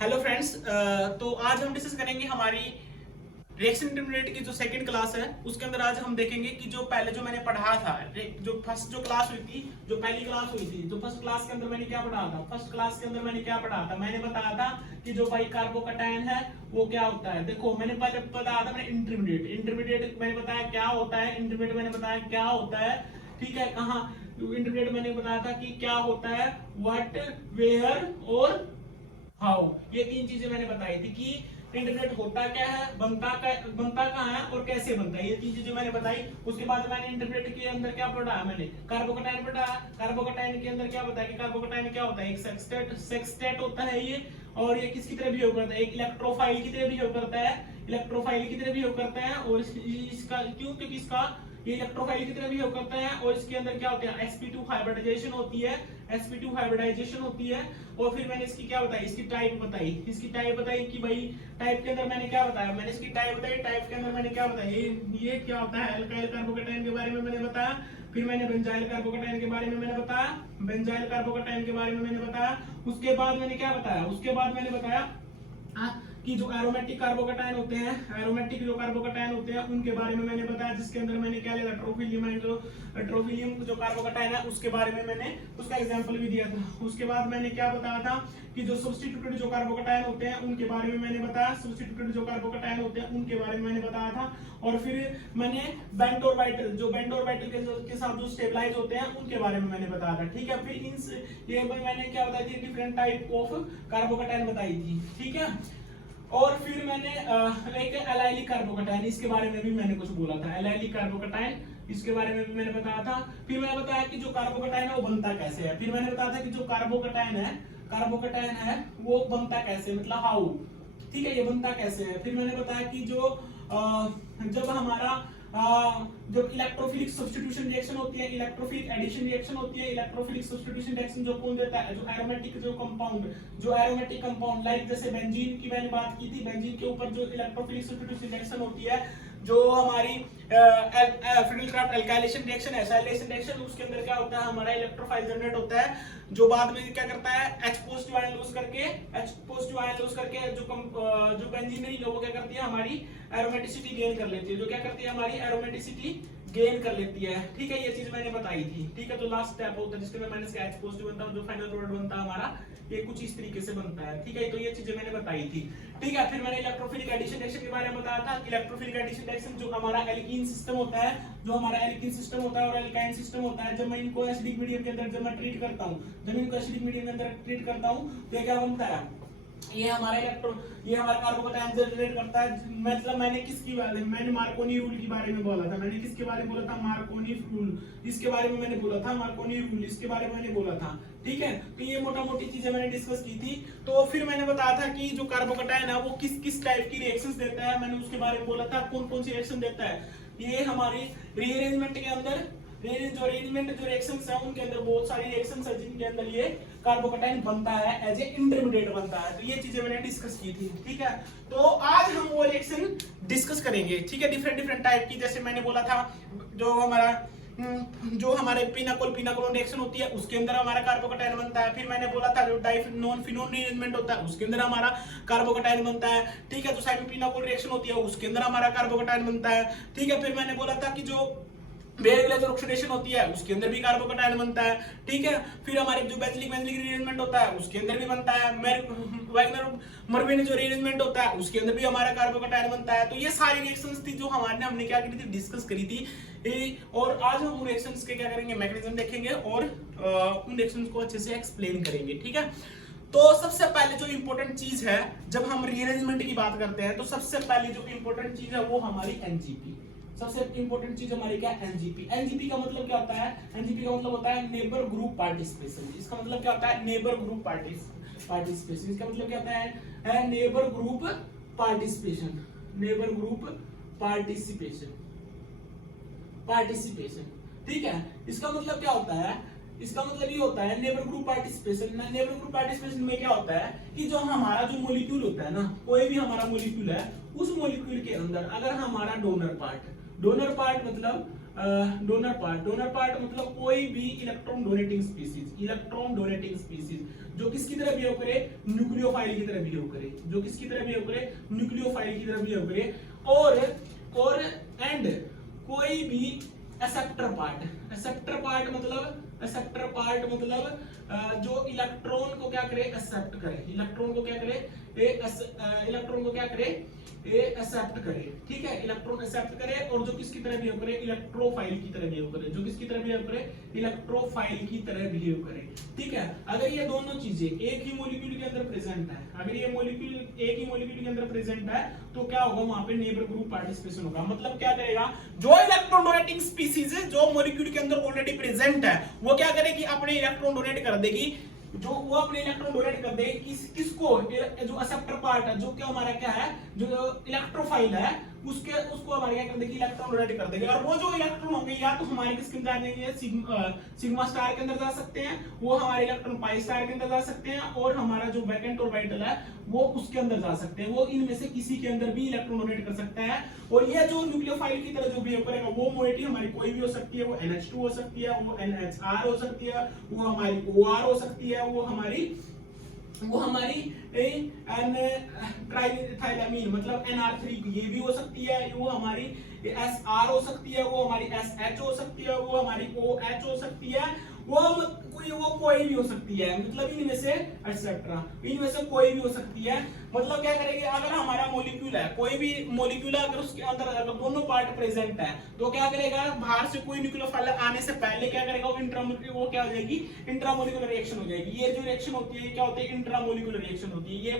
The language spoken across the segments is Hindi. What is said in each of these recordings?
हेलो फ्रेंड्स, तो आज हम डिस्कस करेंगे हमारी रिएक्शन इंटरमीडिएट की जो सेकंड क्लास है उसके अंदर आज हम देखेंगे कि जो पहले जो मैंने पढ़ा था, जो फर्स्ट जो क्लास हुई थी, जो पहली क्लास हुई थी, जो फर्स्ट क्लास के अंदर मैंने क्या पढ़ा था। फर्स्ट क्लास के अंदर मैंने क्या पढ़ा था, मैंने बताया था कि जो भाई कार्बोकैटायन है वो क्या होता है। देखो मैंने पहले बताया था, मैंने इंटरमीडिएट मैंने बताया क्या होता है, इंटरमीडिएट मैंने बताया क्या होता है। ठीक है, कहाँ इंटरमीडिएट मैंने बताया था कि क्या होता है, व्हाट, वेयर और हाउ। ये तीन चीजें मैंने बताई थी कि इंटरनेट होता क्या है, बनता कहाँ है और कैसे बनता है। ये तीन चीजें मैंने बताई। उसके बाद मैंने इंटरनेट के अंदर क्या पढ़ा, मैंने कार्बोकैटायन पढ़ा। कार्बोकैटायन के अंदर क्या बताया कि कार्बोकैटायन क्या होता है, एक सेक्सटेट होता है ये, और ये किसकी तरह बिहेव करता है, एक इलेक्ट्रोफाइल की तरह बिहेव करता है। इलेक्ट्रोफाइल की तरह बिहेव करता है और इसका क्यों, क्योंकि इसका ये इलेक्ट्रोफाइल की तरह बिहेव करता है। और इसके अंदर क्या होता है, sp2 हाइब्रिडाइजेशन होती है, sp2 हाइब्रिडाइजेशन होती है। और फिर मैंने इसकी क्या बताई, इसकी टाइप बताई कि भाई टाइप के अंदर मैंने क्या बताया, मैंने इसकी टाइप बताई। टाइप के अंदर मैंने क्या बताया, ये क्या होता है, अल्काइल कार्बोकैटायन के बारे में मैंने बताया। फिर मैंने बेंजाइल कार्बोकैटायन के बारे में मैंने बताया, बेंजाइल कार्बोकैटायन के बारे में मैंने बताया। उसके बाद मैंने क्या बताया, उसके बाद मैंने बताया कि जो एरोमेटिक कार्बोकैटायन होते हैं, एरोमेटिक जो कार्बोकैटायन होते हैं उनके बारे में मैंने बताया, जिसके अंदर मैंने क्या लिया, ट्रोफिलियम जो कार्बोकैटायन है उसके बारे में मैंने उसका एग्जांपल भी दिया था। उसके बाद मैंने क्या बताया था कि जो सब्स्टिट्यूटेड जो कार्बोकैटायन होते हैं उनके बारे में मैंने बताया, सब्स्टिट्यूटेड जो कार्बोकैटायन होते हैं उनके बारे में मैंने बताया था। और फिर मैंने बेंट ऑर्बिटल के साथ जो स्टेबलाइज होते हैं उनके बारे में मैंने बताया था। ठीक है, फिर ये मैंने क्या बताई थी, डिफरेंट टाइप ऑफ कार्बोकैटायन बताई थी। ठीक है, और फिर मैंने एक एलाइली कार्बोकैटायन, इसके बारे में भी मैंने कुछ बोला था। एलाइली कार्बोकैटायन, इसके बारे में भी मैंने बताया था। फिर मैंने बताया कि जो कार्बोकैटायन है वो बनता कैसे है। फिर मैंने बताया था कि जो कार्बोकैटायन है वो बनता कैसे, मतलब हाउ। ठीक है, ये बनता कैसे है। फिर मैंने बताया कि जो जब हमारा जब इलेक्ट्रोफिलिक सब्स्टिट्यूशन रिएक्शन होती है, इलेक्ट्रोफिलिक एडिशन रिएक्शन होती है, इलेक्ट्रोफिलिक सब्स्टिट्यूशन रिएक्शन जो कौन देता है, जो एरोमेटिक कंपाउंड लाइक जैसे बेंजीन की मैंने बात की थी, बेंजीन के ऊपर जो इलेक्ट्रोफिलिक सब्स्टिट्यूशन रिएक्शन होती है, जो हमारी फ्रीडल-क्राफ्ट एल्काइलेशन रिएक्शन है, एसाइलेशन रिएक्शन, उसके अंदर क्या होता है, हमारा इलेक्ट्रोफाइल जनरेट होता है, जो बाद में क्या करता है, H पॉजिटिव आयन लूज करके जो बेंजीन है वो क्या करती है, हमारी एरोमेटिसिटी गेन कर लेती है, जो क्या करती है, हमारी एरोमेटिसिटी गेन कर लेती है। ठीक है, ये चीज मैंने बताई थी। ठीक है, जो लास्ट स्टेप होता है जिसके में माइनस का H पॉजिटिव बनता है, जो फाइनल प्रोडक्ट बनता है हमारा, ये कुछ इस तरीके से बनता है। ठीक है, तो ये चीजें मैंने बताई थी। ठीक है, फिर मैंने इलेक्ट्रोफिलिक एडिशन रिएक्शन के बारे में बताया था। इलेक्ट्रोफिलिक एडिशन रिएक्शन जो हमारा एल्कीन सिस्टम होता है, और एल्काइन सिस्टम होता है, जब मैं इनको एसिडिक मीडियम के अंदर जब मैं ट्रीट करता हूं, तो क्या बनता है, ये हमारा कार्बोकैटायन जनरेट करता है। मतलब मैंने मार्कोनी रूल के बारे में बोला था। मैंने किसके बारे में बोला था, मार्कोनी रूल, इसके बारे में मैंने बोला था, मार्कोनी रूल इसके बारे में मैंने बोला था। ठीक है, तो ये मोटा मोटी चीजें मैंने डिस्कस की थी। तो फिर मैंने बताया था कि जो कार्बोकैटायन है वो किस किस टाइप की रिएक्शंस देता है, मैंने उसके बारे में बोला था, कौन कौन सी रिएक्शन देता है। ये हमारी रीअरेंजमेंट के अंदर जो रिएक्शंस है उनके अंदर बहुत सारी रिएक्शंस है जिनके अंदर ये कार्बोकैटायन बनता है, एज ए इंटरमीडिएट बनता है। तो ये चीजें मैंने डिस्कस की थी। ठीक है, तो आज हम वो रिएक्शन डिस्कस करेंगे। ठीक है, डिफरेंट टाइप की, जैसे मैंने बोला था जो हमारे पिनाकोल रिएक्शन होती है उसके अंदर हमारा कार्बोकैटायन बनता है। फिर मैंने बोला था जो डाइफिनोन फिनोन रीअरेंजमेंट होता है उसके अंदर हमारा कार्बोकैटायन बनता है। ठीक है, जो साइमोपिनाकोल रिएक्शन होती है उसके अंदर हमारा कार्बोकैटायन बनता है। ठीक है, फिर मैंने बोला था कि जो बेयर ऑक्सीडेशन होती है उसके अंदर भी कार्बोकैटायन बनता है। ठीक है, फिर हमारे जो बेंजलिक रीअरेंजमेंट होता है उसके अंदर भी बनता है। वैगनर मर्विन जो रीअरेंजमेंट होता है उसके अंदर भी हमारा कार्बोकैटायन बनता है। तो ये सारी रिएक्शंस थी जो हमने क्या करी थी, डिस्कस करी थी। और आज हम उन रिएक्शंस के क्या करेंगे, मैकेनिज्म देखेंगे और उन रिएक्शंस को अच्छे से एक्सप्लेन करेंगे। ठीक है, तो सबसे पहले जो इंपॉर्टेंट चीज है जब हम रीअरेंजमेंट की बात करते हैं, तो सबसे पहले जो इंपॉर्टेंट चीज है वो हमारी एनजीपी। सबसे इंपॉर्टेंट चीज हमारी क्या है, एनजीपी का मतलब क्या होता है, एनजीपी का मतलब होता है नेबर ग्रुप पार्टिसिपेशन। इसका मतलब क्या होता है, नेबर ग्रुप पार्टिसिपेशन। इसका मतलब क्या होता है, नेबर ग्रुप पार्टिसिपेशन। ठीक है, इसका मतलब क्या होता है, इसका मतलब ये होता है नेबर ग्रुप पार्टिसिपेशन में क्या होता है कि जो हमारा जो मॉलिक्यूल होता है ना, कोई भी हमारा मॉलिक्यूल है, उस मॉलिक्यूल के अंदर अगर हमारा डोनर पार्ट मतलब डोनर पार्ट मतलब कोई भी इलेक्ट्रॉन डोनेटिंग स्पीसीज जो किसकी तरह बिहेव करे, न्यूक्लियोफाइल की तरह बिहेव करे, जो किसकी तरह बिहेव करे, न्यूक्लियोफाइल की तरह बिहेव करे। और एंड कोई भी एक्सेप्टर पार्ट मतलब जो इलेक्ट्रॉन को क्या करे, एक्सेप्ट करे, इलेक्ट्रॉन को क्या करे, एक्सेप्ट करे, ठीक है, इलेक्ट्रॉन एक्सेप्ट करे और जो किसकी तरह बिहेव करे, इलेक्ट्रोफाइल की तरह बिहेव करे, जो किसकी तरह बिहेव करे, इलेक्ट्रोफाइल की तरह बिहेव करे, ठीक है। अगर ये दोनों चीजें एक ही मॉलिक्यूल के अंदर प्रेजेंट है, अगर ये मॉलिक्यूल एक ही मॉलिक्यूल के अंदर प्रेजेंट है तो क्या होगा, वहां पे नेबर ग्रुप पार्टिसिपेशन होगा। मतलब क्या करेगा, जो इलेक्ट्रॉन डोनेटिंग स्पीसीज है जो मॉलिक्यूल के अंदर ऑलरेडी प्रेजेंट है वो क्या करेगी, अपने इलेक्ट्रॉन डोनेट कर देगी, जो वो अपने इलेक्ट्रॉन डोनेट कर देगी किसको, जो एक्सेप्टर पार्ट है, जो क्या हमारा क्या है, जो इलेक्ट्रोफाइल है उसको हमारे क्या कर देगी, इलेक्ट्रॉन डोनेट कर देगी। और वो जो इलेक्ट्रॉन होंगे या तो हमारे किसके अंदर आ जाएंगे, सिग्मा स्टार के अंदर जा सकते हैं, वो हमारे इलेक्ट्रॉन पाई स्टार के अंदर जा सकते हैं, और हमारा जो वैकेंट ऑर्बिटल है वो उसके अंदर जा सकते हैं। वो इनमें से किसी के अंदर भी इलेक्ट्रॉन डोनेट कर सकता है। और ये जो न्यूक्लियोफाइल की तरह जो बिहेव करेगा वो मोइटी हमारी कोई भी हो सकती है, वो NH2 हो सकती है, वो NHR हो सकती है, वो हमारी OR हो सकती है, वो हमारी ट्राइथाइलामीन मतलब NR3 ये भी हो सकती है, वो हमारी SR हो सकती है, वो हमारी SH हो सकती है, वो हमारी OH हो सकती है, वो कोई भी हो सकती है, मतलब इनमें से एक्सेट्रा, इनमें से कोई भी हो सकती है। मतलब क्या करेंगे, अगर हमारा मॉलिक्यूल है, कोई भी मॉलिक्यूल है, अगर उसके अंदर अगर दोनों पार्ट प्रेजेंट है तो क्या करेगा, बाहर से कोई न्यूक्लियोफाइल आने से पहले क्या करेगा, वो क्या हो जाएगी, इंट्रामोलिकुलर रिएक्शन हो जाएगी। ये जो रिएक्शन होती है क्या होती है, इंट्रामोलिकुलर रिएक्शन होती है। ये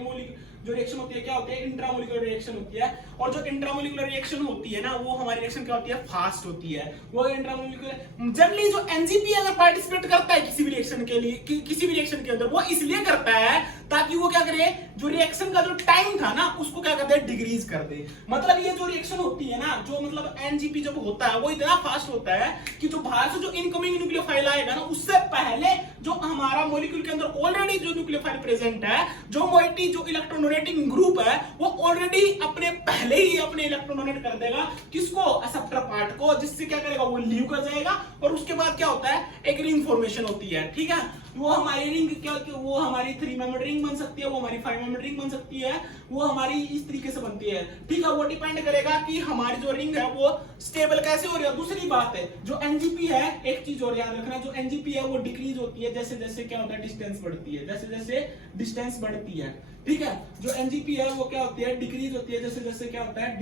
जो रिएक्शन होती है क्या होती है, इंट्रामोलिकुलर रिएक्शन होती है। और जो इंट्रामोलिकुलर रिएक्शन होती है ना, वो हमारी रिएक्शन क्या होती है, फास्ट होती है। वो इंट्रामोलिकुलर जनरली जो एनजीपी अगर पार्टिसिपेट करता है किसी भी रिएक्शन के लिए, किसी भी रिएक्शन के अंदर, वो इसलिए करता है ताकि वो क्या करे, जो रिएक्शन का जो टाइम था ना उसको क्या करते हैं, डिक्रीज कर दे। मतलब ये जो रिएक्शन होती है ना, जो मतलब एनजीपी जब होता है वो इतना फास्ट होता है कि जो बाहर से जो इनकमिंग न्यूक्लियोफाइल आएगा ना, उससे पहले जो हमारा मॉलिक्यूल के अंदर ऑलरेडी जो न्यूक्लियोफाइल प्रेजेंट है, जो मोइटी जो इलेक्ट्रॉन डोनेटिंग ग्रुप है, वो ऑलरेडी अपने पहले ही अपने इलेक्ट्रॉन डोनेट कर देगा किसको, एक्सेप्टर पार्ट को, जिससे क्या करेगा, वो लीव कर जाएगा। और उसके बाद क्या होता है, एक रिंग फॉर्मेशन होती है, ठीक है। वो हमारी रिंग क्या, वो हमारी 3 मेंबर रिंग बन सकती है, वो हमारी 5 मेंबर रिंग बन सकती है, वो हमारी इस तरीके से बनती है, ठीक है। वो डिपेंड करेगा कि हमारी जो रिंग है वो स्टेबल कैसे हो रही है। दूसरी बात है, जो एनजीपी है, एक चीज और याद रखना, जो एनजीपी है वो डिक्रीज होती है जैसे जैसे क्या होता है, डिस्टेंस बढ़ती है, जैसे जैसे डिस्टेंस बढ़ती है, ठीक है। जो एनजीपी है वो क्या होती है, डिक्रीज होती है जैसे जैसे क्या होता है,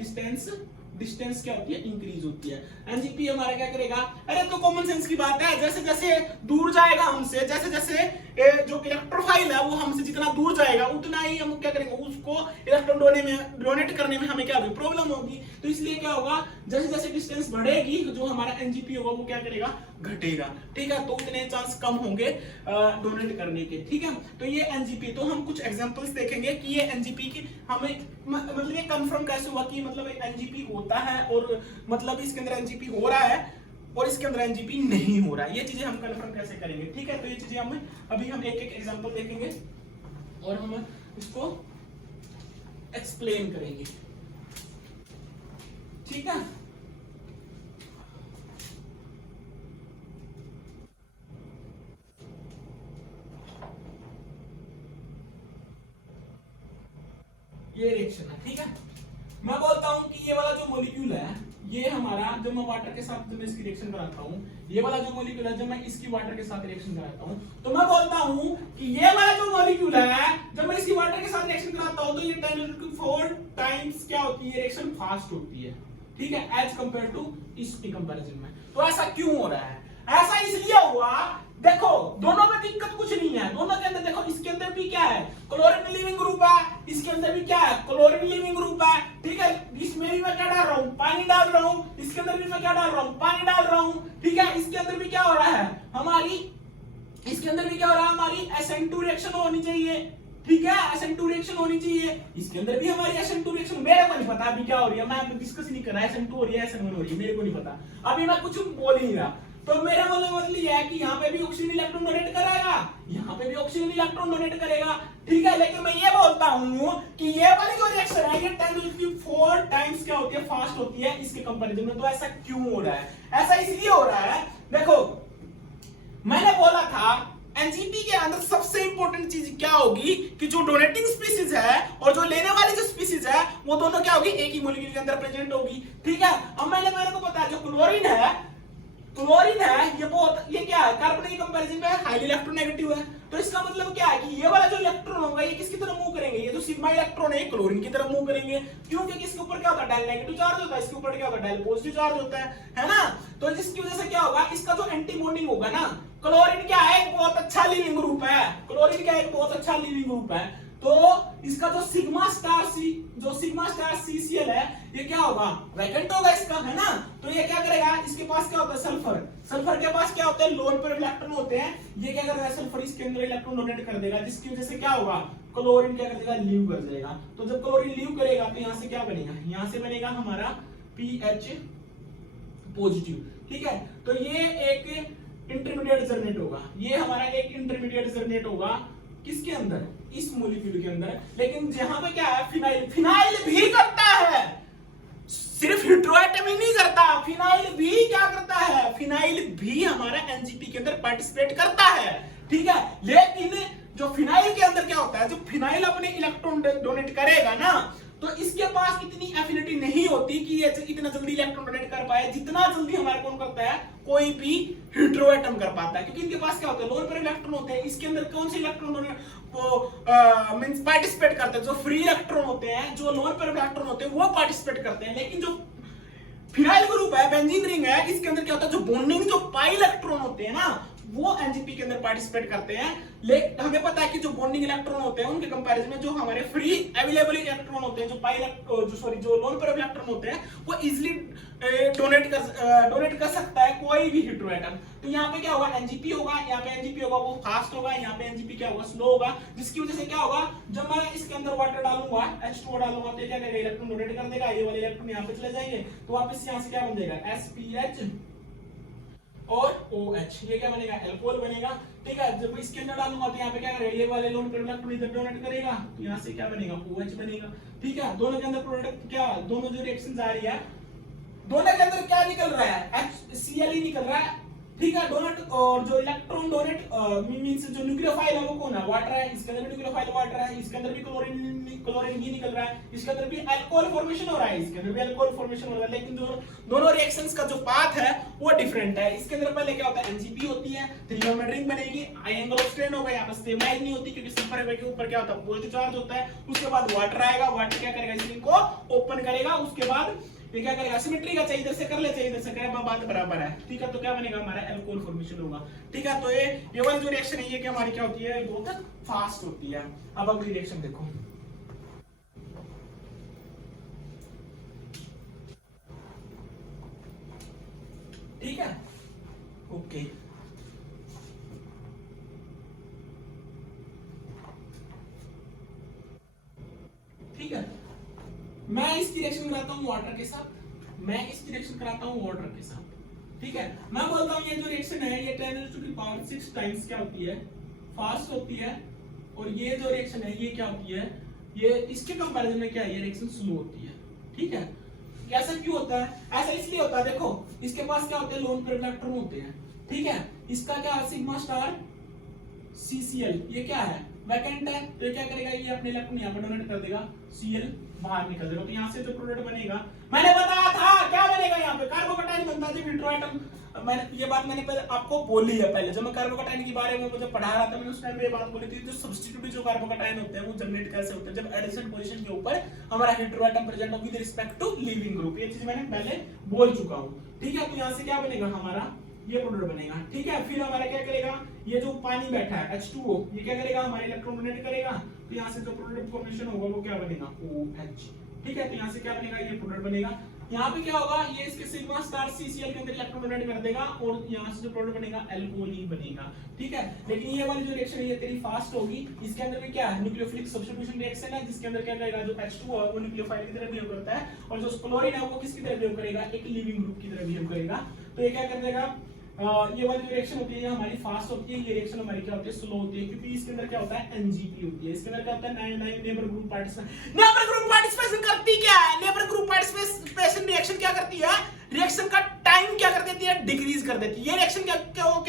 डिस्टेंस क्या होती है, इंक्रीज होती है। एनजीपी हमारा क्या करेगा, अरे तो कॉमन सेंस की बात है, जैसे जैसे दूर जाएगा हमसे, जैसे जैसे जो इलेक्ट्रोफाइल है वो हमसे जितना दूर जाएगा उतना ही हम क्या करेंगे, उसको इलेक्ट्रॉन डोनेट करने में हमें क्या होगी, प्रॉब्लम होगी। तो इसलिए क्या होगा, जैसे जैसे डिस्टेंस बढ़ेगी जो हमारा एनजीपी होगा वो क्या करेगा, घटेगा, ठीक है। तो उतने चांस कम होंगे डोनेट करने के, ठीक है। तो ये एनजीपी, तो हम कुछ एग्जांपल्स देखेंगे कि ये एनजीपी की हमें मतलब ये कंफर्म कैसे हुआ कि मतलब एनजीपी होता है और मतलब इसके अंदर एनजीपी हो रहा है और इसके अंदर एनजीपी नहीं हो रहा है, ये चीजें हम कंफर्म कैसे करेंगे, ठीक है। तो ये चीजें हम अभी हम एक एक एग्जांपल देखेंगे और हम इसको एक्सप्लेन करेंगे, ठीक है। ये रिएक्शन है, ठीक है। मैं बोलता हूं कि ये वाला जो मॉलिक्यूल है, ये हमारा, जब मैं वाटर के साथ जब मैं इसकी रिएक्शन कराता हूं, ये वाला जो मॉलिक्यूल है जब मैं इसकी वाटर के साथ रिएक्शन कराता हूं, तो मैं बोलता हूं कि ये वाला जो मॉलिक्यूल है जब मैं इसकी वाटर के साथ रिएक्शन कराता हूं तो ये 10⁴ टाइम्स क्या होती है, रिएक्शन फास्ट होती है, ठीक है, एज कंपेयर टू इसकी कंपैरिजन में। तो ऐसा क्यों हो रहा है, ऐसा इसलिए हुआ, देखो दोनों में दिक्कत कुछ नहीं है, दोनों के अंदर देखो, इसके अंदर भी क्या है, क्लोरीन लिविंग ग्रुप है, इसके अंदर भी क्या है, क्लोरीन लिविंग ग्रुप है, ठीक है। इसमें भी मैं क्या डाल रहा हूं, पानी डाल रहा हूं, इसके अंदर भी मैं क्या डाल रहा हूं, पानी डाल रहा हूं, ठीक है। इसके अंदर भी क्या हो रहा है, हमारी इसके अंदर भी क्या हो रहा है, हमारी SN2 रिएक्शन होनी चाहिए, ठीक है, SN2 रिएक्शन होनी चाहिए। इसके अंदर भी हमारी SN2 रिएक्शन, मेरे को नहीं पता अभी क्या हो रही है, मैं डिस्कस नहीं कर रहा, SN2 हो रही है SN1 हो रही है, मेरे को नहीं पता, अभी मैं कुछ बोल ही नहीं रहा। तो मेरा मतलब ये है कि यहाँ पे भी ऑक्सीजन इलेक्ट्रॉन डोनेट कराएगा, यहाँ पे भी भी ऑक्सीजन इलेक्ट्रॉन डोनेट करेगा, ठीक है। लेकिन मैं ये बोलता हूं कि ये वाली जो रिएक्शन है ये 10⁴ टाइम्स क्या होती है, फास्ट होती है इसके कंपैरिजन में। तो ऐसा क्यों हो रहा है? ऐसा इसलिए हो रहा है, देखो मैंने बोला था एनजीपी के अंदर सबसे इंपॉर्टेंट चीज क्या होगी कि जो डोनेटिंग स्पीसीज है और जो लेने वाली जो स्पीसीज है वो दोनों क्या होगी, एक ही मॉलिक्यूल के अंदर प्रेजेंट होगी, ठीक है। अब मेरे को पता है जो क्लोरीन है ये क्या है, कार्बन के कंपैरिजन में हाईली इलेक्ट्रोनेगेटिव है। तो इसका मतलब क्या है कि ये वाला जो इलेक्ट्रॉन होगा ये किसकी तरफ मूव करेंगे, ये जो सिग्मा इलेक्ट्रॉन है क्लोरीन की तरफ मूव करेंगे, क्योंकि इसके ऊपर क्या होता है, डायल नेगेटिव चार्ज होता है, इसके ऊपर क्या होता है, डायल पॉजिटिव चार्ज होता है ना। तो जिसकी वजह से क्या होगा, इसका जो एंटी बॉन्डिंग होगा ना, क्लोरीन क्या है, एक बहुत अच्छा लिविंग ग्रुप है, क्लोरीन क्या है, एक बहुत अच्छा लिविंग ग्रुप है। तो इसका जो सिग्मा स्टार CCl है ये क्या होगा, वैकेंट होगा इसका, है ना। तो ये क्या करेगा, इसके पास क्या होता है, सल्फर के पास क्या होता है, लोन पेयर इलेक्ट्रॉन होते हैं, ये क्या करेगा, सल्फर इसके अंदर इलेक्ट्रॉन डोनेट कर देगा, जिसकी वजह से क्या होगा, क्लोरीन क्या कर देगा, लीव कर जाएगा। तो जब क्लोरीन लीव करेगा तो यहां से क्या बनेगा, यहां से बनेगा हमारा PH पॉजिटिव, ठीक है। तो ये एक इंटरमीडिएट जर्नेट होगा, ये हमारा एक इंटरमीडिएट जर्नेट होगा किसके अंदर, इस मॉलिक्यूल के अंदर। लेकिन यहां पे क्या है, फिनाइल भी करता है, सिर्फ हेटेरोएटम ही नहीं करता, फिनाइल भी क्या करता है, फिनाइल भी हमारा एनजीपी के अंदर पार्टिसिपेट करता है, ठीक है। लेकिन जो फिनाइल के अंदर क्या होता है, जो फिनाइल अपने इलेक्ट्रॉन डोनेट करेगा ना, तो इसके पास इतनी एफिनिटी नहीं होती कि ये इतना जल्दी इलेक्ट्रॉन डोनेट कर पाए जितना जल्दी हमारा कौन करता है, कोई भी हेटेरोएटम कर पाता है। क्योंकि इनके पास क्या होता है, लोन पेयर इलेक्ट्रॉन होते हैं, इसके अंदर कौन से इलेक्ट्रॉन मींस पार्टिसिपेट करते हैं, जो फ्री इलेक्ट्रॉन होते हैं, जो लोन पेयर इलेक्ट्रॉन होते हैं वो पार्टिसिपेट करते हैं। लेकिन जो फिनाइल ग्रुप है, बेंजीन रिंग है, इसके अंदर क्या होता है, जो बॉन्डिंग जो पाई इलेक्ट्रॉन होते हैं ना वो एनजीपी के अंदर पार्टिसिपेट करते हैं। लेकिन हमें पता है कि जो बॉन्डिंग इलेक्ट्रॉन होते हैं उनके कंपैरिजन में जो हमारे फ्री अवेलेबल इलेक्ट्रॉन होते हैं, जो लोन पेयर इलेक्ट्रॉन होते हैं वो इजीली डोनेट कर सकता है कोई भी हेटेरोएटम। तो यहाँ पे क्या होगा, एनजीपी होगा, यहाँ पे एनजीपी होगा वो फास्ट होगा, यहाँ पे एनजीपी क्या होगा, स्लो होगा, जिसकी वजह से क्या होगा, जब मैं इसके अंदर वाटर डालूंगा, H2O डालूंगा तो क्या करेगा, इलेक्ट्रॉन डोनेट कर देगा, ये वाले इलेक्ट्रॉन यहाँ पे चले जाएंगे, तो वापस यहाँ से क्या बन जाएगा, SPH और OH, ये क्या बनेगा, अल्कोहल बनेगा, ठीक है। जब इसके अंदर डालूंगा तो यहाँ पे क्या करेगा, ये वाले लोन पेयर इलेक्ट्रॉन इधर डोनेट करेगा, तो यहाँ से क्या बनेगा, OH बनेगा, ठीक है। दोनों के अंदर प्रोडक्ट क्या, दोनों जो रिएक्शन आ रही है, दोनों के अंदर क्या निकल रहा है, HCl ही निकल रहा है, ठीक है। डोनेट और जो इलेक्ट्रॉन डोनेट मींस जो न्यूक्लियोफाइल है वो कौन है, वाटर है, इसके अंदर भी न्यूक्लियोफाइल वाटर है, इसके अंदर भी क्लोरीन ही निकल रहा है, इसके अंदर भी अल्कोहल फॉर्मेशन हो रहा है, इसके अंदर भी अल्कोहल फॉर्मेशन हो रहा है। लेकिन जो दोनों रिएक्शंस का जो पाथ है वो डिफरेंट है। इसके अंदर पहले क्या होता है, एनजीपी होती है, थ्री रिंग बनेगी, आई एंगल ऑफ स्ट्रेन होगा, यहाँ पर स्टेबलाइज नहीं होती क्योंकि सल्फर के ऊपर क्या होता है, पॉजिटिव चार्ज होता है। उसके बाद वाटर आएगा, वाटर क्या करेगा, इस रिंग को ओपन करेगा, उसके बाद ये क्या करेगा, सिमेट्री का चाहिए इधर से कर ले, चाहिए इधर से करे, बात बराबर है, ठीक है। तो क्या बनेगा, हमारा अल्कोहल फॉर्मेशन होगा, ठीक है। तो ये वाली जो रिएक्शन है ये क्या हमारी क्या होती है, बहुत फास्ट होती है। अब अगली रिएक्शन देखो, ठीक है, ओके। ठीक है, मैं इसकी रिएक्शन कराता हूं वाटर के साथ, वाटर के साथ, ठीक है। मैं बोलता हूं ये जो रिएक्शन है ये 10⁶ टाइम्स क्या होती है, फास्ट होती है, और ये जो रिएक्शन है ये क्या होती है, ये इसके कंपैरिजन में क्या है, ये रिएक्शन स्लो होती है, ठीक है। ऐसा क्यों होता है, ऐसा इसलिए होता है, देखो इसके पास क्या होते हैं, लोन पेयर इलेक्ट्रॉन होते हैं, ठीक है। इसका क्या है, सिग्मा स्टार CCl, ये क्या है, वैकेंट है, तो क्या करेगा, ये अपने इलेक्ट्रॉन यहाँ पर डोनेट कर देगा, Cl बाहर निकल जाएगा। तो यहाँ से जो प्रोडक्ट बनेगा, मैंने बताया था क्या बनेगा, यहाँ पे कार्बोकटाइन बनता है, जब हेटेरोएटम, मैंने ये बात मैंने पहले आपको बोली है, पहले जब मैं कार्बोकटाइन के बारे में मुझे पढ़ा रहा था मैंने उस टाइम पे ये बात बोली थी, जो सब्स्टिट्यूट जो कार्बोकटाइन होते हैं वो जनरेट कैसे होते हैं, जब एडिशन पोजीशन के ऊपर हमारा हेटेरोएटम प्रेजेंट हो with respect to leaving group, ये चीज मैंने पहले बोल चुका हूँ, ठीक है। तो यहाँ से क्या बनेगा, हमारा ये प्रोडक्ट बनेगा, ठीक है। फिर हमारा क्या करेगा, ये जो पानी बैठा है H2O, ये क्या करेगा, हमारे इलेक्ट्रॉन डोनेट करेगा, तो यहाँ से जो प्रोडक्ट फॉर्मेशन होगा वो क्या बनेगा, OH, ठीक है। तो यहाँ से क्या बनेगा, ये प्रोडक्ट बनेगा। यहाँ पे क्या होगा, ये इसके सिग्मा स्टार CCl के अंदर इलेक्ट्रॉन डोनेट कर देगा, और यहाँ से जो प्रोडक्ट बनेगा अल्कोहल ही बनेगा, ठीक है। लेकिन ये वाली जो रिएक्शन है ये तेरी फास्ट होगी, इसके अंदर भी क्या है, न्यूक्लियोफिलिक सब्स्टिट्यूशन रिएक्शन है, जिसके अंदर क्या करेगा, जो H2O है वो न्यूक्लियोफाइल की तरह बिहेव करता है, और जो क्लोरीन है वो किसकी तरह बिहेव करेगा, एक लिविंग ग्रुप की तरह बिहेव करेगा। तो ये क्या कर देगा, ये वाली जो रिएक्शन होती है ये हमारी फास्ट होती है, ये रिएक्शन हमारी क्या होती है, स्लो होती है, क्योंकि इसके अंदर क्या होता है, एनजीपी होती है। इसके अंदर क्या होता है, neighbour group participation. Neighbour group participation करती क्या है, नेबर ग्रुप पार्टिसिपेशन रिएक्शन क्या करती है, रिएक्शन का टाइम क्या कर देती है, डिक्रीज कर देती है। ये रिएक्शन क्या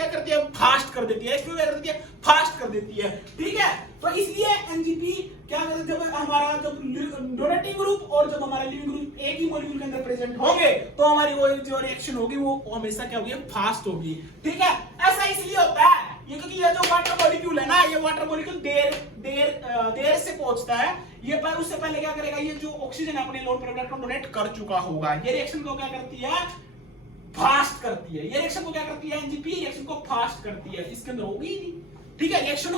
करती है, फास्ट कर देती है। इसमें क्या कर देती है, फास्ट कर देती है। ठीक है, तो इसलिए एनजीपी क्या करता है, जब हमारा जब डोनेटिंग ग्रुप और जब हमारा लिविंग ग्रुप एक ही मॉलिक्यूल के अंदर प्रेजेंट होंगे तो हमारी वो जो रिएक्शन होगी वो हमेशा क्या होगी, फास्ट होगी। ठीक है, ऐसा इसलिए होता है ये क्योंकि ये जो वाटर मॉलिक्यूल है ना, ये वाटर मॉलिक्यूल देर से पहुंचता है। ये पर उससे पहले क्या करेगा, ये जो ऑक्सीजन अपने लोन प्रोडक्ट को डोनेट कर चुका होगा। ये रिएक्शन को क्या करती है, फास्ट करती है। ये रिएक्शन को क्या करती है, एनजीपी रिएक्शन को फास्ट करती है। इसके अंदर होगी ही नहीं। ठीक है, रिएक्शन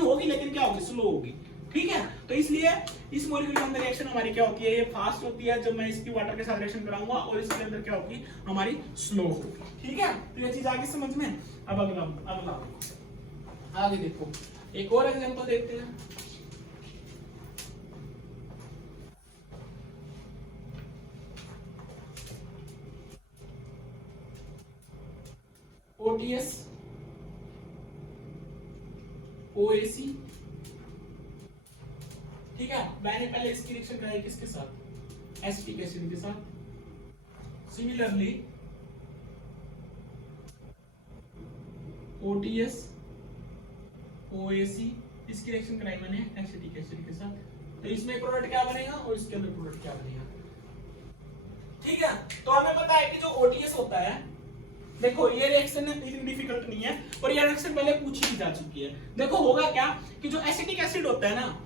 होगी लेकिन क्या होगी, स्लो होगी। ठीक है, तो इसलिए इस मॉलिक्यूल के अंदर रिएक्शन हमारी क्या होती है, ये फास्ट होती है जब मैं इसकी वाटर के साथ रिएक्शन कराऊंगा, और इसके अंदर क्या होगी, हमारी स्लो होगी। ठीक है, तो ये चीज आगे समझ में। अब अगला आगे देखो, एक और एग्जांपल देखते हैं। OTS OAC। ठीक है, मैंने पहले इसकी रिएक्शन कराई किसके साथ, एसिटिक एसिड के साथ। सिमिलरली OTS OAC इसकी रिएक्शन कराई मैंने एसिटिक एसिड के साथ। तो इसमें प्रोडक्ट क्या बनेगा और इसके अंदर प्रोडक्ट क्या बनेगा। ठीक है, तो हमें पता है कि जो OTS होता है, देखो ये रिएक्शन डिफिकल्ट नहीं है और ये रिएक्शन पहले पूछी जा चुकी है। देखो होगा क्या कि जो एसिटिक एसिड होता है ना,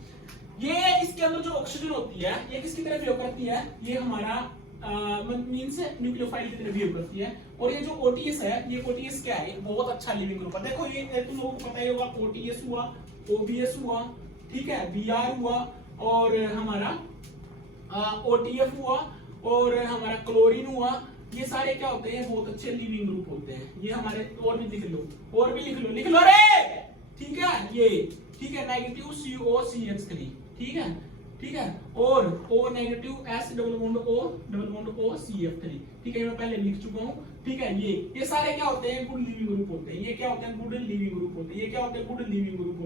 ये इसके अंदर जो ऑक्सीजन होती है ये किसकी तरह बिहेव करती है, ये हमारा मींस न्यूक्लियोफाइल की तरह बिहेव करती है। और ये जो OTS है, ये OTS क्या है, एक बहुत अच्छा लिविंग ग्रुप है। देखो ये तुम लोगों को पता ही होगा, OTS हुआ, OBS हुआ, ठीक है, Br हुआ, और हमारा OTF हुआ, और हमारा क्लोरीन हुआ। ये सारे क्या होते हैं, बहुत अच्छे लिविंग ग्रुप होते हैं। ये हमारे और भी लिख लो रे। ठीक है, ये ठीक है, नेगेटिव COCH3। ठीक है, और O negative S double bond O CF3। ठीक है, मैं पहले लिख चुका हूँ। ठीक है, ये सारे क्या होते हैं, गुड लिविंग ग्रुप होते हैं। ये क्या होते हैं, गुड लिविंग ग्रुप होते हैं। ये क्या होते हैं, गुड लिविंग ग्रुप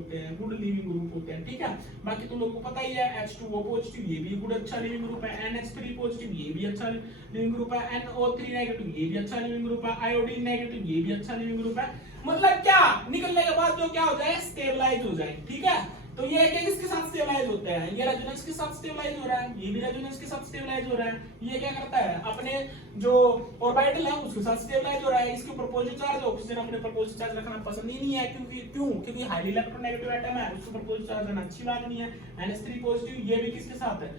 होते हैं। ठीक है, बाकी तुम लोगों को पता ही है, H2O पॉजिटिव ये भी गुड अच्छा लिविंग ग्रुप है, NH3 पॉजिटिव ये भी अच्छा लिविंग ग्रुप है, NO3 नेगेटिव ये भी अच्छा लिविंग ग्रुप है, आयोडीन नेगेटिव ये भी अच्छा लिविंग ग्रुप है। मतलब क्या, निकलने के बाद जो क्या हो जाए, स्टेबलाइज हो जाए। ठीक है, तो ये किसके साथ स्टेबलाइज होता है, ये रेजोनेंस के साथ स्टेबलाइज हो रहा है, ये भी रेजोनेंस के साथ स्टेबलाइज हो रहा है। ये क्या करता है, अपने जो ऑर्बिटल है उसके साथ स्टेबलाइज हो रहा है। इसके ऊपर पॉजिटिव चार्ज, ऑक्सीजन अपने पर पॉजिटिव चार्ज रखना पसंद ही नहीं है, क्योंकि हाईली इलेक्ट्रोनेगेटिव एटम है, उसके ऊपर पॉजिटिव चार्ज रहना अच्छी बात नहीं है। NH3 पॉजिटिव ये भी किसके साथ है,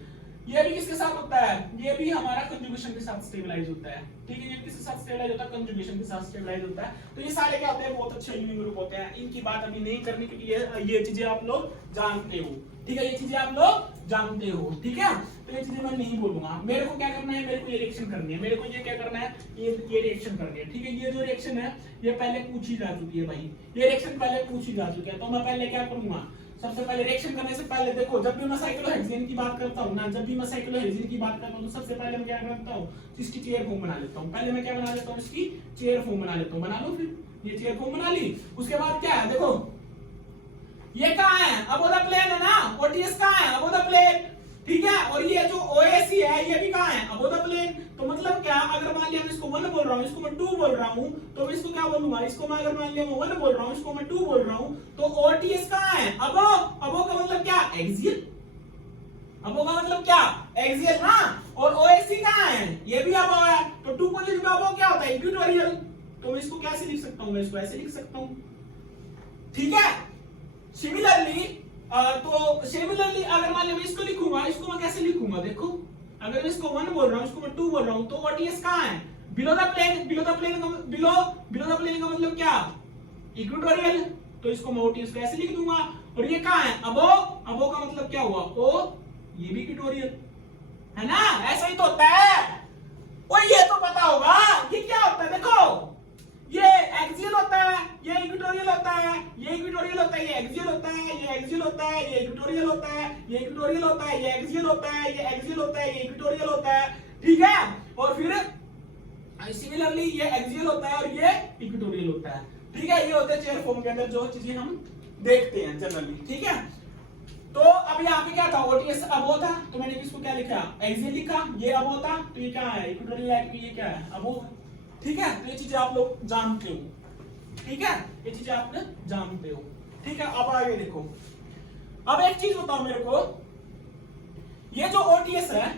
ये भी किसके साथ होता है, ये भी हमारा कंजुगेशन के साथ स्टेबलाइज होता है। ठीक है, ये किसके साथ स्टेबलाइज होता है, कंजुगेशन के साथ स्टेबलाइज होता है। तो ये सारे क्या होते हैं, बहुत अच्छे लिविंग ग्रुप होते हैं। इनकी बात अभी नहीं करनी क्योंकि ये चीजें आप लोग जानते हो। ठीक है, ये चीजें आप लोग जानते हो। ठीक है, तो ये चीजें मैं नहीं बोलूंगा। मेरे को क्या करना है, मेरे को ये रिएक्शन करनी है, मेरे को ये क्या करना है, ये रिएक्शन करनी है। ठीक है, ये जो रिएक्शन है ये पहले पूछी जा चुकी है भाई, ये रिएक्शन पहले पूछी जा चुकी है। तो मैं पहले क्या करूंगा, सबसे पहले रिएक्शन करने से पहले देखो, जब भी मैं साइक्लोहेक्सेन की बात करता हूं ना, तो सबसे पहले मैं क्या करता हूं, इसकी चेयर फॉर्म बना लेता हूं। पहले मैं क्या बना लेता हूं, इसकी चेयर फॉर्म बना लेता हूं। बना लो, फिर ये चेयर फॉर्म बना ली। उसके बाद क्या है, देखो ये कहां है, अबोव द प्लेन है ना, OTS कहां है, अबोव द प्लेन। ठीक है, और ये जो OAC है ये भी कहां है, अबोव द प्लेन। तो मतलब क्या, अगर मान लिया मैं इसको 1 बोल रहा हूं, इसको मैं 2 बोल रहा हूं, तो मैं इसको क्या बोलूंगा, इसको मैं अगर मान लिया मैं 1 बोल रहा हूं, इसको मैं 2 बोल रहा हूं, तो OTS कहां है, अबोव का मतलब क्या, एक्सियल। अबोव का मतलब क्या, एक्सियल ना। और OAC कहां है, ये भी अबोव है। तो 2 पॉजिटिव अबोव क्या होता है, इक्वेटोरियल। तो मैं इसको कैसे लिख सकता हूं, मैं इसको ऐसे लिख सकता हूं। ठीक है, सिमिलरली अगर मान लिया मैं इसको लिखूंगा, इसको मैं कैसे लिखूंगा, देखो अगर मैं इसको 1 बोल रहा हूं, इसको मैं 2 बोल रहा हूं, तो OTS कहां है, बिलो द प्लेन का मतलब क्या, इक्वेटोरियल। तो इसको मैं OTS को ऐसे लिख दूंगा। और ये कहां है, अबोव का मतलब क्या हुआ, O, ये भी इक्वेटोरियल है ना, ऐसा ही तो होता है। और ये तो पता होगा ये क्या होता है, देखो ये एक्सियल होता है, ये इक्वेटोरियल होता है, ये इक्वेटोरियल होता है, ये एक्सियल होता है, ये एक्सियल होता है, ये इक्वेटोरियल होता है, ये इक्वेटोरियल होता है, ये एक्सियल होता है, ये एक्सियल होता है, ये इक्वेटोरियल होता है। ठीक है, और फिर सिमिलरली ये एक्सियल होता है और ये इक्वेटोरियल होता है। ठीक है, ये होते हैं चेयर फॉर्म के अंदर जो चीजें हम देखते हैं जनरली। ठीक है, तो अब यहाँ पे क्या था, ओटीएस अबो था, तो मैंने किसको क्या लिखा, एक्सियल लिखा। ये अबो था, तो ये क्या है, इक्वेटोरियल लाइन, ये क्या है, अबो है। ठीक है, तो ये चीजें आप लोग जानते हो। ठीक है, ये चीजें आप जानते हो। ठीक है, अब आगे देखो। अब एक चीज बताओ मेरे को, ये जो ओटीएस है,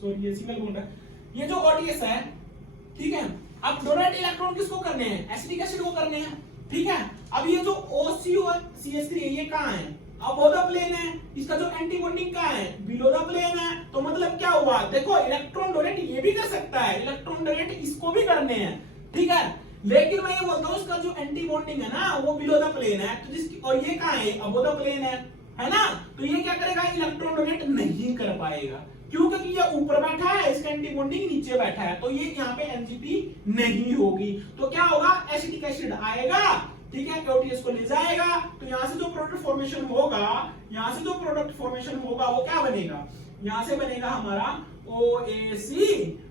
सॉरी ये सिंगल बॉन्ड है, ये जो ओटीएस है, ठीक है, अब डोनेट इलेक्ट्रॉन किसको करने हैं, एसिटिक एसिड को करने हैं। ठीक है, अब ये जो OCO CH3 है, ये कहाँ है, अबव द प्लेन है। इसका जो एंटी बॉन्डिंग कहाँ है, बिलो द प्लेन है। तो मतलब क्या हुआ, देखो इलेक्ट्रॉन डोनेट ये भी कर सकता है, इलेक्ट्रॉन डोनेट इसको भी करने हैं। ठीक है, लेकिन मैं ये बोलता हूँ इसका जो एंटी बॉन्डिंग है ना, वो बिलो द प्लेन है, तो जिसकी, और ये कहाँ है, अबव द प्लेन है ना, तो ये क्या करेगा, इलेक्ट्रॉन डोनेट नहीं कर पाएगा। क्यों, क्योंकि ये ऊपर बैठा है, इसका एंटी बॉन्डिंग नीचे बैठा है, तो ये यहाँ पे एनजीपी नहीं होगी। तो क्या होगा, एसिटिक एसिड आएगा, ठीक है, ओटीएस को ले जाएगा, तो यहाँ से जो प्रोडक्ट फॉर्मेशन होगा, यहाँ से जो प्रोडक्ट फॉर्मेशन होगा वो क्या बनेगा, यहाँ से बनेगा हमारा OAC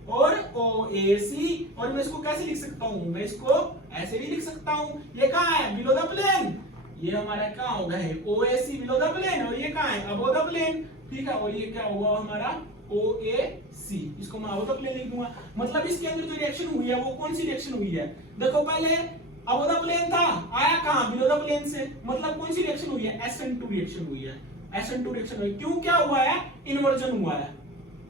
और OAC। और मैं इसको कैसे लिख सकता हूँ, मैं इसको ऐसे भी लिख सकता हूँ। ये कहाँ है, बिलो द प्लेन, ये हमारा क्या होगा है OAC बिलो द प्लेन, और ये कहाँ है, अबव द प्लेन। ठीक है, और ये क्या होगा हमारा OAC, इसको मैं अबव द प्लेन लिख दूंगा। मतलब इसके अंदर जो रिएक्शन हुई है वो कौन सी रिएक्शन हुई है, देखो पहले अबव द प्लेन था, आया कहां, बिलो द प्लेन से। मतलब कौन सी रिएक्शन हुई है, SN2 रिएक्शन हुई है, SN2 रिएक्शन हुई। क्यों, क्या हुआ है, इन्वर्जन हुआ है।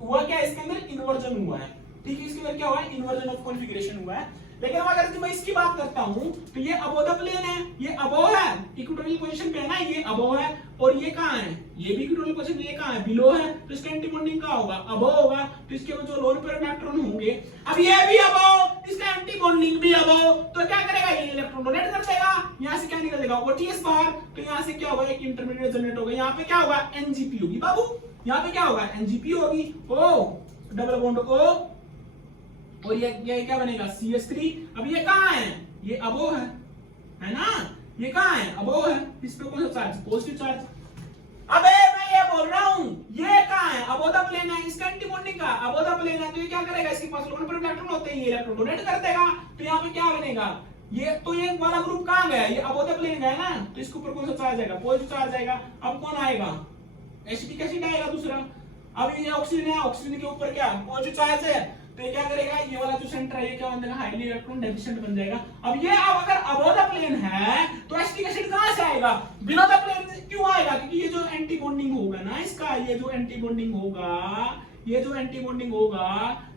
हुआ क्या, इसके अंदर इन्वर्जन हुआ है। ठीक है, इसके अंदर क्या हुआ है, इन्वर्जन ऑफ कॉन्फ़िगरेशन हुआ है। लेकिन अगर मैं इसकी बात करता हूं तो ये अबव द प्लेन है, ये अबव है, इक्वेटोरियल पोजीशन पे है ना, ये अबव है, और ये कहां है, ये भी इक्वेटोरियल पोजीशन पे, ये कहां है, बिलो है, तो इसका एंटी बॉन्डिंग कहां होगा, अबव होगा। तो इसके जो लोन पेयर इलेक्ट्रॉन होंगे, अब ये भी अबव, इसका एंटी बॉन्डिंग भी अबव, तो क्या करेगा, ये इलेक्ट्रॉन डोनेट कर देगा, यहां से क्या निकल देगा, ओटीएस बाहर, तो यहां से क्या होगा, एक इंटरमीडिएट जनरेट होगा। यहां पे क्या होगा, एनजीपी होगी बाबू, यहां पे क्या होगा, एनजीपी होगी, ओ डबल बॉन्ड ओ, और ये क्या बनेगा, CH3। अब ये कहाँ है, ये अबव है ना, ये कहाँ है, अबव है, इस पे कौन सा चार्ज, पॉजिटिव चार्ज। अबे मैं ये बोल रहा हूँ, ये कहाँ है, अबव द प्लेन है, इसका एंटी बॉन्डिंग का अबव द प्लेन है, तो ये क्या करेगा, इसके पास लोन पेयर इलेक्ट्रॉन होते हैं, ये इलेक्ट्रॉन डोनेट कर देगा। तो यहाँ पे क्या बनेगा, ये तो ये वाला ग्रुप कहाँ गया, ये अबव द प्लेन गया ना, तो इसके ऊपर कौन सा चार्ज आएगा, पॉजिटिव चार्ज आएगा। अब कौन आएगा, एसिटिक एसिड आएगा दूसरा। अब ये ऑक्सीजन है, ऑक्सीजन के ऊपर क्या पॉजिटिव चार्ज है, तो ये क्या करेगा, ये वाला जो सेंटर है ये क्या बन जाएगा, हाईली इलेक्ट्रॉन डेफिशिएंट बन जाएगा। अब ये अगर अबव द प्लेन है तो एसिटिक एसिड कहां से आएगा, बिलो द प्लेन क्यों आएगा, क्योंकि ये जो एंटी बॉन्डिंग होगा ना इसका, ये जो एंटी बॉन्डिंग होगा, ये जो एंटी बॉन्डिंग होगा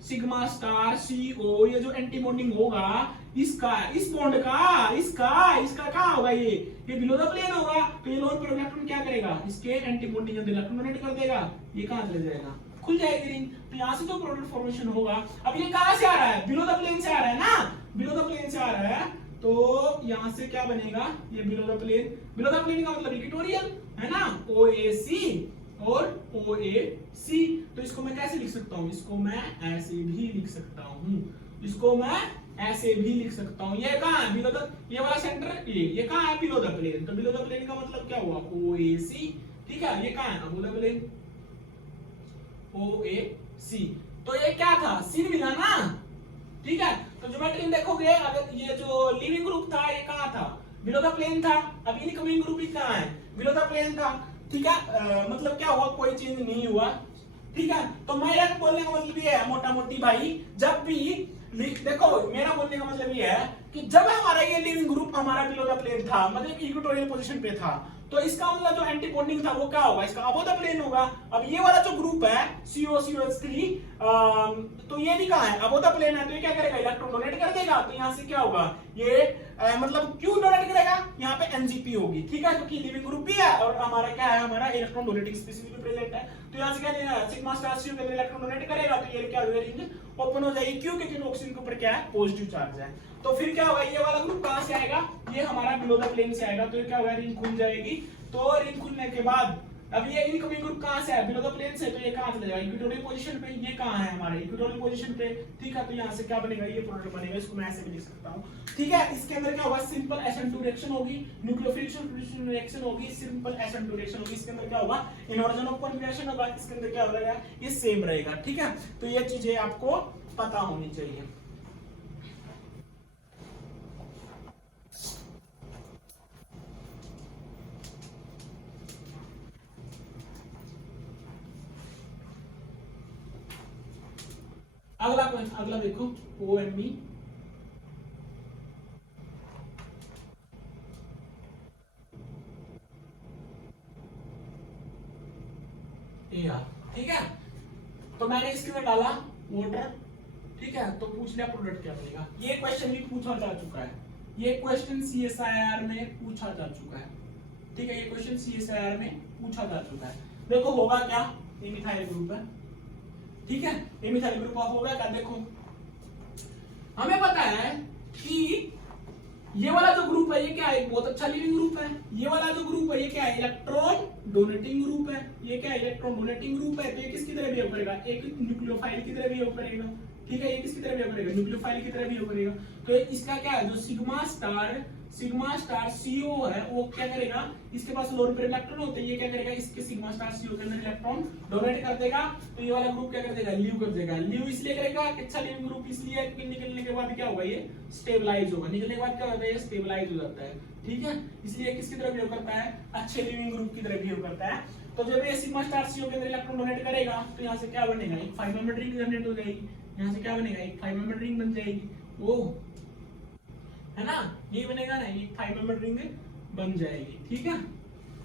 सिग्मा स्टार CO, ये जो एंटी बॉन्डिंग होगा इसका, इस बॉन्ड का, इसका क्या होगा, ये बिलो द प्लेन होगा। तो ये लोन पेयर इलेक्ट्रॉन क्या करेगा, इसके एंटी बॉन्डिंग अंदर इलेक्ट्रॉन डोनेट कर देगा, ये कहां चले जाएगा, खुल जाएगी रिंग। तो यहाँ से जो प्रोडक्ट फॉर्मेशन होगा, अब ये कहां से आ रहा है, बिलो द प्लेन से आ रहा है ना, बिलो द प्लेन से आ रहा है, तो यहाँ से क्या बनेगा, ये बिलो द प्लेन का मतलब इक्वेटोरियल है ना, OAC और OAC। तो इसको मैं कैसे लिख सकता हूँ, इसको मैं ऐसे भी लिख सकता हूँ, इसको मैं ऐसे भी लिख सकता हूँ। ये कहाँ है, बिलो द, ये वाला सेंटर, ये कहाँ है, बिलो द प्लेन। तो बिलो द प्लेन का मतलब क्या हुआ, OAC। ठीक है, ये कहाँ है, अबव द प्लेन, OAC। तो ये क्या था, सीन मिला ना। ठीक है, तो ज्योमेट्री में देखोगे, अगर ये जो लिविंग ग्रुप था ये कहाँ था, बिलो द प्लेन था। अब इनकमिंग ग्रुप भी कहाँ है, बिलो द प्लेन था। ठीक है, मतलब क्या हुआ, कोई चेंज नहीं हुआ। ठीक है, तो मेरा बोलने का मतलब ये है मोटा मोटी भाई, जब भी देखो मेरा बोलने का मतलब ये है कि जब हमारा ये लिविंग ग्रुप हमारा बिलो द प्लेन था, मतलब इक्वेटोरियल पोजीशन पे था, तो इसका मतलब जो एंटी बॉन्डिंग था वो क्या होगा, इसका अबव द प्लेन होगा। अब ये वाला जो ग्रुप है COCH3, तो ये भी कहाँ है, अबव द प्लेन है, तो ये क्या करेगा, इलेक्ट्रॉन डोनेट कर देगा। तो यहाँ से क्या होगा, ये मतलब क्यों डोनेट करेगा, यहाँ पे एनजीपी होगी। ठीक है, क्योंकि लिविंग ग्रुप भी है और हमारा क्या है, हमारा इलेक्ट्रॉन डोनेटिंग स्पीशीज भी प्रेजेंट है। तो यहाँ से क्या देगा, सिग्मा स्टार CO के अंदर इलेक्ट्रॉन डोनेट करेगा, तो ये क्या रिंग ओपन हो जाएगी। क्यों, क्योंकि ऑक्सीजन के ऊपर क्या है, पॉजिटिव चार्ज है। तो फिर क्या होगा, ये वाला ग्रुप कहां से आएगा, ये हमारा बिलो द प्लेन से आएगा। तो ये क्या होगा, रिंग खुल जाएगी। तो रिंग खुलने के बाद अब ये इनकमिंग ग्रुप कहां से है, बिलो द प्लेन से, तो ये कहां चला जाएगा, इक्वेटोरियल पोजीशन पे। ये कहां है, हमारे इक्वेटोरियल पोजीशन पे। ठीक है, तो यहां से क्या बनेगा, ये प्रोडक्ट बनेगा, इसको मैं ऐसे भी लिख सकता हूं। ठीक है, इसके अंदर क्या होगा, सिंपल SN2 रिएक्शन होगी, न्यूक्लियोफिलिक रिएक्शन होगी, सिंपल SN2 रिएक्शन होगी। इसके अंदर क्या होगा, इन्वर्जन ऑफ कॉन्फिगरेशन होगा, इसके अंदर क्या रहेगा, ये सेम रहेगा। ठीक है, तो ये चीजें आपको पता होनी चाहिए। अगला देखो OMe AR, ठीक है। तो मैंने इसके अंदर डाला वाटर, ठीक है, तो पूछ लिया प्रोडक्ट क्या बनेगा। ये क्वेश्चन भी पूछा जा चुका है, ये क्वेश्चन CSIR में पूछा जा चुका है, ठीक है, ये क्वेश्चन CSIR में पूछा जा चुका है। देखो होगा क्या, ये मिथाइल ग्रुप है, ठीक है, ये मिथाइल ग्रुप ऑफ होगा क्या। देखो हमें पता है कि ये वाला जो ग्रुप है ये क्या है, बहुत अच्छा लिविंग ग्रुप है। ये वाला जो ग्रुप है ये क्या है, इलेक्ट्रॉन डोनेटिंग ग्रुप है। ये क्या है, इलेक्ट्रॉन डोनेटिंग ग्रुप है। तो ये किसकी तरह बिहेव करेगा, एक न्यूक्लियोफाइल की तरह बिहेव करेगा, ठीक है। ये किसकी तरह बिहेव करेगा, न्यूक्लियोफाइल की तरह बिहेव करेगा। तो इसका क्या है, जो सिग्मा स्टार CO है वो क्या करेगा, इसके पास लोअर पेयर इलेक्ट्रॉन होते हैं, ये क्या करेगा, इसके सिग्मा स्टार CO के अंदर इलेक्ट्रॉन डोनेट कर देगा। तो ये वाला ग्रुप क्या कर देगा, लीव कर देगा। लीव इसलिए करेगा कि अच्छा लिविंग ग्रुप इसलिए कि निकलने के बाद क्या होगा, ये स्टेबलाइज होगा। निकलने के बाद क्या होता है, ये स्टेबलाइज हो जाता है, ठीक है। इसलिए किसकी तरह बिहेव करता है, अच्छे लिविंग ग्रुप की तरह बिहेव करता है। तो जब ये सिग्मा स्टार CO के अंदर इलेक्ट्रॉन डोनेट करेगा तो यहाँ से क्या बनेगा, एक 5 मेंबर रिंग जनरेट हो जाएगी। यहाँ से क्या बनेगा, एक 5 मेंबर रिंग बन जाएगी, वो है ना, यही बनेगा ना, ये 5 मेंबर रिंग बन जाएगी, ठीक है,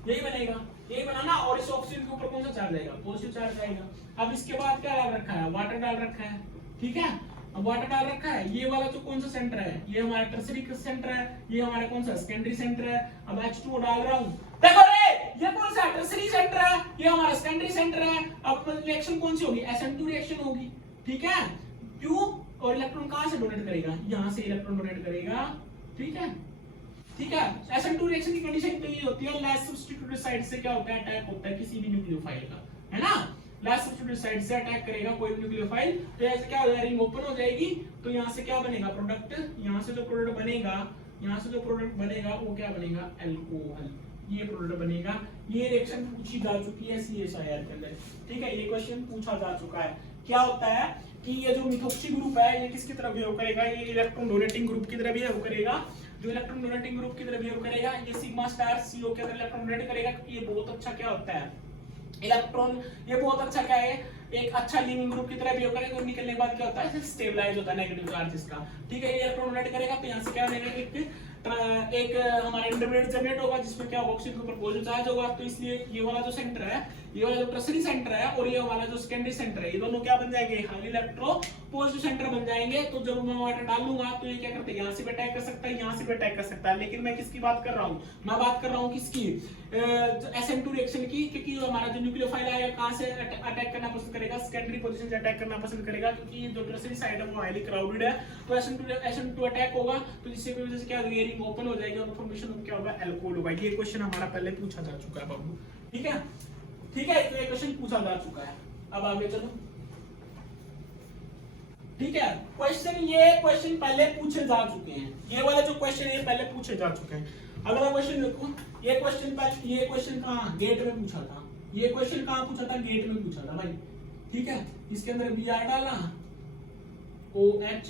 यही बनेगा, यही बनाना। और इस ऑक्सीजन के ऊपर कौन सा चार्ज आएगा, पॉजिटिव चार्ज आएगा। अब इसके बाद क्या डाल रखा है, वाटर डाल रखा है, ठीक है। अब वाटर डाल रखा है, ये वाला जो कौन सा सेंटर है, ये हमारा टर्सरी सेंटर है, ये हमारा कौन सा सेकेंडरी सेंटर है। अब H2O डाल रहा हूं, देखो रे ये कौन सा टर्सरी सेंटर है, ये हमारा सेकेंडरी सेंटर है। अब रिएक्शन कौन सी होगी, SN2 रिएक्शन होगी, ठीक है। क्यों, और इलेक्ट्रॉन कहां से डोनेट करेगा, यहां से इलेक्ट्रॉन डोनेट करेगा, ठीक है, ठीक है। SN2 रिएक्शन की कंडीशन तो ये होती है, लेस सब्स्टिट्यूटेड साइड से क्या होता है, अटैक होता है किसी भी न्यूक्लियोफाइल का, है ना। लेस सब्स्टिट्यूटेड साइड से अटैक करेगा कोई न्यूक्लियोफाइल, तो ऐसे क्या हो जाएगा, रिंग ओपन हो जाएगी। तो यहां से क्या बनेगा प्रोडक्ट, यहां से जो प्रोडक्ट बनेगा, यहां से जो प्रोडक्ट बनेगा वो क्या बनेगा, अल्कोहल, ये प्रोडक्ट बनेगा। ये रिएक्शन पूछी जा चुकी है CSIR के अंदर, ठीक है, ये क्वेश्चन पूछा जा चुका है। क्या होता है कि ये जो मिथोक्सी ग्रुप है ये किसकी तरह बिहेव करेगा, ये इलेक्ट्रॉन डोनेटिंग ग्रुप की तरह बिहेव करेगा। जो इलेक्ट्रॉन डोनेटिंग ग्रुप की तरह बिहेव करेगा, ये सिग्मा स्टार CO के अंदर इलेक्ट्रॉन डोनेट करेगा, क्योंकि ये बहुत अच्छा क्या होता है, इलेक्ट्रॉन, ये बहुत अच्छा क्या है, एक अच्छा लिविंग ग्रुप की तरह बिहेव करेगा। और निकलने के बाद क्या होता है, स्टेबलाइज होता है नेगेटिव चार्ज इसका, ठीक है। ये इलेक्ट्रॉन डोनेट करेगा तो यहाँ से क्या बनेगा, एक हमारा इंटरमीडिएट जनरेट होगा जिसमें क्या ऑक्सीजन के ऊपर पॉजिटिव चार्ज होगा। तो इसलिए ये वाला जो सेंटर है, ये वाला जो टर्सरी सेंटर है और ये वाला जो सेकेंडरी सेंटर है, ये दोनों क्या बन जाएंगे, हाई इलेक्ट्रो पॉजिटिव सेंटर बन जाएंगे। तो जब मैं वाटर डालूंगा तो ये क्या करते हैं, यहाँ से भी अटैक कर सकता है, यहाँ से भी अटैक कर सकता है। लेकिन मैं किसकी बात कर रहा हूँ, मैं बात कर रहा हूँ किसकी, SN2 रिएक्शन की, क्योंकि हमारा जो न्यूक्लियोफाइल आएगा कहां से अटैक करना पसंद करेगा, सेकेंडरी पोजीशन से अटैक करना पसंद करेगा, क्योंकि जो टर्सरी साइड है वो हाईली क्राउडेड है। तो SN2 अटैक होगा, तो जिससे की वजह से क्या होगी, रिंग ओपन हो जाएगी और फॉर्मेशन क्या होगा, अल्कोहल होगा। ये क्वेश्चन हमारा पहले पूछा जा चुका है बाबू, ठीक है, ठीक है, तो ये क्वेश्चन पूछा जा चुका है। अब आगे चलो, ठीक है। ये क्वेश्चन पहले पूछे जा चुके हैं, ये वाला जो क्वेश्चन है पहले पूछे जा चुके हैं। अगला क्वेश्चन देखो, ये क्वेश्चन कहाँ गेट में पूछा था, ये क्वेश्चन कहाँ पूछा था, गेट में पूछा था भाई, ठीक है। इसके अंदर Br डाला, OH,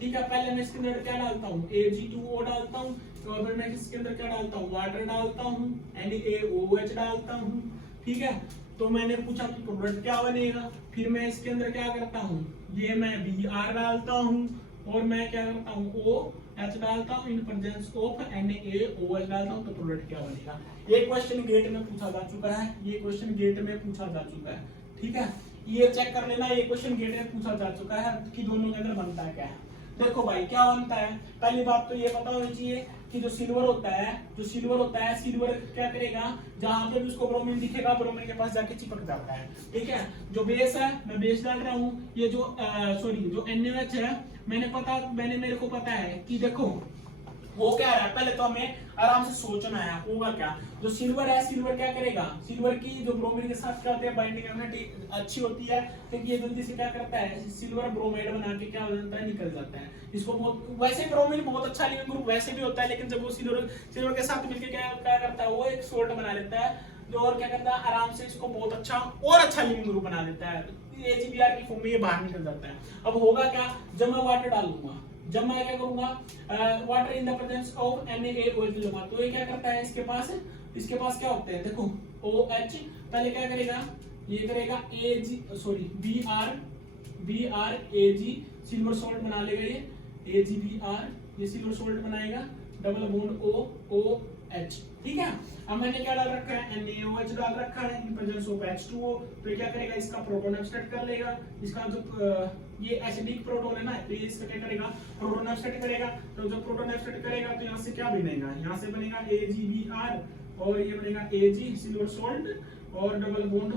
ठीक है। पहले मैं इसके अंदर क्या डालता हूँ, Ag2O डालता हूँ, और फिर मैं इसके अंदर क्या डालता हूँ, वाटर डालता हूँ, NaOH डालता हूँ, ठीक है। तो मैंने पूछा कि प्रोडक्ट क्या बनेगा, फिर मैं इसके अंदर क्या करता हूँ, ये मैं Br डालता हूँ और मैं क्या करता हूँ, OH डालता हूँ इन प्रेजेंस ऑफ NaOH डालता हूँ, तो प्रोडक्ट क्या बनेगा। ये क्वेश्चन गेट में पूछा जा चुका है, ये क्वेश्चन गेट में पूछा जा चुका है, ठीक है। ये चेक कर लेना, ये क्वेश्चन गेट में पूछा जा चुका है कि दोनों के अंदर बनता है क्या है। देखो भाई क्या बनता है, पहली बात तो ये पता होनी चाहिए कि जो सिल्वर होता है, सिल्वर क्या करेगा, जहां पे भी उसको ब्रोमीन दिखेगा ब्रोमीन के पास जाके चिपक जाता है, ठीक है। जो बेस है, मैं बेस डाल रहा हूँ, ये जो जो NaOH है, मेरे को पता है कि देखो वो क्या है, पहले तो हमें आराम से सोचना है होगा क्या। जो सिल्वर है, सिल्वर क्या करेगा, सिल्वर की जो ब्रोमीन के साथ क्या होती है, बाइंडिंग एफिनिटी अच्छी होती है, क्योंकि ये जल्दी से क्या करता है, सिल्वर ब्रोमाइड बना के क्या हो जाता है, निकल जाता है। इसको बहुत, वैसे ब्रोमीन बहुत अच्छा लिविंग ग्रुप वैसे भी होता है, लेकिन जब वो सिल्वर के साथ मिलकर क्या करता है, वो एक सोल्ट बना लेता है, जो और क्या करता है, आराम से इसको बहुत अच्छा लिविंग ग्रुप बना देता है। AgBr की फॉर्म में ये बाहर निकल जाता है। अब होगा क्या, जब मैं वाटर डालूंगा, जब मैं क्या करूंगा, water in the presence of NaOH लूंगा, तो ये क्या करता है, इसके पास क्या होते हैं, देखो OH पहले क्या करेगा, ये करेगा Br BrAg सिल्वर सॉल्ट बना लेगा ये AgBr, ये सिल्वर सॉल्ट बनाएगा, डबल बॉन्ड OH, ठीक है। अब मैंने क्या डाल रखा है, NaOH डाल रखा है इन प्रेजेंस ऑफ H2O, तो ये क्या करेगा, इसका प्रोटॉन एब्स्ट्रैक्ट कर लेगा, इसका जो ये एसिडिक प्रोटॉन है ना, तो ये इसका क्या करेगा, प्रोटॉन एब्स्ट्रैक्ट करेगा, तो जब प्रोटॉन एब्स्ट्रैक्ट करेगा तो यहाँ से क्या बनेगा, यहाँ से बनेगा AgBr और ये बनेगा Ag सिल्वर सॉल्ट और डबल बॉन्ड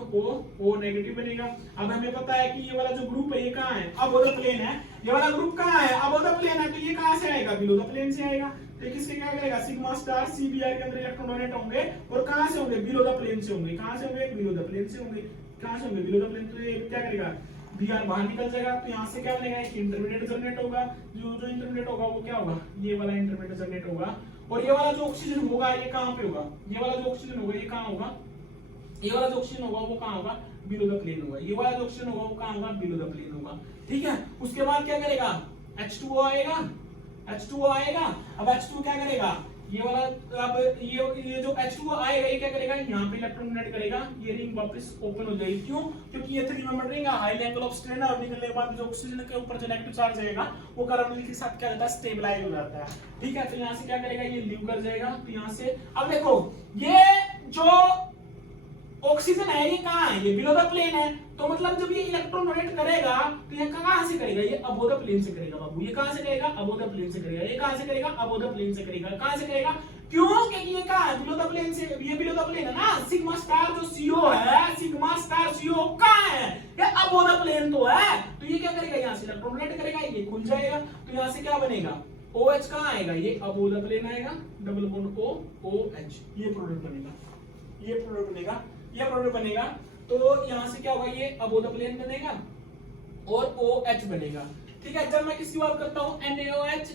O नेगेटिव बनेगा। अब हमें पता है कि ये वाला जो ग्रुप है ये कहाँ है, अबोव द प्लेन है, ये वाला ग्रुप कहाँ है, अबोव द प्लेन है, तो ये कहाँ से आएगा, बिलो द प्लेन से आएगा। तो किसके क्या करेगा, सिग्मा स्टार CBr के अंदर इलेक्ट्रॉन डोनेट होंगे और कहाँ से होंगे, बिलो द प्लेन से होंगे, कहाँ से होंगे, बिलो द प्लेन से होंगे, कहाँ से होंगे, बिलो द प्लेन। तो ये क्या करेगा, Br बाहर निकल जाएगा, तो यहाँ से क्या बनेगा, एक इंटरमीडिएट जनरेट होगा, जो इंटरमीडिएट होगा वो क्या होगा, ये वाला इंटरमीडिएट जनरेट होगा, और ये वाला जो ऑक्सीजन होगा ये कहाँ पे होगा, ये वाला जो ऑक्सीजन होगा ये कहाँ होगा, ये वाला जो ऑक्सीजन होगा वो कहाँ होगा, बिलो द प्लेन होगा, ये वाला जो ऑक्सीजन होगा वो कहाँ होगा, बिलो द प्लेन होगा, ठीक है। उसके बाद क्या करेगा, H2O आएगा, H2O आएगा, अब H2O क्या करेगा, ये वाला, अब ये जो H2O आएगा ये क्या करेगा, यहाँ पे इलेक्ट्रॉन डोनेट करेगा, ये रिंग वापस ओपन हो जाएगी, क्यों, क्योंकि ये 3 मेंबर रिंग है, हाई एंगल ऑफ स्ट्रेन और निकलने के बाद जो ऑक्सीजन के ऊपर जो इलेक्ट्रिक चार्ज आएगा वो कार्बोनिल के साथ क्या होता है, स्टेबलाइज हो जाता है, ठीक है। तो यहाँ से क्या करेगा, ये लीव कर जाएगा, तो यहाँ से अब देखो ये जो ऑक्सीजन है ये कहाँ है, ये बिलो द प्लेन है, तो मतलब जब ये इलेक्ट्रॉन डोनेट करेगा तो ये कहाँ से करेगा, ये अबोव द प्लेन से करेगा बाबू, ये कहाँ से करेगा, अबोव द प्लेन से करेगा, ये कहाँ से करेगा, अबोव द प्लेन से करेगा, कहाँ से करेगा, क्यों, क्योंकि ये कहाँ है, बिलो द प्लेन से, ये बिलो द प्लेन है ना, सिग्मा स्टार जो CO है, सिग्मा स्टार CO कहाँ है, ये अबोव द प्लेन तो है, तो ये क्या करेगा, यहाँ से इलेक्ट्रॉन डोनेट करेगा, ये खुल जाएगा, तो यहाँ से क्या बनेगा, OH कहाँ आएगा, ये अबोव द प्लेन आएगा, डबल बॉन्ड OH, ये प्रोडक्ट बनेगा, ये प्रोडक्ट बनेगा, ये प्रोडक्ट बनेगा। तो यहाँ से क्या होगा, ये अबोव द प्लेन बनेगा और OH बनेगा, ठीक है। जब मैं किसकी बात करता हूँ NaOH,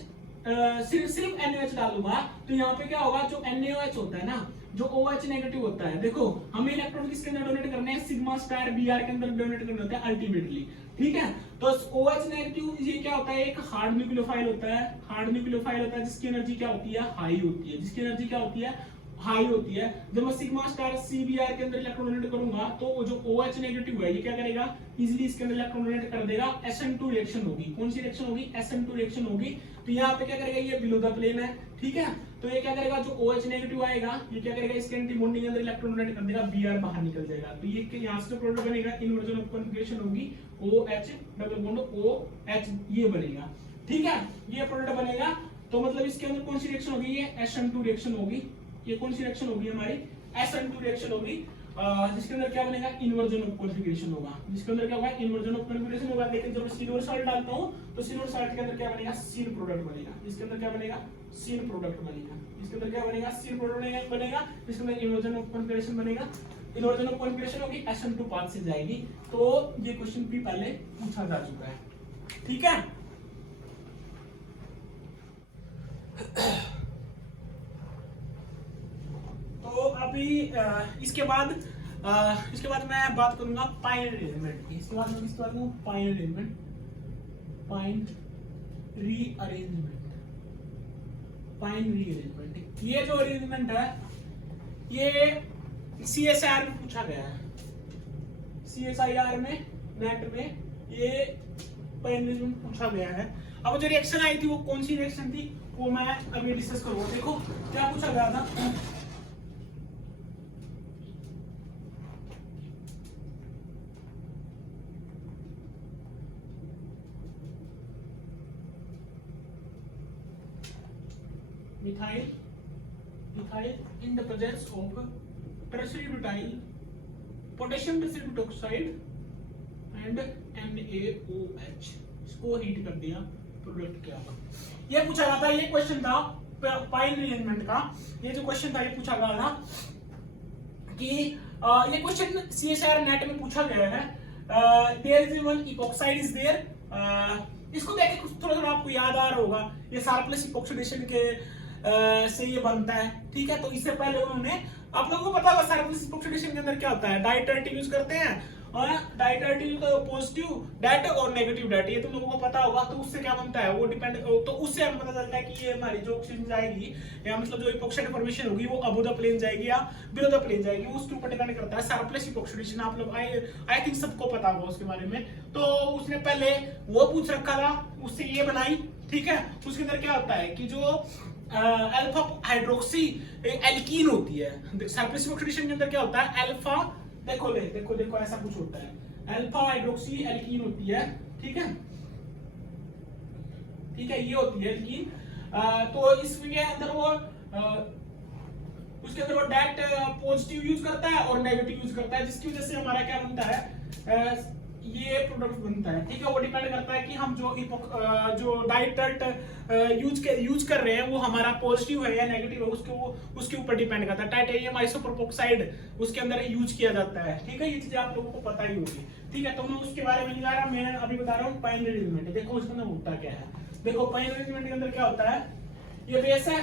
सिर्फ NaOH डालूंगा तो यहाँ पे क्या होगा, जो NaOH होता है ना, जो OH नेगेटिव होता है, देखो हमें इलेक्ट्रॉन किसके अंदर डोनेट करने हैं, सिग्मा स्टार Br के अंदर डोनेट करने होते हैं अल्टीमेटली, ठीक है। तो OH नेगेटिव ये क्या होता है, एक हार्ड न्यूक्लियोफाइल होता है, हार्ड न्यूक्लियोफाइल होता है जिसकी एनर्जी क्या होती है, हाई होती है, जिसकी एनर्जी क्या होती है, हाई होती है। जब मैं सिग्मा स्टार CBr के अंदर इलेक्ट्रॉन डोनेट करूंगा तो वो जो OH नेगेटिव है ये क्या करेगा, इजीली इसके अंदर इलेक्ट्रॉन डोनेट कर देगा, SN2 रिएक्शन होगी, कौन सी रिएक्शन होगी, SN2 रिएक्शन होगी। तो यहाँ पे क्या करेगा, ये बिलो द प्लेन है, ठीक है। तो ये क्या करेगा, जो OH नेगेटिव आएगा ये क्या करेगा, इसके एंटी बॉन्डिंग के अंदर इलेक्ट्रॉन डोनेट कर देगा, Br बाहर निकल जाएगा, तो ये यहाँ से जो प्रोडक्ट बनेगा, इन्वर्जन ऑफ कॉन्फिगरेशन होगी, OH डबल बॉन्ड OH ये बनेगा, ठीक है, ये प्रोडक्ट बनेगा। तो मतलब इसके अंदर कौन सी रिएक्शन होगी, ये SN2 रिएक्शन होगी, ये कौन सी रिएक्शन होगी हमारी, SN2 रिएक्शन होगी, जिसके अंदर क्या बनेगा, इन्वर्जन ऑफ कॉन्फिगरेशन होगा, जिसके अंदर क्या होगा, इन्वर्जन ऑफ कॉन्फिगरेशन होगा। लेकिन जब सिल्वर सॉल्ट डालता हूं तो सिल्वर सॉल्ट के अंदर क्या बनेगा, सीन प्रोडक्ट बनेगा, इसके अंदर क्या बनेगा, सीन प्रोडक्ट बनेगा, इसके अंदर क्या बनेगा, सीन प्रोडक्ट बनेगा, इसके अंदर इन्वर्जन ऑफ कॉन्फिगरेशन बनेगा, इन्वर्जन ऑफ कॉन्फिगरेशन होगी, SN2 पाथ से जाएगी। तो ये क्वेश्चन भी पहले पूछा जा चुका है, ठीक है। तो अभी इसके बाद मैं बात करूंगा पाइन रीअरेंजमेंट की, इसके बाद मैं किसकी बात करूंगा, पाइन रीअरेंजमेंट, ये जो अरेंजमेंट है ये CSIR में पूछा गया है, CSIR में नेट में ये पाइन रीअरेंजमेंट पूछा गया है। अब जो रिएक्शन आई थी वो कौन सी रिएक्शन थी वो मैं अभी डिस्कस करूंगा। देखो क्या पूछा गया था, methyl in the presence of tertiary butyl, potassium tertiary butoxide and NaOH, इसको हीट कर दिया, प्रोडक्ट क्या होगा, ये पूछा गया था। ये क्वेश्चन था पाइन रीअरेंजमेंट का, ये जो क्वेश्चन था ये पूछा गया था कि ये क्वेश्चन CSIR नेट में पूछा गया है। There is one epoxide is there, इसको देख के थोड़ा थोड़ा आपको याद आ रहा होगा, ये सार्प्लस इपॉक्सिडेशन के से ये बनता है, ठीक है। तो इससे पहले उन्होंने, आप लोगों को पता होगा सार्प्लस इपॉक्सिडेशन के अंदर क्या होता है, डाइटर्ट यूज करते हैं और डाइटर्टिव पॉजिटिव डैट और नेगेटिव डैट, ये तुम लोगों को पता होगा। तो उससे क्या बनता है, वो डिपेंड, तो उससे हमें पता चलता है कि ये हमारी जो ऑक्सीजन जाएगी या मतलब जो इपॉक्साइड फॉर्मेशन होगी वो अबव द प्लेन जाएगी या बिलो द प्लेन जाएगी, उसके ऊपर डिपेंड करता है। सरप्लस इपॉक्सीडेशन आप लोग आई थिंक सबको पता होगा उसके बारे में। तो उसने पहले वो पूछ रखा था, उससे ये बनाई, ठीक है। उसके अंदर क्या होता है कि जो अल्फा हाइड्रोक्सी एल्कीन होती है, सरप्लस इपॉक्सीडेशन के अंदर क्या होता है, अल्फा देखो ऐसा कुछ होता है, अल्फा हाइड्रोक्सी एल्कीन होती है, ठीक है, ये होती है एल्कीन। तो इसके अंदर वो उसके अंदर वो डैट पॉजिटिव यूज करता है और नेगेटिव यूज करता है, जिसकी वजह से हमारा क्या बनता है, ये प्रोडक्ट बनता है, ठीक है। वो डिपेंड करता है कि हम जो डाइटर्ट यूज कर रहे हैं वो हमारा पॉजिटिव है या नेगेटिव है, उसके ऊपर डिपेंड करता है। टाइटेनियम आइसोप्रोपोक्साइड उसके अंदर यूज किया जाता है, ठीक है। ये चीजें आप लोगों को पता ही होगी, ठीक है। तो मैं उसके बारे में नहीं जा रहा, मैं अभी बता रहा हूँ बाइनरी एलिमेंट। देखो उसके अंदर होता क्या है, देखो बाइनरी एलिमेंट के अंदर क्या होता है, ये बेस है,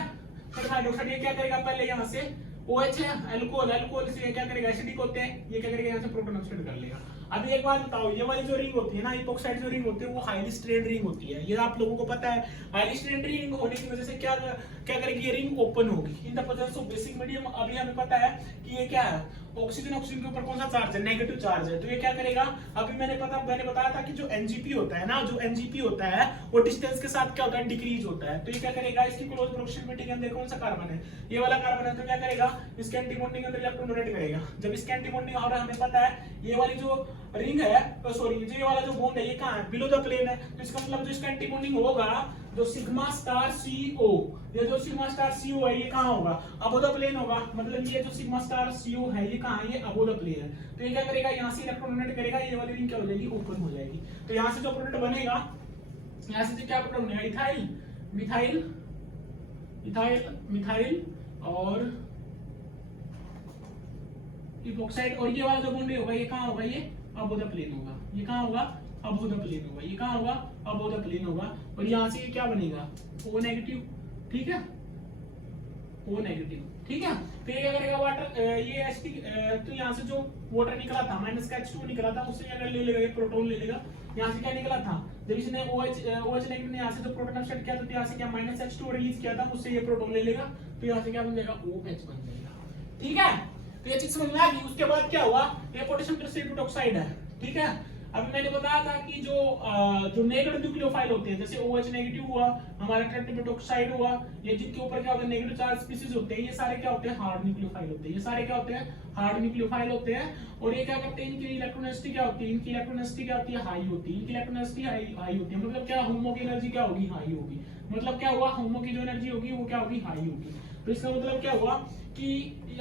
फिर हाइड्रोक्साइड, ये क्या करेगा, पहले यहाँ से OH है, अल्कोहल से क्या करेगा, एसिडिक होते हैं, ये क्या करेगा, यहाँ से प्रोटॉन ऑक्साइड कर लेगा। अभी एक बात बताओ, ये वाली जो रिंग होती है ना, इपॉक्साइड जो रिंग होती है वो हाईली स्ट्रेन्ड रिंग होती है, ये आप लोगों को पता है। हाईली स्ट्रेन्ड रिंग होने की वजह से क्या करेगी, ये रिंग ओपन होगी इन the presence of basic medium. अभी हमें पता है कि ये क्या है, ऑक्सीजन के ऊपर कौन सा चार्ज है, नेगेटिव चार्ज है। तो ये क्या करेगा, अभी मैंने बताया था कि जो NGP होता है ना, जो NGP होता है वो डिस्टेंस के साथ क्या होता है, डिक्रीज होता है। तो ये क्या करेगा, इसकी क्लोज प्रोक्सिमिटी के अंदर कौन सा कार्बन है, ये वाला कार्बन है, तो क्या करेगा, इसके एंटीबॉन्डिंग के अंदर इलेक्ट्रॉन डोनेट करेगा। जब इसके एंटीबॉन्डिंग और हमें पता है ये वाली जो रिंग है, सॉरी ये वाला जो बॉन्ड है ये कहां है, बिलो द प्लेन है। तो इसका मतलब जो इसका एंटीबॉन्डिंग होगा, जो सिग्मा स्टार CO, ये जो सिग्मा स्टार CO है ये कहां होगा, अबव द प्लेन होगा। मतलब ये जो सिग्मा स्टार CO है ये कहां है, ये अबव द प्लेन है। तो ये क्या करेगा, यहां से इलेक्ट्रॉन डोनेट करेगा, ये वाली रिंग क्या हो जाएगी, ओपन हो जाएगी। तो यहां से जो प्रोडक्ट बनेगा, यहां से क्या प्रोडक्ट बनेगा, इथाइल मिथाइल और इपॉक्साइड। और ये वाला जो बॉन्ड होगा ये कहां होगा, ये अबव द प्लेन होगा, ये कहां होगा, अबव द प्लेन होगा, ये कहां होगा, अबव द प्लेन होगा। और यहां से ये क्या बनेगा, O नेगेटिव, ठीक है, O नेगेटिव, ठीक है। तो ये क्या करेगा, वाटर ये H, तो यहां से जो वाटर निकला था माइनस का H2 निकला था, उससे अगर ले लेगा, ये प्रोटॉन ले लेगा। यहां से क्या निकला था, जब इसने OH नेगेटिव ने यहां से जो प्रोटॉन ऑक्साइड किया था, यहां से क्या माइनस H2 रिलीज किया था, उससे ये प्रोटॉन ले लेगा। तो यहां से क्या बन जाएगा, OH बन जाएगा, ठीक है। तो ये चीज समझ में आ गई। उसके बाद क्या हुआ, ये पोटेशियम परसल्फेट ऑक्साइड है, ठीक है। अभी मैंने बताया था कि जो नेगेटिव न्यूक्लियोफाइल होते हैं, जैसे OH नेगेटिव हुआ, हमारा टेट्रापेट ऑक्साइड हुआ, ये जिनके ऊपर क्या होता है, नेगेटिव चार्ज स्पीशीज होते हैं, ये सारे क्या होते हैं, हार्ड न्यूक्लियोफाइल होते हैं। ये सारे क्या होते हैं, हार्ड न्यूक्लियोफाइल होते हैं। और ये क्या करते हैं, इनकी इलेक्ट्रोनेसिटी क्या होती है, इनकी इलेक्ट्रोनेसिटी क्या होती है, हाई होती है। इनकी इलेक्ट्रोनेसिटी हाई होती है, मतलब क्या, होमो की एनर्जी क्या होगी, हाई होगी। मतलब क्या हुआ, होमो की जो एनर्जी होगी वो क्या होगी, हाई होगी। तो इसका मतलब क्या हुआ कि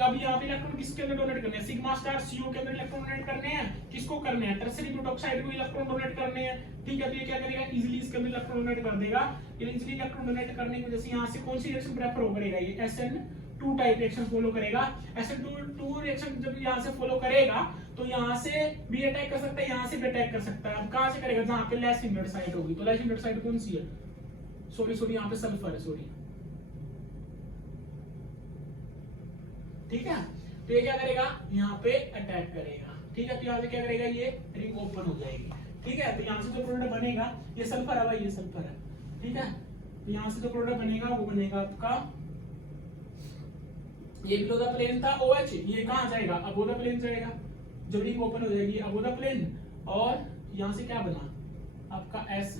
अब यहाँ पे इलेक्ट्रॉन किसके अंदर डोनेट करने हैं, सिग्मा स्टार CO के अंदर इलेक्ट्रॉन डोनेट करने हैं। किसको करने हैं, टर्शियरी ब्यूटॉक्साइड को इलेक्ट्रॉन डोनेट करने हैं, ठीक है। तो ये क्या करेगा, इजीली इसके अंदर इलेक्ट्रॉन डोनेट कर देगा। ये इजीली इलेक्ट्रॉन डोनेट करने की वजह से यहाँ से कौन सी रिएक्शन प्रेफर करेगा, ये SN2 टाइप रिएक्शन फॉलो करेगा। SN2 रिएक्शन जब यहाँ से फॉलो करेगा तो यहाँ से भी अटैक कर सकता है, यहाँ से भी अटैक कर सकता है। अब कहाँ से करेगा, जहाँ पे लेस हिंडर्ड साइड होगी। तो लेस हिंडर्ड साइड कौन सी है, सॉरी यहाँ पे सल्फर है, सॉरी, ठीक है। तो ये क्या करेगा, यहाँ पे अटैक करेगा, ठीक है। तो यहाँ से क्या करेगा, ये रिंग ओपन हो जाएगी, ठीक है। तो यहाँ से जो प्रोडक्ट बनेगा, ये सल्फर है भाई, ये सल्फर है, ठीक है। तो यहाँ से जो प्रोडक्ट बनेगा वो बनेगा आपका, ये बिलो द प्लेन था OH, ये कहाँ जाएगा, अबव द प्लेन जाएगा। जब रिंग ओपन हो जाएगी अबव द प्लेन, और यहाँ से क्या बना आपका S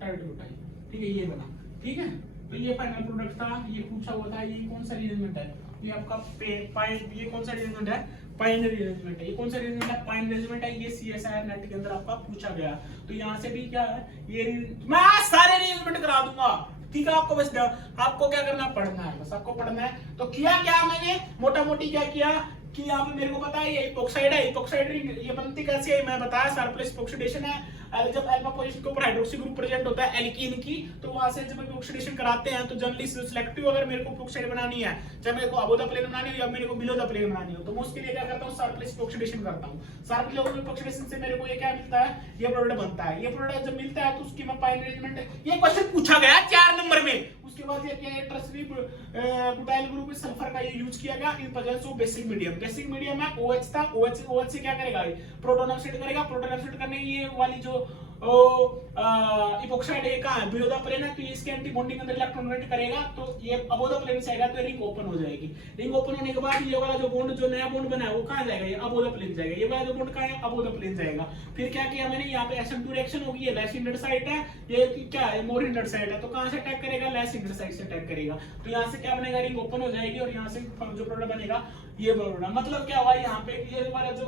टेट्राटाइल, ठीक है, ये बना, ठीक है। तो ये फाइनल प्रोडक्ट था, ये पूछा हुआ था, ये कौन सा रीअरेंजमेंट है, ये आपका ये कौन सा रीअरेंजमेंट है, पाइनरी रीअरेंजमेंट है। ये कौन सा रीअरेंजमेंट है, पाइनरी रीअरेंजमेंट है। ये CSIR नेट के अंदर आपका पूछा गया। तो यहाँ से भी क्या है, ये मैं सारे रीअरेंजमेंट करा दूंगा, ठीक है। आपको बस आपको क्या करना, पढ़ना है, बस आपको पढ़ना है। तो किया क्या मैंने, मोटा मोटी क्या किया कि यहाँ पे मेरे को पता है ये इपॉक्साइड है, इपॉक्साइड रिंग ये बनती कैसे है मैं बताया, सरप्लस इपॉक्सीडेशन है। जब अल्फा पोजीशन के ऊपर हाइड्रोक्सी ग्रुप प्रेजेंट होता है एल्कीन की, तो वहां से जब ऑक्सीडेशन कराते हैं तो जनरली सिलेक्टिव अगर मेरे को ऑक्साइड बनानी है, चाहे मेरे को अबव द प्लेन बनानी हो या मेरे को बिलो द प्लेन बनानी हो, तो मैं उसके लिए क्या करता हूं, शार्प ऑक्सीडेशन करता हूं। शार्प ऑक्सीडेशन से मेरे को ये क्या मिलता है, ये प्रोडक्ट बनता है। ये प्रोडक्ट जब मिलता है तो उसकी मैं पाई अरेंजमेंट, ये क्वेश्चन पूछा गया 4 नंबर में। उसके बाद ये क्या है, टर्सरी बुटाइल ग्रुप में सल्फर का ये यूज किया गया इन presence of basic medium. Basic medium में OH था, OH से क्या करेगा, प्रोटॉन ऑक्साइड करेगा। प्रोटॉन ऑक्साइड करने की ये वाली जो इपॉक्साइड है कहां है, बिलो द प्लेन है, तो ये इसके एंटी बॉन्डिंग अंदर इलेक्ट्रॉन डोनेट करेगा, तो ये अबव द प्लेन से आएगा तो रिंग ओपन हो जाएगी। रिंग ओपन होने के बाद ये वाला जो बॉन्ड, जो नया बॉन्ड बना है वो कहां जाएगा, ये अबव द प्लेन जाएगा। ये वाला जो बॉन्ड कहां है, अबव द प्लेन जाएगा। फिर क्या किया मैंने, यहाँ पे SN2 रिएक्शन होगी, ये लेस हिंडेड साइड है, ये क्या है, मोर हिंडेड साइड है, तो कहां से अटैक करेगा, लेस हिंडेड साइड से अटैक करेगा। तो यहाँ से क्या बनेगा, रिंग ओपन हो जाएगी और यहाँ से जो प्रोडक्ट बनेगा ये प्रोडक्ट। मतलब क्या हुआ, यहाँ पे ये हमारा जो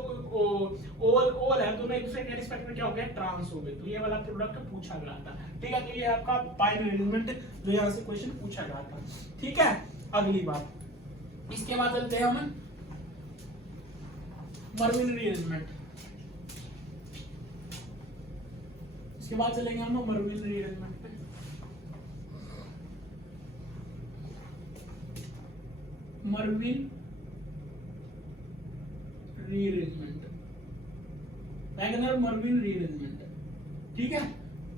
ओवल है दोनों एक दूसरे के रिस्पेक्ट में क्या हो गया, ट्रांस हो गए। तो ये वाला प्रोडक्ट पूछा गया था, ठीक है। तो ये आपका पाई अरेंजमेंट जो यहाँ से क्वेश्चन पूछा गया था, ठीक है। अगली बात, इसके बाद चलते हैं हम मर्विन रीअरेंजमेंट। इसके बाद चलेंगे हम मर्विन रीअरेंजमेंट पे। Mervyn rearrangement, Wagner Mervyn rearrangement, ठीक है।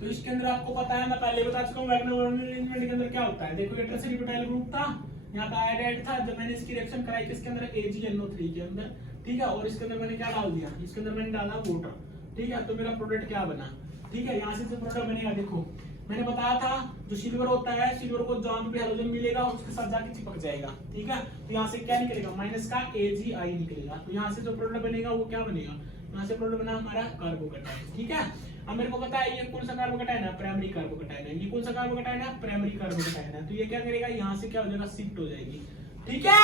तो इसके अंदर आपको पता है, मैं पहले बता चुका हूं वैगनर मर्विन रीअरेंजमेंट के अंदर क्या होता है। देखो ये टर्सरी ब्यूटाइल ग्रुप था, यहाँ पे आयोडाइड था, जब मैंने इसकी रिएक्शन कराई किसके अंदर, AgNO3 के अंदर, ठीक है। और इसके अंदर मैंने क्या डाल दिया, इसके अंदर मैंने डाला वाटर, ठीक है। तो मेरा प्रोडक्ट क्या बना, ठीक है। यहाँ से जो प्रोडक्ट बनेगा, देखो मैंने बताया था जो सिल्वर होता है, सिल्वर को जहां पे हाइड्रोजन मिलेगा उसके साथ जाके चिपक जाएगा, ठीक है। तो यहाँ से क्या निकलेगा, माइनस का AgI निकलेगा। तो यहाँ से जो प्रोडक्ट बनेगा वो क्या बनेगा, यहाँ से प्रोडक्ट बना हमारा कार्बोकटायन, ठीक है। अब मेरे को पता है ये कौन सा कार्बोकटायन है, प्राइमरी कार्बोकटायन है। ये कौन सा कार्बोकटायन है, प्राइमरी कार्बोकटायन है। तो ये क्या करेगा, यहाँ से क्या हो जाएगा, शिफ्ट हो जाएगी, ठीक है।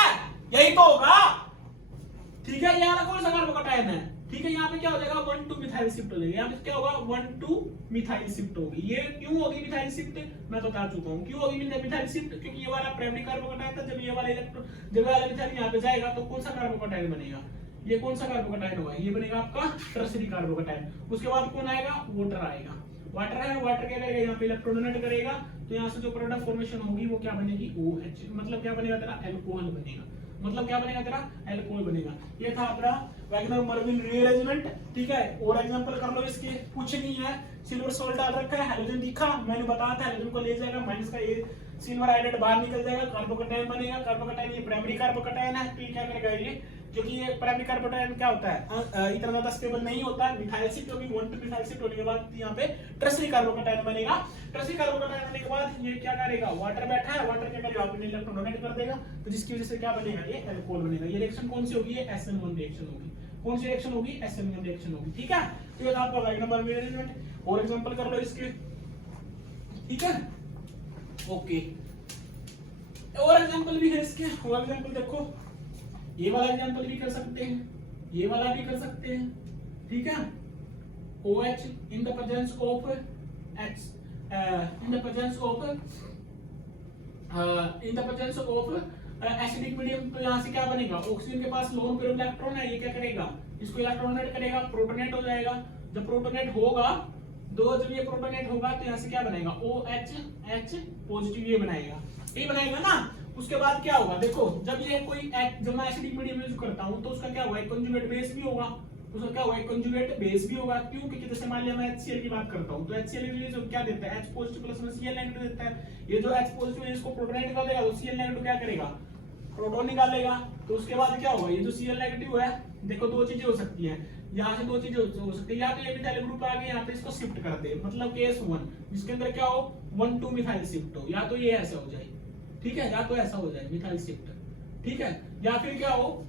यही तो होगा, ठीक है। यहाँ कौन सा कार्बोकटायन है, ठीक है। यहाँ पे क्या हो जाएगा, 1,2 मिथाइल शिफ्ट हो जाएगा। यहाँ पे क्या होगा, 1,2 मिथाइल शिफ्ट होगी। ये क्यों होगी मिथाइल शिफ्ट, मैं बता चुका हूँ क्यों होगी मिथाइल शिफ्ट, क्योंकि ये वाला प्राइमरी कार्बोकटायन था, जब ये वाला इलेक्ट्रॉन, जब वाला मिथाइल यहाँ पे जाएगा तो कौन सा कार्बोकटायन बनेगा, ये कौन सा कार्बोकटायन होगा, ये बनेगा आपका टर्सरी कार्बोकटायन। उसके बाद कौन आएगा, वाटर आएगा। वाटर है, वाटर क्या करेगा, यहाँ पे इलेक्ट्रॉन डोनेट करेगा, तो यहाँ से जो प्रोडक्ट फॉर्मेशन होगी वो क्या बनेगी, OH। मतलब क्या बनेगा तेरा, अल्कोहल बनेगा। मतलब क्या बनेगा तेरा, अल्कोहल बनेगा। ये था अपना वैगनर मर्विन रीअरेंजमेंट, ठीक है। और एग्जांपल कर लो इसके, कुछ नहीं है, सिल्वर सॉल्ट डाल रखा है, हाइड्रोजन दिखा, मैंने बताया था हाइड्रोजन को ले जाएगा, माइनस का ये सिल्वर आयोडाइड बाहर निकल जाएगा, कार्बोकटायन बनेगा। कार्बोकटायन ये प्राइमरी कार्बोकटायन है, तो ये क्या करेगा, ये क्योंकि ये प्राइमरी कार्बोकटायन क्या होता है, इतना ज्यादा स्टेबल नहीं होता है, मिथाइल शिफ्ट होगी, 1,2 मिथाइल शिफ्ट होने के बाद यहाँ पे टर्सरी कार्बोकटायन बनेगा। टर्सरी कार्बोकटायन बनने के बाद ये क्या करेगा, वाटर बैठा है, वाटर क्या करेगा, अपने इलेक्ट्रॉन डोनेट कर देगा, तो जिसकी वजह से क्या बनेगा, ये अल्कोहल बनेगा। ये रिएक्शन कौन सी होगी, ये SN1 रिएक्शन होगी। कौन सी रिएक्शन होगी, SN1 रिएक्शन होगी, ठीक है। तो ये था आपका वैगनर मर्विन रीअरेंजमेंट। और एग्जांपल कर लो इसके, ठीक है, ओके। और एग्जांपल भी है इसके, और एग्जांपल देखो, ये वाला एग्जांपल भी कर सकते हैं, ये वाला भी कर सकते हैं, ठीक है। OH in the presence of H in the presence of acidic medium, तो यहाँ से क्या बनेगा, ऑक्सीजन के पास लोन पेयर इलेक्ट्रॉन है, ये क्या करेगा, इसको इलेक्ट्रॉन डोनेट करेगा, प्रोटोनेट हो जाएगा। जब प्रोटोनेट होगा, जब ये प्रोटोनेट होगा तो यहाँ से क्या बनेगा, OH पॉजिटिव ये बनाएगा, ये बनाएगा ना। उसके बाद क्या होगा, देखो जब ये कोई जब मैं एसिडिक मीडियम यूज करता हूँ तो उसका क्या होगा, कंजुगेट बेस भी होगा, उसका क्या होगा, कंजुगेट बेस भी होगा। क्यों, क्योंकि जैसे मान लिया मैं HCl की बात करता हूँ, तो HCl जो क्या देता है, H पॉजिटिव प्लस में Cl नेगेटिव देता है। ये जो H पॉजिटिव है इसको प्रोटोन निकालेगा, तो Cl नेगेटिव क्या करेगा, प्रोटॉन निकालेगा। तो उसके बाद क्या होगा, ये जो Cl नेगेटिव है, देखो दो चीजें हो सकती हैं, यहाँ से दो चीजें हो सकती है, या तो ये मिथाइल ग्रुप आगे यहाँ पे इसको शिफ्ट कर दे, मतलब केस 1 जिसके अंदर क्या हो, 1,2 मिथाइल शिफ्ट हो, या तो ये ऐसा हो जाए, ठीक है, या तो ऐसा हो जाए मिथाइल शिफ्ट, ठीक है। या फिर क्या हो,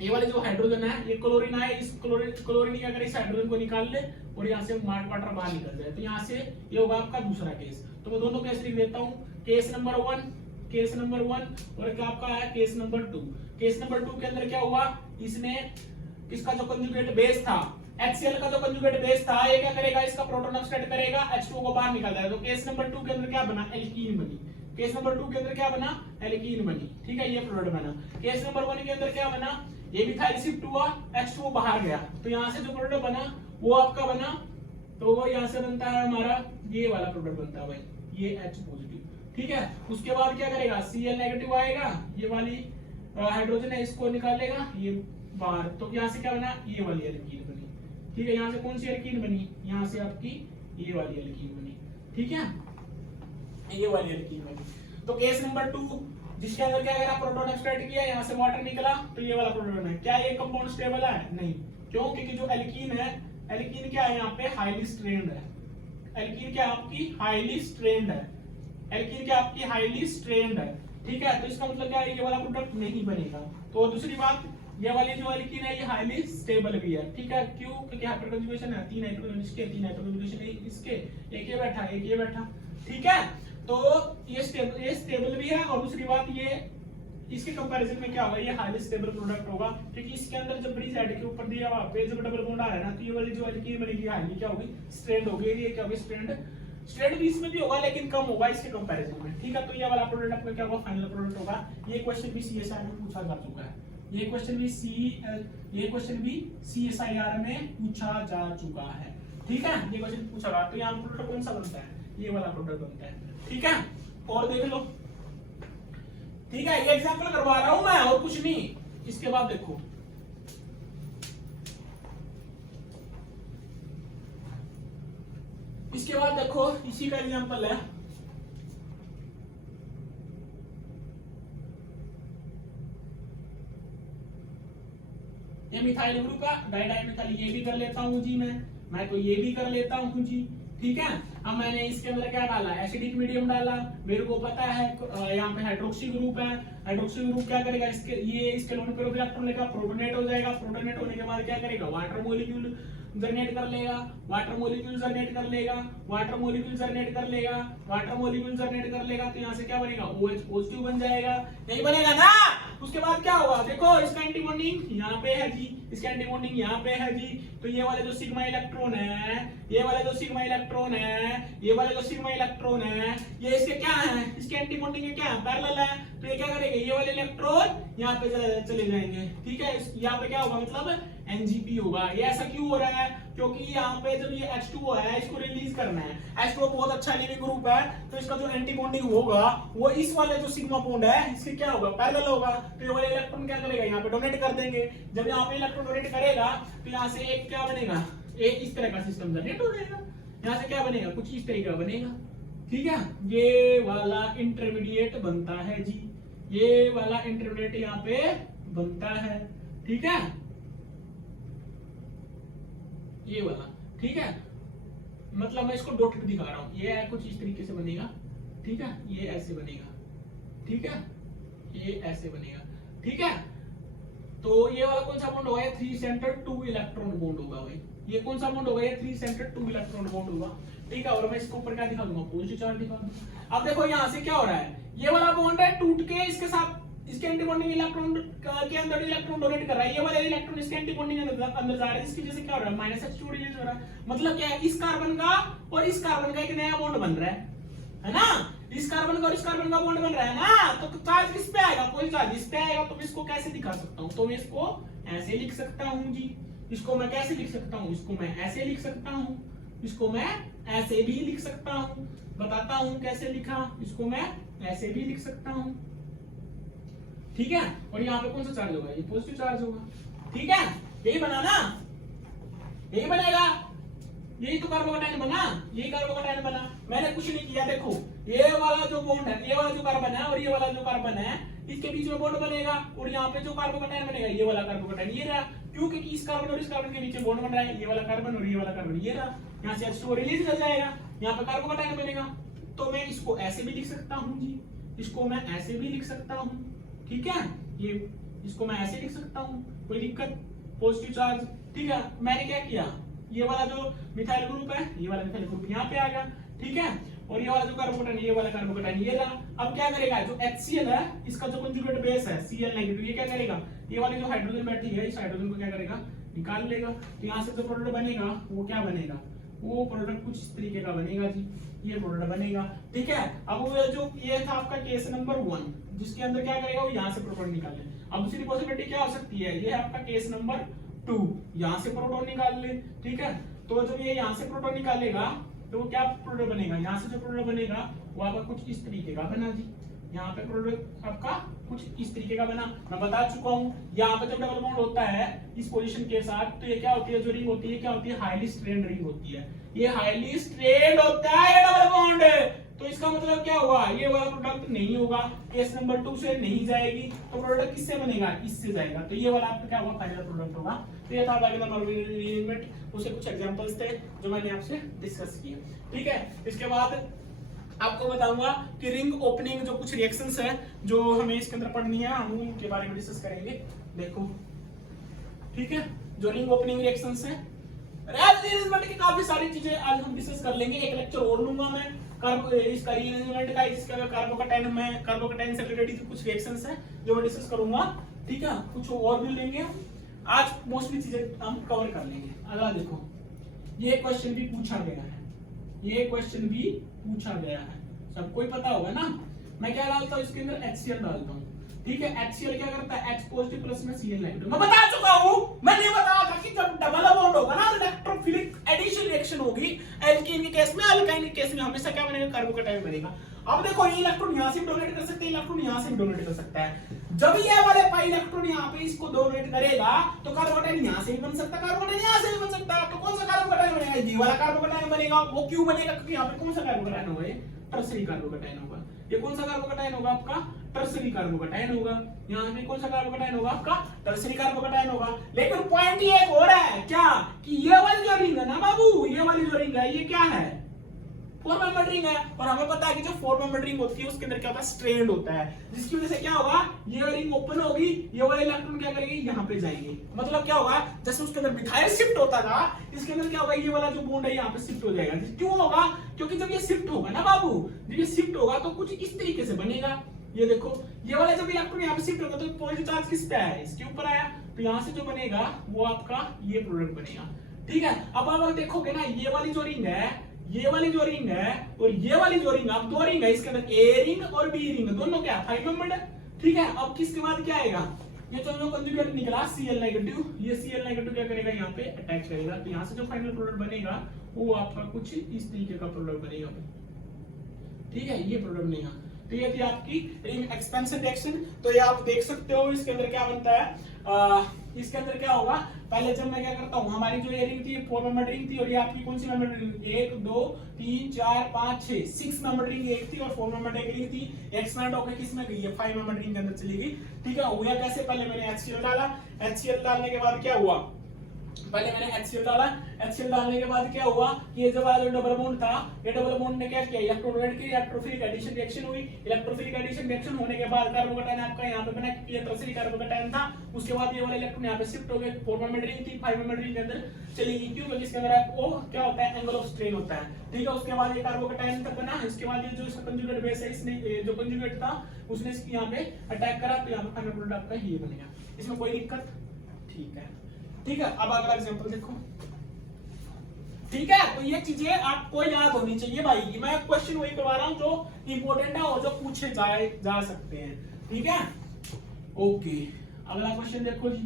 ये वाले जो हाइड्रोजन है, ये क्लोरीन है, इस क्लोरीन क्या करे, इस हाइड्रोजन को निकाल ले और यहाँ से वाटर बाहर निकल जाए, तो यहाँ से ये होगा आपका दूसरा केस। तो मैं दोनों केस लिख देता हूँ, केस नंबर 1 और क्या आपका है केस नंबर 2। केस नंबर 2 के अंदर क्या हुआ, इसने इसका जो कंजुगेट बेस था, HCl का जो कंजुगेट बेस था, ये क्या करेगा, इसका प्रोटॉन ऑक्साइड करेगा, H2O को बाहर निकाल देगा। तो केस नंबर 2 के अंदर क्या बना, एल्कीन बनी। केस नंबर 2 के अंदर क्या बना, एल्कीन बनी, ठीक है, ये प्रोडक्ट बना। केस नंबर 1 के अंदर क्या बना, ये मिथाइल शिफ्ट हुआ, H2O बाहर गया, तो यहाँ से जो प्रोडक्ट बना वो आपका बना तो वो यहाँ से बनता है हमारा ये वाला प्रोडक्ट बनता है भाई, ये H पॉजिटिव, ठीक है। उसके बाद क्या करेगा, Cl नेगेटिव आएगा, ये वाली हाइड्रोजन है इसको निकालेगा ये बाहर, तो यहाँ से क्या बना, ये वाली एल्कीन बनी, ठीक है। यहाँ से कौन सी एल्कीन बनी, यहाँ से आपकी ये वाली एल्कीन बनी, ठीक है, ये वाली एल्कीन बनी। तो केस नंबर 2 जिसके अंदर क्या करा, प्रोटॉन एक्सट्रैक्ट किया, यहाँ से वाटर निकला, तो ये वाला प्रोटॉन है। क्या ये कंपाउंड स्टेबल है, नहीं, क्यों, क्योंकि जो एल्कीन है, एल्कीन क्या है यहाँ पे हाईली स्ट्रेन्ड है, एल्कीन क्या आपकी हाईली स्ट्रेन्ड है, एल्कीन क्या आपकी हाईली स्ट्रेन्ड है, ठीक है। तो इसका मतलब क्या है, ये वाला प्रोडक्ट नहीं बनेगा। तो दूसरी बात, ये वाली जो एल्कीन है ये हाईली स्टेबल भी है, ठीक है, क्यों, क्योंकि हाइपर कंजुगेशन है, 3 हाइड्रोजन इसके, 3 हाइपर कंजुगेशन इसके, एक ये बैठा, एक ये बैठा, ठीक है। तो ये स्टेबल भी है, और दूसरी बात ये इसके कंपैरिजन में क्या होगा, ये हाईली स्टेबल प्रोडक्ट होगा, क्योंकि इसके अंदर जब ब्रिज साइड के ऊपर दिया हुआ पे जब डबल बॉन्ड आ रहा है ना, तो ये वाली जो एल्कीन बनेगी हाईली क्या होगी, स्ट्रेन्ड होगी, ये क्या होगी, स्ट्रेन्ड भी इसमें भी होगा लेकिन कम होगा इसके कंपैरिजन में, ठीक है। तो ये वाला प्रोडक्ट आपका क्या होगा, फाइनल प्रोडक्ट होगा। ये क्वेश्चन भी सीएसआई में पूछा जा चुका है, ये क्वेश्चन भी सीएसआईआर में पूछा जा चुका है, ठीक है, ये क्वेश्चन पूछा गया। तो यहाँ प्रोडक्ट कौन सा बनता है, ये वाला प्रोडक्ट बनता है, ठीक है। और देख लो, ठीक है, ये एग्जांपल करवा रहा हूं मैं और कुछ नहीं। इसके बाद देखो, इसके बाद देखो इसी का एग्जांपल है, ये मिथाइल ग्रुप का डाइमिथाइल, ये भी कर लेता हूं जी, मैं तो ये भी कर लेता हूं जी, ठीक है। अब मैंने इसके अंदर क्या डाला, एसिडिक मीडियम डाला, मेरे को पता है यहाँ पे हाइड्रोक्सी ग्रुप है, हाइड्रोक्सी ग्रुप क्या करेगा, इसके लोन पे इलेक्ट्रॉन लेगा, प्रोटोनेट हो जाएगा, प्रोटोनेट होने के बाद क्या करेगा, वाटर मॉलिक्यूल जनरेट कर लेगा, वाटर मॉलिक्यूल जनरेट कर लेगा, वाटर मॉलिक्यूल जनरेट कर लेगा, वाटर मॉलिक्यूल जनरेट कर लेगा, तो यहाँ से क्या बनेगा, OH पॉजिटिव बन जाएगा, नहीं बनेगा ना। उसके बाद क्या होगा, देखो इसका एंटी बॉन्डिंग यहाँ पे है जी, इसका एंटी बॉन्डिंग यहाँ पे है जी, तो ये वाले जो सिग्मा इलेक्ट्रॉन है, ये वाले जो सिग्मा इलेक्ट्रॉन है, ये वाले जो सिग्मा इलेक्ट्रॉन है, ये इसके क्या है, इसके एंटी बॉन्डिंग क्या है, पैरेलल है, तो ये क्या करेंगे, ये वाले इलेक्ट्रॉन यहाँ पे चले जाएंगे, ठीक है। यहाँ पे क्या होगा, मतलब NGP होगा। ये ऐसा क्यों हो रहा है, क्योंकि यहाँ पे जब ये H2O है इसको रिलीज करना है, H2O बहुत अच्छा लिविंग ग्रुप है, तो इसका जो एंटी बॉन्डिंग होगा वो इस वाले जो सिग्मा बॉन्ड है इसके क्या होगा, पैरेलल होगा, तो ये वाले इलेक्ट्रॉन क्या करेगा, यहाँ पे डोनेट कर देंगे। जब यहाँ पे इलेक्ट्रॉन डोनेट करेगा तो यहाँ से एक क्या बनेगा, एक इस तरह का सिस्टम जनरेट हो जाएगा, यहाँ से क्या बनेगा, कुछ इस तरह का बनेगा, ठीक है। ये वाला इंटरमीडिएट बनता है जी, ये वाला इंटरमीडिएट यहाँ पे बनता है, ठीक है, ये वाला, ठीक है। मतलब मैं इसको डॉट दिखा रहा हूं, ये कुछ इस तरीके से बनेगा, ठीक है, ये ऐसे बनेगा, ठीक है, ये ऐसे बनेगा, ठीक है। तो ये वाला कौन सा बॉन्ड होगा, 3 सेंटर 2 इलेक्ट्रॉन बॉन्ड होगा भाई, ये कौन सा बॉन्ड होगा, ये 3 सेंटर 2 इलेक्ट्रॉन बॉन्ड होगा, ठीक है। और मैं इसके ऊपर क्या दिखा दूंगा, पॉजिटिव चार्ज दिखा दूंगा। अब देखो यहाँ से क्या हो रहा है, ये वाला बॉन्ड है टूट के इसके साथ इसके एंटी बॉन्डिंग इलेक्ट्रॉन के अंदर इलेक्ट्रॉन डोनेट कर रहा है, ये वाला इलेक्ट्रॉन इसके एंटी बॉन्डिंग अंदर जा रहा है, इसकी वजह से क्या हो रहा है, -H2 रिलीज हो रहा है। मतलब क्या है, इस कार्बन का और इस कार्बन का एक नया बॉन्ड बन रहा है ना, इस कार्बन का और इस कार्बन का बॉन्ड बन रहा है ना, तो चार्ज किस पे आएगा, कोई चार्ज इस पे आएगा। तो मैं इसको कैसे दिखा सकता हूँ, तो मैं इसको ऐसे लिख सकता हूँ जी, इसको मैं कैसे लिख सकता हूँ, इसको मैं ऐसे लिख सकता हूँ, इसको मैं ऐसे भी लिख सकता हूँ, बताता हूँ कैसे लिखा, इसको मैं ऐसे भी लिख सकता हूँ, ठीक है। और यहाँ पे कौन सा चार्ज होगा, ये पॉजिटिव चार्ज होगा, ठीक है, यही बना ना, यही बनेगा, यही तो कार्बोकैटायन बना, यही कार्बोकैटायन बना, मैंने कुछ नहीं किया। देखो ये वाला जो बॉन्ड है, ये वाला जो कार्बन है और ये वाला जो कार्बन है, इसके बीच में बॉन्ड बनेगा, और यहाँ पे जो कार्बोकैटायन बनेगा ये वाला कार्बोकैटायन ये रहा, क्यों, क्योंकि इस कार्बन और इस कार्बन के बीच में बॉन्ड बन रहा है, ये वाला कार्बन और ये वाला कार्बन ये रहा, यहाँ से H2O रिलीज हो जाएगा, यहाँ पे कार्बोकैटायन बनेगा। तो मैं इसको ऐसे भी लिख सकता हूँ जी, इसको मैं ऐसे भी लिख सकता हूँ, ठीक है, ये इसको मैं ऐसे लिख सकता हूँ, कोई दिक्कत, पॉजिटिव चार्ज, ठीक है। मैंने क्या किया, ये वाला जो मिथाइल ग्रुप है, ये वाला मिथाइल ग्रुप यहाँ पे आ गया, ठीक है, और ये वाला जो कार्बोकैटायन, ये वाला कार्बोकैटायन ये रहा। अब क्या करेगा, जो HCl है इसका जो कंजुगेट बेस है Cl नेगेटिव, ये क्या करेगा, ये वाली जो हाइड्रोजन बैठी है इस हाइड्रोजन को क्या करेगा, निकाल लेगा। तो यहाँ से जो प्रोडक्ट बनेगा वो क्या बनेगा, वो प्रोडक्ट कुछ इस तरीके का बनेगा जी, ये प्रोडक्ट बनेगा, ठीक है। अब वो जो ये था आपका केस नंबर 1, जिसके अंदर क्या करेगा, वो यहाँ से प्रोटॉन निकाल ले। अब दूसरी पॉसिबिलिटी क्या हो सकती है, ये है आपका केस नंबर 2, यहाँ से प्रोटॉन निकाल ले, ठीक है। तो जब ये यहाँ से प्रोटॉन निकालेगा तो वो क्या प्रोडक्ट बनेगा, यहाँ से जो प्रोडक्ट बनेगा वो आपका कुछ इस तरीके का बना जी। यहाँ पे प्रोडक्ट आपका कुछ इस तरीके का बना, मैं बता चुका हूँ। यहाँ पे जब डबल बॉन्ड होता है इस पोजीशन के साथ, तो ये क्या होती है, जो रिंग होती है क्या होती है, हाईली स्ट्रेन्ड रिंग होती है। ये हाईली स्ट्रेन्ड होता है ये डबल बॉन्ड, तो इसका मतलब क्या हुआ, ये वाला प्रोडक्ट नहीं होगा, केस नंबर 2 से नहीं जाएगी, तो प्रोडक्ट किससे बनेगा, इससे जाएगा। तो ये वाला आपका क्या होगा, फाइनल प्रोडक्ट होगा। तो ये था अरेंजमेंट, उसके कुछ एग्जांपल्स थे जो मैंने आपसे डिस्कस किए। ठीक है, इसके बाद आपको बताऊंगा कि रिंग ओपनिंग जो कुछ रिएक्शंस है जो हमें इसके अंदर पढ़नी है, हम उनके बारे में डिस्कस करेंगे। देखो ठीक है, जो रिंग ओपनिंग रिएक्शंस है, अरेंजमेंट की काफी सारी चीजें आज हम डिस्कस कर लेंगे। एक लेक्चर और लूंगा मैं इसका रीअरेंजमेंट का, जिसका कार्बोकैटायन में कार्बोकैटायन से रिलेटेड कुछ रिएक्शंस हैं जो मैं डिस्कस करूंगा। ठीक है, कुछ और भी लेंगे आज, मोस्टली चीजें हम कवर कर लेंगे। अगला देखो, ये क्वेश्चन भी पूछा गया है, ये क्वेश्चन भी पूछा गया है, सबको ही पता होगा ना। मैं क्या डालता हूँ इसके अंदर, HCl डालता हूँ। ठीक है, HCl क्या करता है, H पॉजिटिव प्लस में Cl नेगेटिव। मैं बता चुका हूँ, मैंने बताया था कि जब डबल बॉन्ड होगा ना, इलेक्ट्रोफिलिक एडिशन रिएक्शन होगी। एल्कीन के केस में, अल्काइन के केस में हमेशा क्या बनेगा, कार्बोकैटायन बनेगा। अब देखो, ये इलेक्ट्रॉन यहां से डोनेट कर सकते हैं, इलेक्ट्रॉन यहां से डोनेट कर सकता है। जब ये वाले पाई इलेक्ट्रॉन यहां पे इसको डोनेट करेगा तो कार्बोकैटायन यहां से भी बन सकता है, कार्बोकैटायन यहां से भी बन सकता है। तो कौन सा कार्बोकैटायन बनेगा, ये वाला कार्बोकैटायन बनेगा। वो क्यों बनेगा, क्योंकि यहां पे कौन सा कार्बोकैटायन होगा, ये टर्सरी कार्बोकैटायन होगा। ये कौन सा कार्बोकैटायन होगा, आपका टर्सरी कार्बोकैटायन होगा। यहाँ पे कौन सा कार्बोकैटायन होगा, आपका टर्सरी कार्बोकैटायन होगा। लेकिन पॉइंट ये एक और है क्या, कि ये वाली जो रिंग है ना बाबू, ये वाली जो रिंग है ये क्या है, 4 मेंबर रिंग है। और हमें पता है कि जो 4 मेंबर रिंग होती है उसके अंदर क्या होता है, स्ट्रेंड होता है, जिसकी वजह से क्या होगा, ये रिंग ओपन होगी, ये वाले इलेक्ट्रॉन क्या करेंगे, यहाँ पे जाएंगे। मतलब क्या होगा, जैसे उसके अंदर मिथाइल शिफ्ट होता था, इसके अंदर क्या होगा, ये वाला जो बॉन्ड है यहाँ पे शिफ्ट हो जाएगा। क्यों होगा, क्योंकि जब ये शिफ्ट होगा ना बाबू, जब ये शिफ्ट होगा तो कुछ इस तरीके से बनेगा। ये देखो, ये वाला जब इलेक्ट्रॉन यहाँ पे शिफ्ट होगा तो पॉजिटिव चार्ज किस पे आया, इसके ऊपर आया, तो यहाँ से जो बनेगा वो आपका ये प्रोडक्ट बनेगा। ठीक है, अब आप देखोगे ना, ये वाली जो रिंग है, ये वाली जो रिंग है और ये वाली जो रिंग, अब 2 रिंग है इसके अंदर, ए रिंग और बी रिंग, दोनों क्या 5 मेंबर्ड है। ठीक है, अब किसके बाद क्या आएगा, ये जो कंजुगेट निकला Cl नेगेटिव, ये Cl नेगेटिव क्या करेगा, यहाँ पे अटैच करेगा। तो यहाँ से जो फाइनल प्रोडक्ट बनेगा वो आपका कुछ इस तरीके का प्रोडक्ट बनेगा। ठीक है, ये प्रोडक्ट बनेगा। तो ये थी आपकी रिंग एक्सपेंशन रिएक्शन। तो ये आप देख सकते हो इसके अंदर क्या बनता है। इसके अंदर क्या होगा, पहले जब मैं क्या करता हूँ, हमारी जो ये रिंग थी 4 मेंबर रिंग थी, और ये आपकी कौन सी मेंबर रिंग, 1 2 3 4 5 6 6 मेंबर रिंग एक थी और 4 मेंबर एक रिंग थी। एक्सपेंड होकर किसमें गई है, 5 मेंबर रिंग के अंदर चली गई। ठीक है, हुआ कैसे, पहले मैंने HCl डाला, HCl डालने के बाद क्या हुआ, पहले मैंने HCl डाला, HCl डालने के बाद क्या हुआ कि ये जब जो डबल बॉन्ड था, ये डबल बॉन्ड ने क्या किया, इलेक्ट्रोलाइट की इलेक्ट्रोफिलिक एडिशन रिएक्शन हुई। इलेक्ट्रोफिलिक एडिशन रिएक्शन होने के बाद कार्बोकैटायन आपका यहाँ पे बना, क्योंकि ये टर्सरी कार्बोकैटायन था। उसके बाद ये वाला इलेक्ट्रॉन यहाँ पे शिफ्ट हो गए, 4 मेंबर रिंग थी, 5 मेंबर रिंग के अंदर चली गई। क्यों, क्योंकि इसके अंदर आपको क्या होता है, एंगल ऑफ स्ट्रेन होता है। ठीक है, उसके बाद ये कार्बोकैटायन तक बना, इसके बाद ये जो इसका कंजुगेट बेस है, इसने जो कंजुगेट था उसने इसकी यहाँ पे अटैक करा, तो यहाँ पे फाइनल प्रोडक्ट आपका ये बनेगा। इसमें कोई दिक्कत, ठीक है। ठीक है, अब अगला एग्जांपल देखो। ठीक है, तो ये चीजें आपको याद होनी चाहिए भाई। मैं क्वेश्चन वही करवा रहा हूं जो इंपॉर्टेंट है और जो पूछे जा सकते हैं। ठीक है, ओके। अगला क्वेश्चन देखो जी,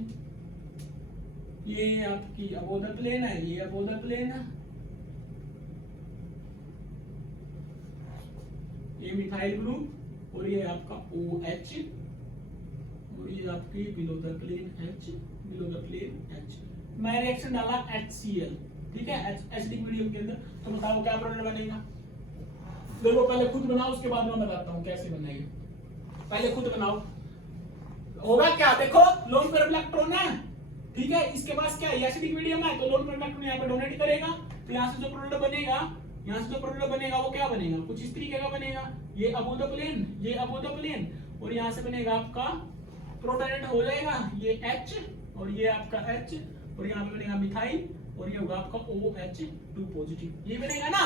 ये आपकी अबोव द प्लेन है, ये अबोव द प्लेन है, ये मिथाइल ग्रुप और ये आपका OH और ये आपकी below the plane H, below the plane H। मैं रिएक्शन डाला HCl। ठीक है, एसिडिक मीडियम के अंदर। तो बताओ क्या प्रोडक्ट बनेगा, देखो पहले खुद बनाओ, उसके बाद मैं बताता हूँ कैसे बनाएंगे। पहले खुद बनाओ, होगा क्या, देखो लोन पेयर इलेक्ट्रॉन है। ठीक है, इसके पास क्या है, एसिडिक मीडियम है, तो लोन पेयर इलेक्ट्रॉन यहाँ पे डोनेट करेगा। तो यहाँ से जो प्रोडक्ट बनेगा, यहाँ से जो प्रोडक्ट बनेगा वो क्या बनेगा, कुछ इस तरीके का बनेगा। ये अबोव द प्लेन, ये अबोव द प्लेन, और यहाँ से बनेगा आपका प्रोटॉनेट हो जाएगा, ये H और ये आपका H, और यहाँ पे बनेगा मिथाइल और ये होगा आपका OH2 पॉजिटिव। ये बनेगा ना,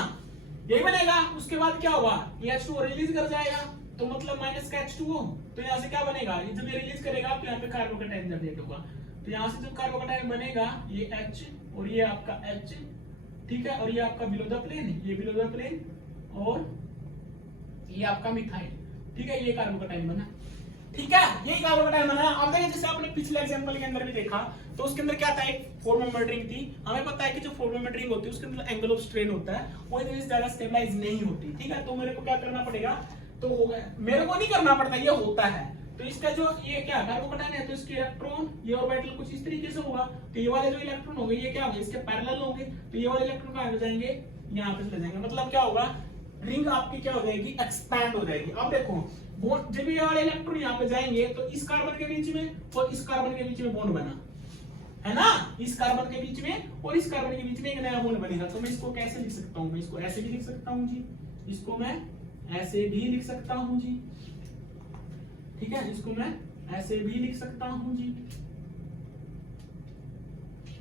यही बनेगा। उसके बाद क्या होगा, ये H2O रिलीज कर जाएगा, तो मतलब माइनस का H2O। तो यहाँ से क्या बनेगा, ये जब ये रिलीज करेगा तो यहाँ पे कार्बोकैटायन जनरेट होगा। तो यहाँ से जब कार्बोकैटायन बनेगा, ये H और ये आपका H, ठीक है, और ये आपका बिलो द प्लेन, ये बिलो द प्लेन और ये आपका मिथाइल। ठीक है, ये कार्बोकैटायन बना। ठीक है, यही कार्बन का बनाया। अब देखिए जैसे आपने पिछले एग्जांपल के अंदर भी देखा, तो उसके अंदर क्या था, एक 4 मेंबर रिंग थी। हमें पता है कि जो 4 मेंबर रिंग होती है उसके अंदर एंगल ऑफ स्ट्रेन होता है, वो इतनी ज्यादा स्टेबलाइज नहीं होती। ठीक है, तो मेरे को क्या करना पड़ेगा, तो मेरे को नहीं करना पड़ता, ये होता है। तो इसका जो ये क्या कार्बोकैटायन है, तो इसके इलेक्ट्रॉन ये ऑर्बिटल कुछ इस तरीके से होगा। तो ये वाले जो इलेक्ट्रॉन होंगे ये क्या होंगे, इसके पैरेलल होंगे। तो ये वाले इलेक्ट्रॉन कहां पे जाएंगे, यहाँ पे चले जाएंगे। मतलब क्या होगा, रिंग आपकी क्या हो जाएगी, एक्सपैंड हो जाएगी। अब देखो जब ये वाले इलेक्ट्रॉन यहाँ पे जाएंगे तो इस कार्बन के बीच में और इस कार्बन के बीच में बॉन्ड बना है ना, इस कार्बन के बीच में और इस कार्बन के बीच में एक नया बॉन्ड बनेगा। तो मैं इसको कैसे लिख सकता हूँ, मैं इसको ऐसे भी लिख सकता हूँ जी, इसको मैं ऐसे भी लिख सकता हूँ जी। ठीक है, इसको मैं ऐसे भी लिख सकता हूँ जी।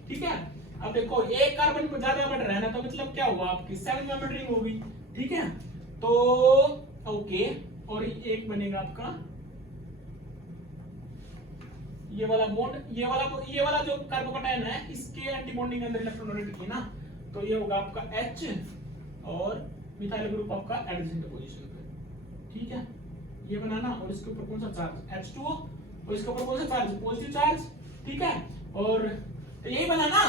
ठीक है, अब देखो एक कार्बन को ज्यादा बढ़ रहा है ना, तो मतलब क्या हुआ, आपकी 7 मेंबर रिंग होगी। ठीक है, तो ओके, और एक बनेगा आपका ये वाला बॉन्ड, ये वाला जो कार्बोकैटायन है इसके एंटी बॉन्डिंग अंदर इलेक्ट्रोनेगेटिव है ना, तो ये होगा आपका H और मिथाइल ग्रुप आपका एडजेसेंट पोजीशन पे। ठीक है, ये बनाना, और इसके ऊपर कौन सा चार्ज, H2O, और इसके ऊपर कौन सा चार्ज, पॉजिटिव चार्ज। ठीक है, और तो यही बना ना,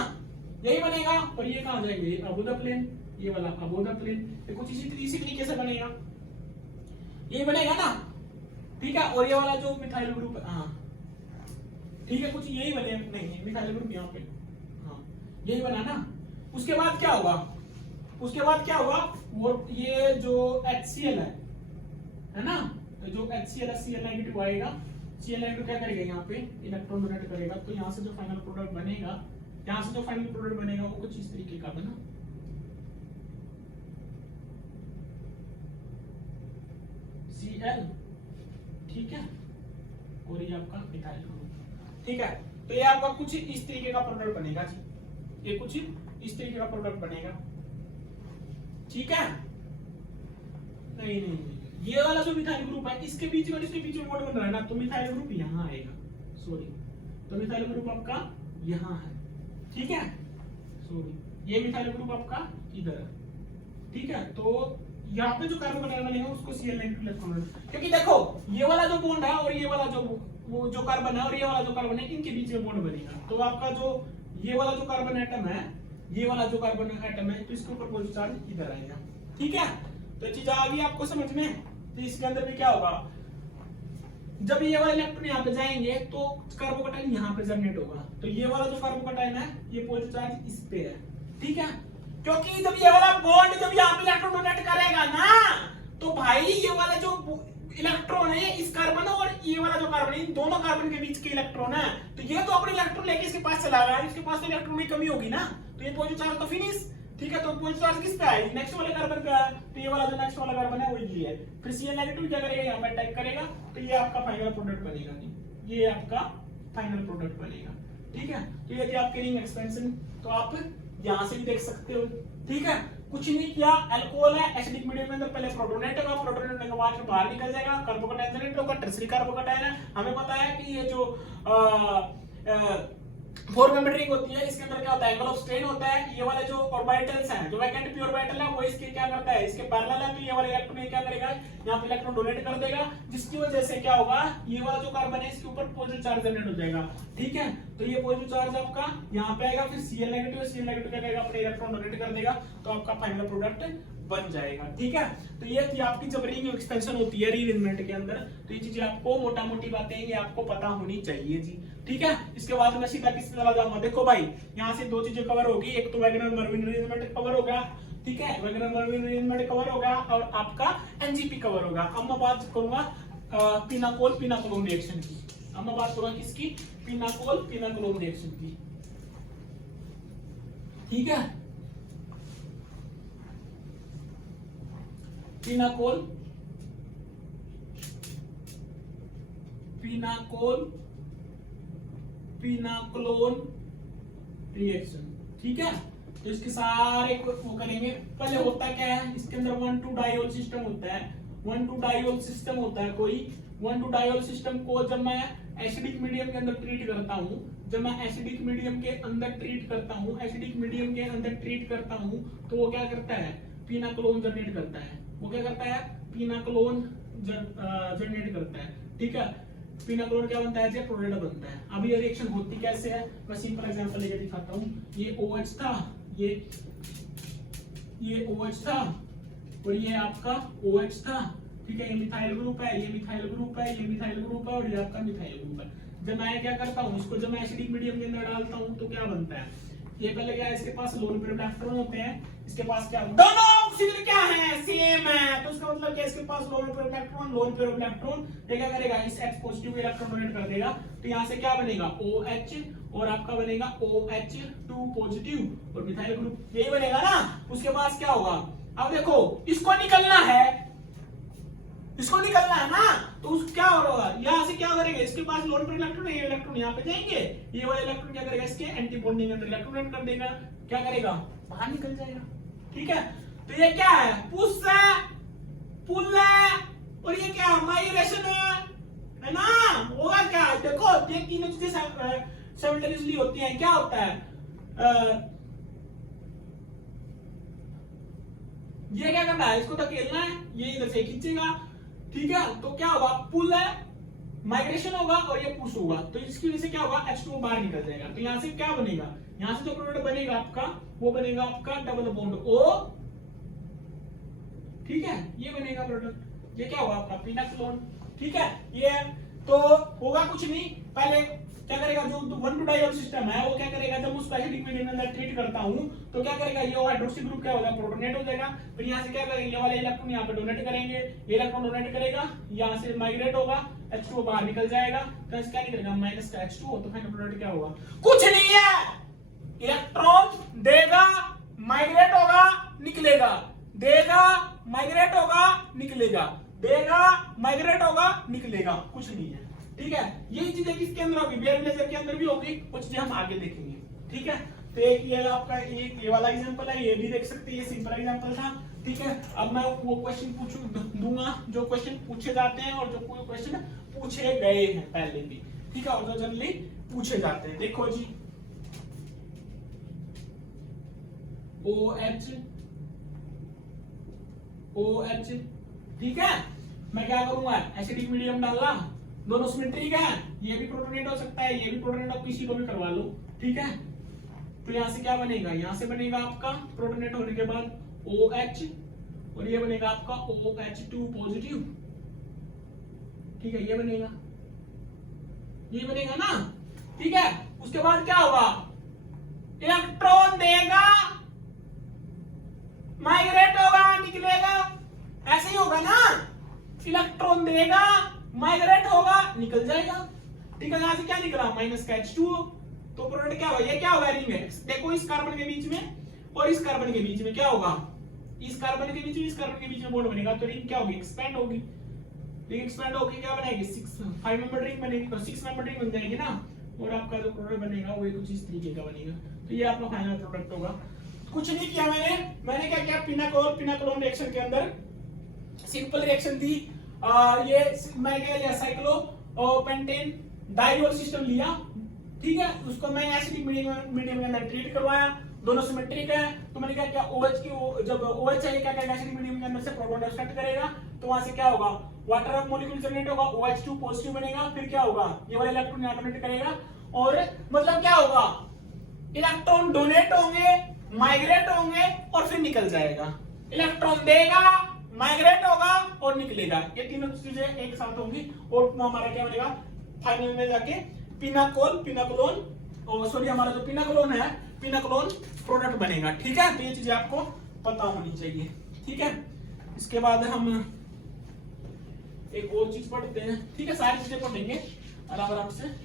यही बनेगा। और ये कहां जाएंगे, अबोव द प्लेन, ये वाला अबोव द प्लेन, ये कुछ इसी तरीके से बनेगा, यही बनेगा ना। ठीक है, और ये वाला जो मिथाइल ग्रुप है, हाँ ठीक है, कुछ यही बने, नहीं मिथाइल ग्रुप यहाँ पे, हाँ यही बना ना। उसके बाद क्या होगा, उसके बाद क्या होगा, वो ये जो HCl है ना, तो जो HCl है Cl नेगेटिव आएगा, Cl नेगेटिव क्या करेगा, यहाँ पे इलेक्ट्रॉन डोनेट करेगा। तो यहाँ से जो फाइनल प्रोडक्ट बनेगा, यहाँ से जो फाइनल प्रोडक्ट बनेगा वो कुछ इस तरीके का बना, Cl। ठीक है, और ये आपका मिथाइल ग्रुप। ठीक है, तो ये आपका कुछ इस तरीके का प्रोडक्ट बनेगा जी, ये कुछ इस तरीके का प्रोडक्ट बनेगा। ठीक है, नहीं नहीं नहीं, ये वाला जो मिथाइल ग्रुप है इसके बीच में बॉन्ड बन रहा है ना, तो मिथाइल ग्रुप यहाँ आएगा, सॉरी, तो मिथाइल ग्रुप आपका यहाँ है। ठीक है, सॉरी, ये मिथाइल ग्रुप आपका इधर है। ठीक है, तो यहाँ पे जो कार्बन बनेगा उसको Cl नेगेटिव इलेक्ट्रॉन, क्योंकि देखो ये वाला जो बॉन्ड है और ये वाला जो वो जो कार्बन है और ये वाला जो कार्बन है, इनके बीच में बॉन्ड बनेगा। तो आपका जो ये वाला जो कार्बन एटम है, ये वाला जो कार्बन एटम है, तो इसके ऊपर पॉजिटिव चार्ज इधर आएगा। ठीक है, तो चीज आ गई आपको समझ में। तो इसके अंदर भी क्या होगा, जब ये वाले इलेक्ट्रॉन यहाँ पे जाएंगे तो कार्बोकैटायन यहाँ पे जनरेट होगा। तो ये वाला जो कार्बोकैटायन है ये पॉजिटिव चार्ज इस पे है। ठीक है, क्योंकि जब ये वाला बॉन्ड जब यहाँ पे इलेक्ट्रॉन डोनेट करेगा ना, तो भाई ये वाला जो इलेक्ट्रॉन है इस कार्बन और ये वाला जो कार्बन है, इन दोनों कार्बन के बीच के इलेक्ट्रॉन है, तो ये तो अपने इलेक्ट्रॉन लेके इसके पास चला रहा है, इसके पास तो इलेक्ट्रॉन की कमी होगी ना, तो ये पॉजिटिव चार्ज तो फिनिश। ठीक है, तो पॉजिटिव चार्ज किस पे आएगी, नेक्स्ट वाले कार्बन पे आया, तो ये वाला जो नेक्स्ट वाला कार्बन है वो ये है। फिर Cl नेगेटिव क्या करेगा, यहाँ पे अटैक करेगा, तो ये आपका फाइनल प्रोडक्ट बनेगा, ये आपका फाइनल प्रोडक्ट बनेगा। ठीक है, तो ये थी आपकी रिंग एक्सपेंशन, तो आप यहाँ से भी देख सकते हो। ठीक है, कुछ नहीं किया, अल्कोहल है एसिडिक मीडियम के अंदर पहले प्रोटोनेट होगा, प्रोटोनेट होने के बाद फिर बाहर निकल जाएगा, कार्बोकैटायन जनरेट होगा, टर्सरी कार्बोकैटायन है। हमें पता है कि ये जो 4 मेंबर रिंग होती है इसके अंदर क्या होता है, एंगल ऑफ स्ट्रेन होता है। ये वाले जो ऑर्बिटल्स हैं, जो वैकेंट पी ऑर्बिटल है वो इसके क्या करता है, इसके पैरेलल है, तो ये वाला इलेक्ट्रॉन क्या करेगा, यहाँ पे इलेक्ट्रॉन डोनेट कर देगा, जिसकी वजह से क्या होगा, ये वाला जो कार्बन है इसके ऊपर पॉजिटिव चार्ज जनरेट हो जाएगा। ठीक है, तो ये पॉजिटिव चार्ज आपका यहाँ पे आएगा, फिर Cl नेगेटिव क्या करेगा, अपने इलेक्ट्रॉन डोनेट कर देगा, तो आपका फाइनल प्रोडक्ट बन जाएगा। ठीक है, तो ये थी आपकी जब रिंग एक्सपेंशन होती है रीअरेंजमेंट के अंदर, तो ये चीजें आपको मोटा मोटी बातें ये आपको पता होनी चाहिए जी। ठीक है, इसके बाद मैं सीधा किस चला जाऊंगा, देखो भाई यहाँ से दो चीजें कवर होगी, एक तो वैगनर मर्विन रीअरेंजमेंट कवर होगा। ठीक है, वैगनर मर्विन रीअरेंजमेंट कवर होगा और आपका एनजीपी कवर होगा। अब मैं बात करूंगा पिनाकोल पिनाकोलोन रिएक्शन की। अब मैं बात करूंगा किसकी, पिनाकोल पिनाकोलोन रिएक्शन की। ठीक है, पिनाकोल पिनाकोलोन रिएक्शन। ठीक है, तो इसके सारे वो करेंगे। पहले होता क्या है, इसके अंदर 1,2 डायोल सिस्टम होता है, 1,2 डायोल सिस्टम होता है कोई 1,2 डायोल सिस्टम को जब मैं एसिडिक मीडियम के अंदर ट्रीट करता हूँ, जब मैं एसिडिक मीडियम के अंदर ट्रीट करता हूँ, एसिडिक मीडियम के अंदर ट्रीट करता हूँ, तो वो क्या करता है, पिनाकोलोन जनरेट करता है। वो क्या करता है, पिनाकोलोन जनरेट करता है। ठीक है, पिनाकोल क्या बनता है, प्रोडक्ट बनता है। अब ये रिएक्शन होती कैसे है, मैं सिंपल एग्जांपल लेके दिखाता हूँ। ये OH था, ये OH था और ये आपका OH था, ठीक है। ये मिथाइल ग्रुप है, ये मिथाइल ग्रुप है, ये मिथाइल ग्रुप है और ये आपका मिथाइल ग्रुप है। जब मैं क्या करता हूँ, इसको जब मैं एसिडिक मीडियम के अंदर डालता हूँ तो क्या बनता है, ये पहले क्या है, इसके पास लोन पेयर इलेक्ट्रॉन होते हैं, इसके पास क्या, दोनों ऑक्सीजन क्या है, सेम है, तो इसका मतलब क्या, इसके पास lone pair electron, lone pair electron, ये क्या करेगा, इस X पॉजिटिव इलेक्ट्रॉन डोनेट कर देगा, तो यहाँ से क्या बनेगा, OH और आपका बनेगा OH2 पॉजिटिव और मिथाइल ग्रुप, यही बनेगा ना। उसके पास क्या होगा, अब देखो इसको निकलना है, इसको निकलना है ना, तो उस क्या होगा, यहाँ से क्या करेंगे, इसके पास लोन पेयर इलेक्ट्रॉन है, ये इलेक्ट्रॉन यहाँ पे जाएंगे, ये वाला इलेक्ट्रॉन क्या करेगा, इसके एंटी बॉन्डिंग के अंदर इलेक्ट्रॉन कर देगा, क्या करेगा, बाहर निकल जाएगा, ठीक है। तो ये क्या है, पुश है, पुल है, और ये क्या माइग्रेशन है ना, होगा क्या, देखो ये तीनों चीजें साइमल्टेनियसली होती हैं, क्या होता है, ये क्या करना है, इसको धकेलना है, ये इधर से खींचेगा, ठीक है। तो क्या होगा, पुल है, माइग्रेशन होगा और ये पुश होगा, तो इसकी वजह से क्या होगा, H2O बाहर निकल जाएगा। तो यहां से क्या बनेगा, यहां से जो प्रोडक्ट बनेगा आपका, वो बनेगा आपका डबल बॉन्ड O, ठीक है, ये बनेगा प्रोडक्ट, ये क्या होगा आपका पिनाकोलोन, ठीक है। ये तो होगा कुछ नहीं, पहले क्या करेगा, जो 1 to डाइऑल सिस्टम है वो क्या करेगा, जब उसको एसिडिक मीडियम में अंदर ट्रीट करता हूं तो क्या करेगा, ये हाइड्रोक्सी ग्रुप क्या होगा, प्रोटोनेट हो जाएगा, फिर यहां से क्या करेंगे, ये वाले इलेक्ट्रॉन यहां पे डोनेट करेंगे, ये इलेक्ट्रॉन डोनेट करेगा, यहां से माइग्रेट होगा, H2O बाहर निकल जाएगा, तो क्या निकलेगा, माइनस का H2O, तो फाइनल प्रोडक्ट क्या होगा, कुछ नहीं है, इलेक्ट्रॉन देगा, माइग्रेट होगा, निकलेगा, देगा, माइग्रेट होगा, निकलेगा, देगा, माइग्रेट होगा, निकलेगा, कुछ नहीं है, ठीक है। यही चीजें किसके अंदर होगी, बेयर लेजर के अंदर भी होगी, कुछ चीजें हम आगे देखेंगे, ठीक है। तो एक ये आपका एक ये वाला एग्जांपल है, ये भी देख सकते हैं, ये सिंपल एग्जांपल था, ठीक है। अब मैं वो क्वेश्चन दूंगा जो क्वेश्चन पूछे जाते हैं और जो कोई क्वेश्चन पूछे गए हैं पहले भी, ठीक है, और जो जनरली पूछे जाते हैं। देखो जी, OH, ठीक है, मैं क्या करूंगा, एसिडिक मीडियम डालना, दोनों सिमेट्रिक है, ये भी प्रोटोनेट हो सकता है, ये भी प्रोटोनेट, आप किसी को भी करवा लो, ठीक है। तो यहां से क्या बनेगा, यहां से बनेगा आपका प्रोटोनेट होने के बाद OH और ये बनेगा आपका OH2 पॉजिटिव, ठीक है, ये बनेगा ना, ठीक है। उसके बाद क्या होगा, इलेक्ट्रॉन देगा, माइग्रेट होगा, निकलेगा, ऐसे ही होगा ना, इलेक्ट्रॉन देगा, माइग्रेट होगा, निकल जाएगा, ठीक है। यहां से क्या निकला, माइनस का H2O, तो प्रोडक्ट क्या होगा, ये क्या होगा, रिंग है, देखो इस कार्बन के बीच में और इस कार्बन के बीच में क्या होगा, इस कार्बन के बीच में, इस कार्बन के बीच में बॉन्ड बनेगा, तो रिंग क्या होगी, एक्सपेंड होगी, रिंग एक्सपेंड होगी, क्या बनाएगी, 5 मेंबर रिंग बनेगी, तो 6 मेंबर रिंग बन जाएगी ना, और आपका जो प्रोडक्ट बनेगा वो कुछ इस तरीके का बनेगा, तो ये आपका फाइनल प्रोडक्ट होगा। कुछ नहीं किया मैंने क्या किया, पिनाकोलोन रिएक्शन के अंदर सिंपल रिएक्शन थी, ये मैं क्या लिया, साइक्लोपेंटेन डाइऑल सिस्टम लिया, ठीक है। उसको मैं एसिडिक मीडियम के अंदर ट्रीट करवाया, दोनों सिमेट्रिक है, तो मैंने क्या किया, OH की जब OH है क्या करेगा, एसिडिक मीडियम के अंदर से प्रोटॉन एक्सट्रैक्ट करेगा, तो वहां से क्या होगा, वाटर मॉलिक्यूल जनरेट होगा, OH2 पॉजिटिव बनेगा, फिर क्या होगा, ये वाला इलेक्ट्रॉन यहां डोनेट करेगा, और मतलब क्या होगा, इलेक्ट्रॉन डोनेट होंगे, माइग्रेट होंगे और फिर निकल जाएगा, इलेक्ट्रॉन देगा, माइग्रेट होगा और निकलेगा, ये तीनों चीजें एक साथ होंगी, और हमारा क्या बनेगा फाइनल में जाके पिनाकोलोन, और सॉरी हमारा जो पिनाकोलोन प्रोडक्ट बनेगा, ठीक है। तो ये चीजें आपको पता होनी चाहिए, ठीक है। इसके बाद हम एक और चीज पढ़ते हैं, ठीक है, सारी चीजें पढ़ेंगे आराम से।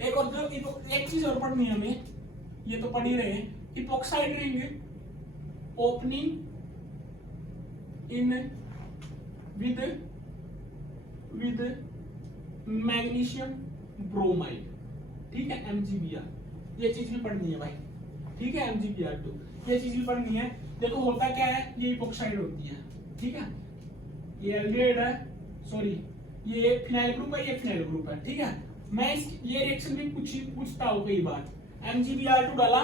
एक और जो एक चीज और पढ़नी है हमें, ये तो पढ़ ही रहे हैं, epoxide ring opening in with magnesium bromide, ठीक है, MgBr, ये चीज भी पढ़नी है भाई, ठीक है, MgBr2, ये चीज भी पढ़नी है। देखो होता क्या है, ये इपॉक्साइड होती है, ठीक है, ये एल्डिहाइड है, सॉरी ये फिनाइल ग्रुप है, ये फिनाइल ग्रुप है, ठीक है। मैं ये रिएक्शन भी पूछता हूँ कई बार, MgBr2 डाला,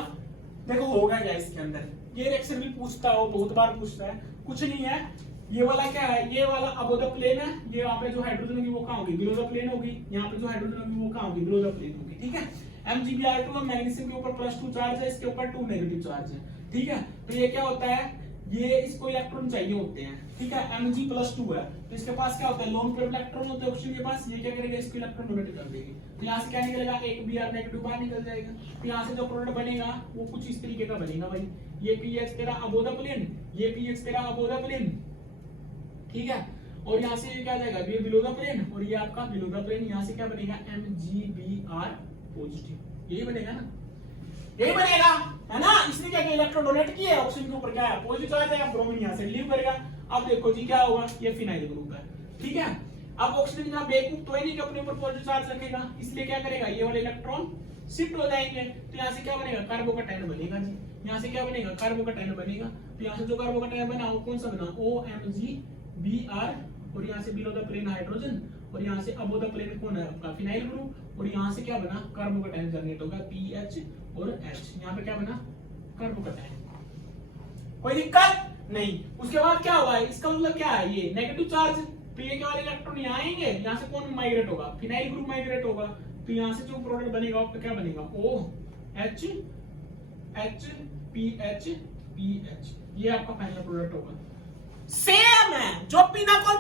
देखो होगा क्या इसके अंदर, ये रिएक्शन भी पूछता हो, बहुत बार पूछता है, कुछ नहीं है। ये वाला क्या है, ये वाला अबो द प्लेन है, ये यहाँ पे जो हाइड्रोजन होगी वो कहाँ होगी, बिलो द प्लेन होगी, यहाँ पे जो हाइड्रोजन होगी वो कहाँ होगी, बिलो द प्लेन होगी, ठीक है। MgBr2 मैग्नीशियम के ऊपर +2 चार्ज है, इसके ऊपर 2 नेगेटिव चार्ज है, ठीक है। तो ये क्या होता है, ये इसको इलेक्ट्रॉन चाहिए होते हैं, ठीक है। Mg+2 है, तो इसके पास क्या होता है, लोन पेयर इलेक्ट्रॉन होते हैं ऑक्सीजन के पास, ये क्या करेगा, इसको इलेक्ट्रॉन डोनेट कर देगी। तो यहाँ से क्या निकलेगा, एक Br नेगेटिव बाहर निकल जाएगा। तो यहाँ से जो प्रोडक्ट बनेगा वो कुछ इस तरीके का बनेगा भाई, ये पीएच तेरा अबो द प्लेन, ये पीएच तेरा अबो द प्लेन, ठीक है। और यहाँ से ये क्या आ जाएगा, ये बिलो द प्लेन, और ये आपका बिलो द प्लेन, यहाँ से क्या बनेगा, MgBr पॉजिटिव, यही बनेगा ना, यही बनेगा, है ना। इसने क्या किया, इलेक्ट्रॉन डोनेट किए, ऑक्सीजन के ऊपर क्या है, पॉजिटिव चार्ज है, ब्रोमीन यहाँ से लीव करेगा। अब देखो जी क्या होगा, ये फिनाइल ग्रुप है, ठीक है। अब ऑक्सीजन का बेवकूफ तो है नहीं कि अपने ऊपर पॉजिटिव चार्ज रखेगा, इसलिए क्या करेगा, ये वाले इलेक्ट्रॉन शिफ्ट हो जाएंगे। तो यहाँ से क्या बनेगा, कार्बोकैटायन बनेगा जी, यहाँ से क्या बनेगा, कार्बोकैटायन बनेगा। तो यहाँ से जो कार्बोकैटायन बना वो कौन सा बना, OMgBr, और यहाँ से बिलो द प्लेन हाइड्रोजन, और यहाँ से अबो द प्लेन कौन है आपका, फिनाइल ग्रुप, और यहाँ से क्या बना, कार्बोकैटायन जनरेट होगा, PH और H, यहाँ पे क्या बना, कार्बोकैटायन। कोई दिक्कत नहीं। उसके बाद क्या हुआ, इसका मतलब क्या है, ये नेगेटिव चार्ज, तो ये क्या वाले इलेक्ट्रॉन यहाँ आएंगे, यहाँ से कौन माइग्रेट होगा, फिनाइल ग्रुप माइग्रेट होगा। तो यहाँ से जो प्रोडक्ट बनेगा आपका क्या बनेगा, OH PH, ये आपका फाइनल प्रोडक्ट होगा। सेम है जो पिनाकोल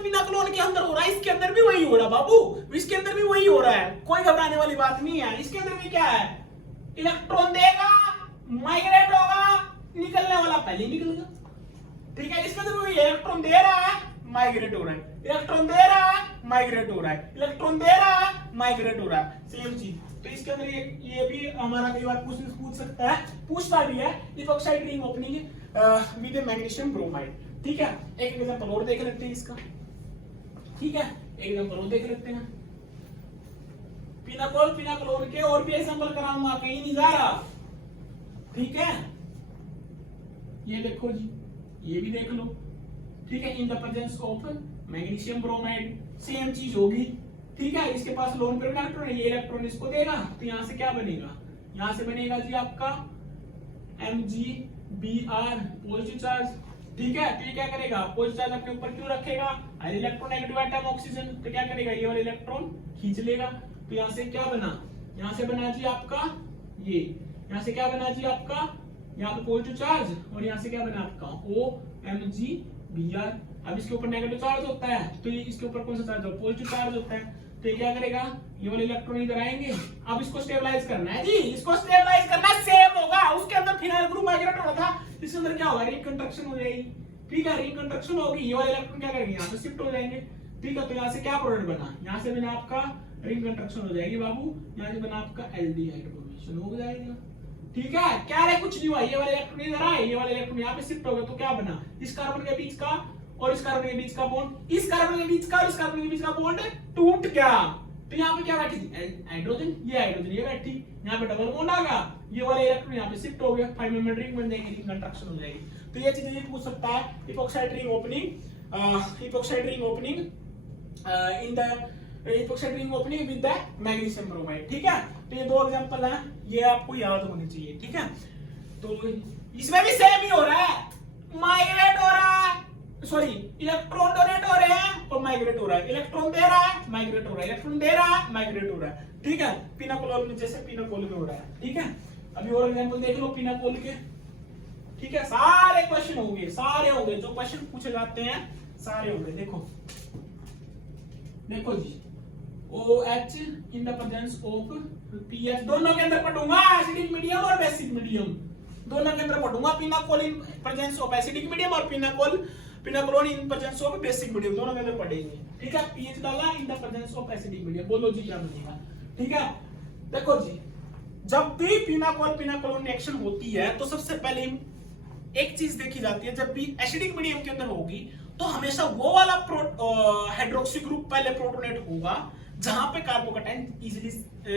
के अंदर हो रहा है, इसके अंदर भी वही हो रहा है बाबू, इसके अंदर भी वही हो रहा है, कोई घबराने वाली बात नहीं है। इसके अंदर भी क्या है, इलेक्ट्रॉन देगा, माइग्रेट होगा, निकलने वाला पहले निकलेगा, ठीक है। इसके अंदर भी इलेक्ट्रॉन दे रहा है, माइग्रेट हो रहा है, इलेक्ट्रॉन दे रहा है, माइग्रेट हो रहा है, इलेक्ट्रॉन दे रहा है, माइग्रेट हो रहा है, सेम चीज। तो इसके अंदर ये भी हमारा कई बार पूछ सकता है, पूछता भी है, epoxide ring opening with magnesium bromide, ठीक है। एक एग्जांपल और देख लेते हैं इसका, ठीक है, एक एग्जांपल और देख लेते हैं। पिनाकोल के और भी एग्जांपल कराऊंगा, कहीं नहीं जा रहा, ठीक है। ये देखो जी, ये भी देख लो, ठीक है। इन the presence of magnesium bromide, same चीज होगी, ठीक है। इसके पास लोन पेयर इलेक्ट्रॉन है, ये इलेक्ट्रॉन इसको देगा, तो यहाँ से क्या बनेगा, यहाँ से बनेगा जी आपका MgBr पॉजिटिव चार्ज, ठीक है। तो ये क्या करेगा, पॉजिटिव चार्ज अपने ऊपर क्यों रखेगा, इलेक्ट्रॉन नेगेटिव एटम ऑक्सीजन, तो क्या करेगा, ये वाला इलेक्ट्रॉन खींच लेगा। तो यहाँ से क्या बना, यहाँ से बना जी आपका ये, यहाँ से क्या बना जी आपका, यहाँ पे पॉजिटिव चार्ज, और यहाँ से क्या बना आपका OMgBr। अब इसके ऊपर नेगेटिव चार्ज होता है, तो ये इसके ऊपर कौन सा चार्ज होता है, पॉजिटिव चार्ज होता है। तो ये क्या करेगा, ये वाले इलेक्ट्रॉन इधर आएंगे। अब इसको स्टेबलाइज करना है जी, इसको स्टेबलाइज करना है, सेम होगा। उसके अंदर फिनाइल ग्रुप माइग्रेट हो रहा था, इसके अंदर क्या होगा, रिकंस्ट्रक्शन हो जाएगी, ठीक है। रिकंस्ट्रक्शन होगी, ये वाले इलेक्ट्रॉन क्या करेंगे, यहाँ पे शिफ्ट हो जाएंगे, ठीक है। तो यहाँ से क्या प्रोडक्ट बना, यहाँ से बना आपका रिकंस्ट्रक्शन हो जाएगी बाबू, यहाँ से बना आपका एल्डिहाइड फॉर्मेशन हो जाएगा, ठीक है। क्या है, कुछ नहीं हुआ, ये वाले इलेक्ट्रॉन इधर आए, ये वाले इलेक्ट्रॉन यहाँ पे शिफ्ट हो गए, तो क्या बना, इस कार्बन के बीच का और इस कार्बन के बीच का बॉन्ड, इस कार्बन के बीच का और इस कार्बन के बीच का बॉन्ड टूट गया। तो यहाँ पे क्या बैठी थी, हाइड्रोजन, ये बैठी, यहाँ पे डबल बॉन्ड आ गया, ये वाले इलेक्ट्रॉन यहाँ पे शिफ्ट हो गया, 5 मेंबर रिंग बन जाएगी, रिकंस्ट्रक्शन हो जाएगी। तो ये चीजें पूछ सकता है, epoxide ring opening in the epoxide ring opening with the magnesium bromide, ठीक है। तो ये दो एग्जांपल हैं, ये आपको याद होने चाहिए, ठीक है। तो इसमें भी सेम ही हो रहा है, माइग्रेट हो रहा है, सॉरी इलेक्ट्रॉन डोनेट हो रहे हैं और माइग्रेट हो रहा है, इलेक्ट्रॉन दे रहा है, माइग्रेट हो रहा है, इलेक्ट्रॉन दे रहा है, माइग्रेट हो रहा है, ठीक है। पिनाकोल में जैसे पिनाकोल में हो रहा है, ठीक है। अभी और एग्जांपल देख लो पिनाकोल के, ठीक है। सारे क्वेश्चन होंगे, सारे होंगे जो क्वेश्चन पूछे जाते हैं, सारे होंगे। देखो जी, OH in the presence of PH, दोनों के अंदर पढ़ूंगा, एसिडिक मीडियम और बेसिक मीडियम, दोनों के अंदर पढ़ूंगा। Pinacol in presence of acidic medium और pinacol in presence of basic medium, दोनों के अंदर पढ़ेंगे, ठीक है। पीएच डाला in the presence of acidic medium, बोलो जी क्या बनेगा, ठीक है। देखो जी, जब भी पिनाकोल रिएक्शन होती है तो सबसे पहले एक चीज देखी जाती है, जब भी एसिडिक मीडियम के अंदर होगी तो हमेशा वो वाला हाइड्रोक्सी ग्रुप पहले प्रोटोनेट होगा जहां पे कार्बोकैटायन इजीली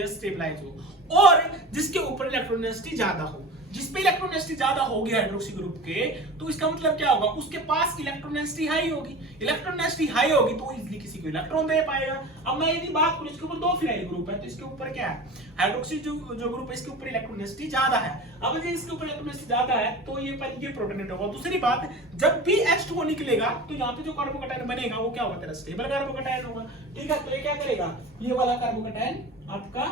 स्टेबलाइज हो और जिसके ऊपर इलेक्ट्रॉन डेंसिटी ज्यादा हो। जिसपे इलेक्ट्रॉन डेंसिटी ज्यादा होगी हाइड्रोक्सी ग्रुप के, तो इसका मतलब क्या होगा, उसके पास इलेक्ट्रॉन डेंसिटी हाई होगी। इलेक्ट्रॉन डेंसिटी हाई होगी तो इजीली किसी को इलेक्ट्रॉन दे पाएगा। अब मैं यदि बात करूं, इसके ऊपर 2 फिनाइल ग्रुप है, तो इसके ऊपर क्या है, हाइड्रोक्सी जो ग्रुप है इसके ऊपर इलेक्ट्रॉन डेंसिटी ज्यादा है। अब यदि इसके ऊपर इलेक्ट्रॉन डेंसिटी ज्यादा है तो ये पहले ये प्रोटोनेट होगा। दूसरी बात, जब भी H2O निकलेगा तो यहाँ पे जो कार्बोकैटायन बनेगा वो क्या होगा, तेरा स्टेबल कार्बोकैटायन होगा। ठीक है, तो ये क्या करेगा, ये वाला कार्बोकैटायन आपका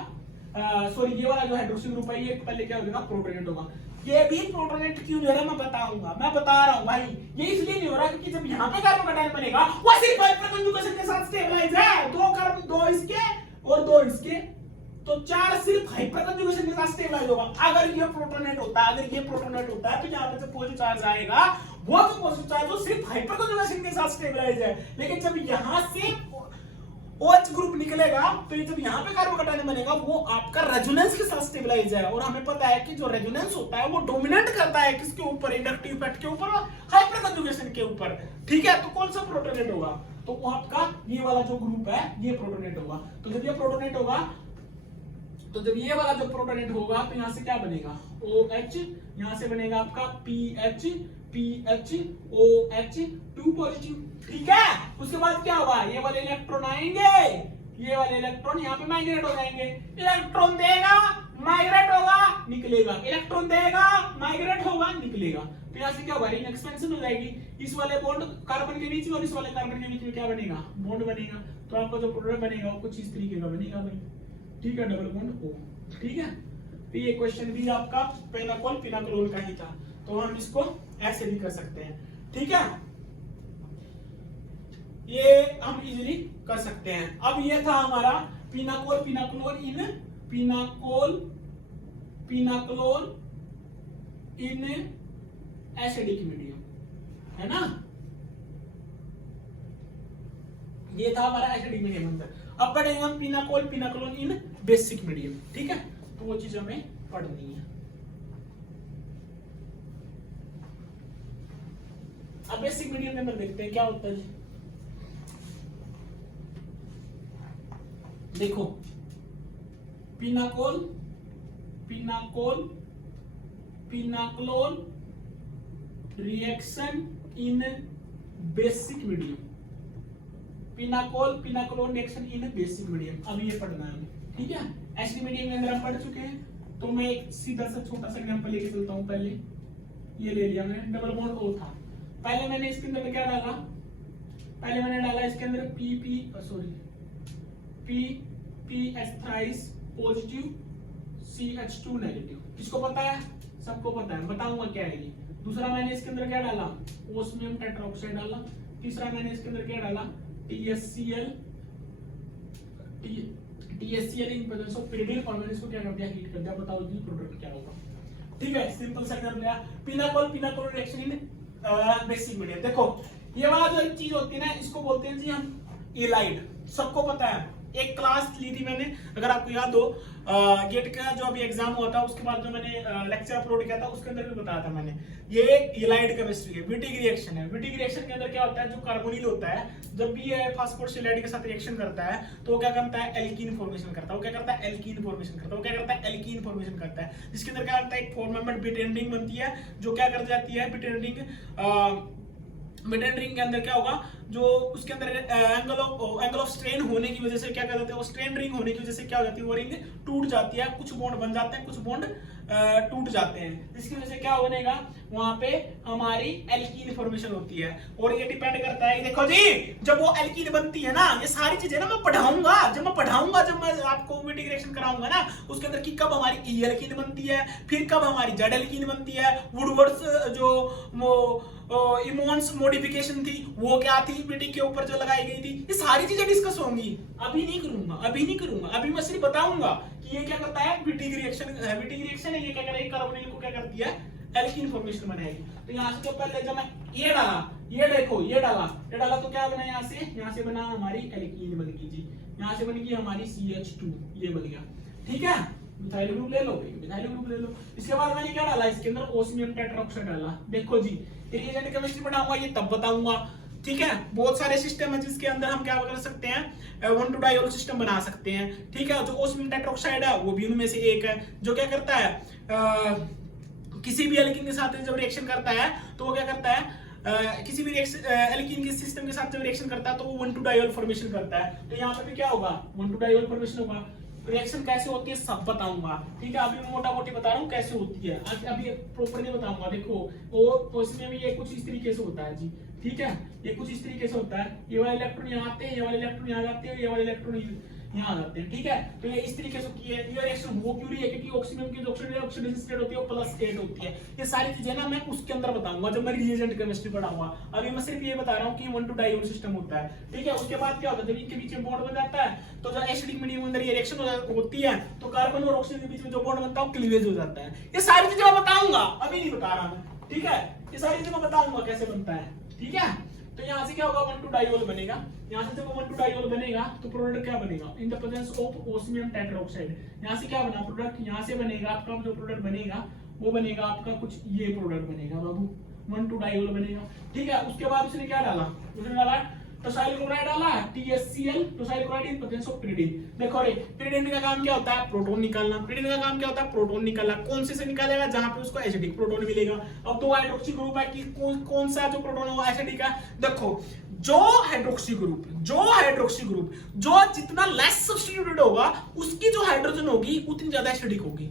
सॉरी ये वाला जो हाइड्रोक्सी ग्रुप है ये पहले क्या होगा, प्रोटोनेट होगा। ये भी प्रोटोनेट क्यों हो रहा है मैं बताऊंगा, मैं बता रहा हूं भाई। ये इसलिए नहीं हो रहा क्योंकि जब यहाँ पे कार्बोकैटायन बनेगा वो सिर्फ हाइड्रोजन कंजुगेशन के साथ स्टेबलाइज है, 2 कार्बन 2 इसके और 2 इसके, तो 4 सिर्फ हाइपर कंजुगेशन के साथ स्टेबलाइज होगा। अगर ये प्रोटोनेट होता है, अगर ये प्रोटोनेट होता है तो यहाँ पे जो पॉजिटिव चार्ज आएगा वो तो पॉजिटिव चार्ज वो सिर्फ हाइपर कंजुगेशन के साथ स्टेबलाइज है। लेकिन जब यहाँ से OH ग्रुप निकलेगा तो ये जब यहाँ पे कार्बोकैटायन बनेगा वो आपका रेजोनेंस के साथ स्टेबलाइज है। और हमें पता है कि जो रेजोनेंस होता है वो डोमिनेट करता है किसके ऊपर, इंडक्टिव इफेक्ट के ऊपर, हाइपर कंजुगेशन के ऊपर। ठीक है, तो कौन सा प्रोटोनेट होगा, तो वो आपका ये वाला जो ग्रुप है ये प्रोटोनेट होगा। तो जब ये प्रोटोनेट होगा, तो जब ये वाला जो प्रोटोनेट होगा तो यहाँ से क्या बनेगा, OH, यहाँ से बनेगा आपका PH OH 2 पॉजिटिव। ठीक है, उसके बाद क्या होगा, ये वाले इलेक्ट्रॉन आएंगे, ये वाले इलेक्ट्रॉन यहाँ पे माइग्रेट हो जाएंगे। इलेक्ट्रॉन देगा, माइग्रेट होगा, निकलेगा, इलेक्ट्रॉन देगा, माइग्रेट होगा, निकलेगा। तो यहाँ से क्या होगा, रिंग एक्सपेंशन हो जाएगी। इस वाले बॉन्ड कार्बन के बीच में और इस वाले कार्बन के बीच में क्या बनेगा, बॉन्ड बनेगा। तो आपका जो प्रोडक्ट बनेगा वो कुछ इस तरीके का बनेगा भाई। ठीक है, डबल बॉन्ड O। ठीक है, तो ये क्वेश्चन भी आपका पेनाकोल पिनाकोलोल का ही था, तो हम इसको ऐसे भी कर सकते हैं। ठीक है, ये हम इजीली कर सकते हैं। अब ये था हमारा पिनाकोल पिनाकोलोल इन एसिडिक मीडियम, है ना, ये था हमारा एसिडिक मीडियम अंदर। अब पढ़ेंगे हम पिनाकोल इन बेसिक मीडियम। ठीक है, तो वो चीज हमें पढ़नी है। अब बेसिक मीडियम के अंदर देखते हैं क्या होता है। देखो, pinacol reaction in basic medium, pinacol reaction in basic medium. अब ये पढ़ना है हमें। ठीक है, एसिडिक मीडियम के अंदर हम पढ़ चुके हैं, तो मैं एक सीधा सा छोटा सा एग्जांपल लेके चलता हूं। पहले ये ले लिया मैंने, डबल बॉन्ड O था। पहले मैंने इसके अंदर क्या डाला, पहले मैंने डाला इसके अंदर PPH thrice positive CH2 negative. किसको पता है, सबको पता है, बताऊंगा क्या है ये। दूसरा मैंने इसके अंदर क्या डाला, ओस्मियम टेट्राऑक्साइड डाला। तीसरा मैंने इसके अंदर क्या डाला, TSCl in presence of pyridine, और मैंने इसको क्या कर दिया, हीट कर दिया। बताओ जी प्रोडक्ट क्या होगा। ठीक है, सिंपल सा एग्जांपल लिया, pinacol reaction in basic medium. देखो, ये वाला जो चीज होती है ना, इसको बोलते हैं जी हम इलाइड। सबको पता है, एक क्लास ली थी मैंने, अगर आपको याद हो, गेट का जो अभी एग्जाम हुआ था उसके बाद जो मैंने लेक्चर अपलोड किया था उसके अंदर भी बताया था मैंने। ये इलाइड केमिस्ट्री है, विटिक रिएक्शन है। विटिक रिएक्शन के अंदर क्या होता है, जो कार्बोनिल होता है जब भी ये फास्फोराइड के साथ रिएक्शन करता है तो वो क्या करता है, एल्कीन फॉर्मेशन करता है। वो क्या करता है, एल्कीन फॉर्मेशन करता है। वो क्या करता है, एल्कीन फॉर्मेशन करता है, जिसके अंदर क्या करता है, एक 4 मेंबर बिटेन रिंग बनती है, जो क्या कर जाती है, बिटेन रिंग के अंदर क्या होगा, जो उसके अंदर एंगल ऑफ स्ट्रेन होने की वजह से क्या कर देते हैं, वो स्ट्रेन रिंग होने की वजह से क्या हो जाती है, वो रिंग टूट जाती है। कुछ बॉन्ड बन जाते हैं, कुछ बॉन्ड टूट जाते हैं, जिसकी वजह से क्या बनेगा, वहां पे हमारी एल्कीन फॉर्मेशन होती है। और ये डिपेंड करता है, देखो जी, जब वो एल्कीन बनती है ना, ये सारी चीजें ना मैं पढ़ाऊंगा, जब मैं आपको विटिक रिएक्शन कराऊंगा ना, उसके अंदर की कब हमारी ई एल्कीन बनती है, फिर कब हमारी जेड एल्कीन बनती है, वुडवर्ड्स जो इमोन्स मॉडिफिकेशन थी वो क्या थी, विटिक के ऊपर जो लगाई गई थी, ये सारी चीजें डिस्कस होंगी। अभी नहीं करूंगा, अभी मैं सिर्फ बताऊंगा कि ये क्या करता है, विटिक रिएक्शन है। ये क्या करेगी, कार्बोनिल को क्या करती है, एल्कीन फॉर्मेशन बनाएगी। तो यहाँ से तो पहले जब मैं ये डाला, ये देखो, ये डाला तो क्या बना, यहाँ से बना हमारी एल्कीन बन गई जी, यहाँ से बन गई हमारी CH2, ये बन गया। ठीक है, मिथाइल ग्रुप ले लो। इसके बाद मैंने क्या डाला, इसके अंदर ओस्मियम टेट्राऑक्साइड डाला। देखो जी, रिएजेंट केमिस्ट्री पढ़ाऊंगा, ये तब बताऊंगा। ठीक है, बहुत सारे सिस्टम है जिसके अंदर हम क्या कर सकते हैं, 1,2-डाइऑल सिस्टम बना सकते हैं। ठीक है, जो ओस्मियम टेट्राऑक्साइड है वो भी उनमें से एक है, जो क्या करता है, किसी भी एल्कीन के साथ जब रिएक्शन करता है तो वो क्या करता है, किसी भी एल्कीन के सिस्टम के साथ जब रिएक्शन करता है तो वो 1,2 डाइऑल फॉर्मेशन करता है। तो यहाँ पे भी क्या होगा, 1,2 डाइऑल फॉर्मेशन होगा। रिएक्शन कैसे होती है सब बताऊंगा, ठीक है। अभी मोटा मोटी बता रहा हूँ कैसे होती है, अभी प्रॉपर नहीं बताऊंगा। देखो वो इसमें भी ये कुछ इस तरीके से होता है जी, ठीक है। ये कुछ इस तरीके से होता है, ये वाले इलेक्ट्रॉन यहाँ आते हैं, ये वाले इलेक्ट्रॉन यहाँ जाते हैं, ये वाले इलेक्ट्रॉन यहाँ आ जाते हैं, ठीक है। तो ये इस तरीके से होती है। ये रिएक्शन हो क्यों रही है, क्योंकि ऑक्सीजन की जो ऑक्सीडेशन स्टेट होती है वो +8 होती है। ये सारी चीजें ना मैं उसके अंदर बताऊंगा जब मैं रिएजेंट केमिस्ट्री पढ़ाऊंगा। अभी मैं सिर्फ ये बता रहा हूँ कि 1,2 डाइऑल सिस्टम होता है, ठीक है। उसके बाद क्या होता है, जब इनके बीच में बॉन्ड बन जाता है तो जो एसिडिक मीडियम के अंदर ये रिएक्शन होती है तो कार्बन और ऑक्सीजन के बीच में जो बॉन्ड बनता है वो क्लीवेज हो जाता है। ये सारी चीजें मैं बताऊंगा, अभी नहीं बता रहा मैं, ठीक है। ये सारी चीजें मैं बताऊंगा कैसे बनता है, ठीक है। तो यहाँ से क्या होगा, 1,2 डाइऑल बनेगा। यहाँ से जब 1,2 डाइऑल बनेगा तो प्रोडक्ट क्या बनेगा, इन the presence of osmium tetroxide. यहाँ से क्या बना प्रोडक्ट, यहाँ से बनेगा आपका जो प्रोडक्ट बनेगा वो बनेगा आपका कुछ ये प्रोडक्ट बनेगा बाबू, 1,2 डाइऑल बनेगा, ठीक है। उसके बाद उसने क्या डाला, उसने डाला टोसाइल क्लोराइड डाला, THCl, tosyl chloride in presence of pyridine। देखो रे, pyridine का काम क्या होता है, प्रोटॉन निकालना। pyridine का काम क्या होता है, प्रोटॉन निकालना। कौन से निकालेगा, जहां पे उसको एसिडिक प्रोटॉन मिलेगा। अब दो हाइड्रोक्सी ग्रुप है कि कौन सा जो प्रोटॉन होगा एसिडिक है। देखो जो हाइड्रोक्सी ग्रुप जो जितना लेस सब्स्टिट्यूटेड होगा उसकी जो हाइड्रोजन होगी उतनी ज्यादा एसिडिक होगी।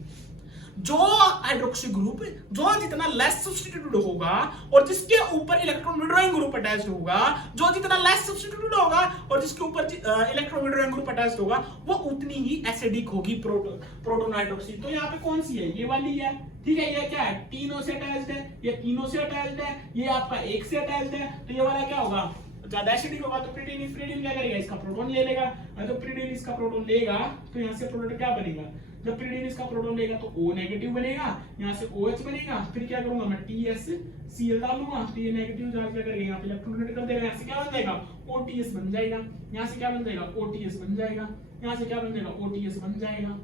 जो हाइड्रोक्सी ग्रुप जो जितना लेस सब्स्टिट्यूटेड होगा और जिसके ऊपर इलेक्ट्रॉन विड्रॉइंग ग्रुप अटैच्ड होगा, जो जितना लेस सब्स्टिट्यूटेड होगा और जिसके ऊपर इलेक्ट्रॉन विड्रॉइंग ग्रुप अटैच्ड होगा वो उतनी ही एसिडिक होगी प्रोटॉन हाइड्रोक्सी। तो यहाँ पे कौन सी है, ये वाली है, ठीक है। ये क्या है, तीनों से अटैच्ड है, ये तीनों से अटैच्ड है, ये आपका एक से अटैच्ड है। तो ये वाला क्या होगा, ज्यादा एसिडिक होगा। तो pyridine क्या करेगा, इसका प्रोटॉन ले लेगा। तो pyridine इसका प्रोटॉन लेगा तो यहाँ से प्रोडक्ट क्या बनेगा, जब pyridine इसका प्रोटॉन लेगा तो O नेगेटिव बनेगा, यहाँ से OH बनेगा। फिर क्या करूंगा मैं, TSCl डालूंगा तो ये नेगेटिव चार्ज क्या करेगा, यहाँ पे इलेक्ट्रॉन डोनेट कर देगा। यहाँ से क्या बन जाएगा, OTS बन जाएगा। यहाँ से क्या बन जाएगा, OTS बन जाएगा। यहाँ से क्या बन जाएगा, OTS बन जाएगा,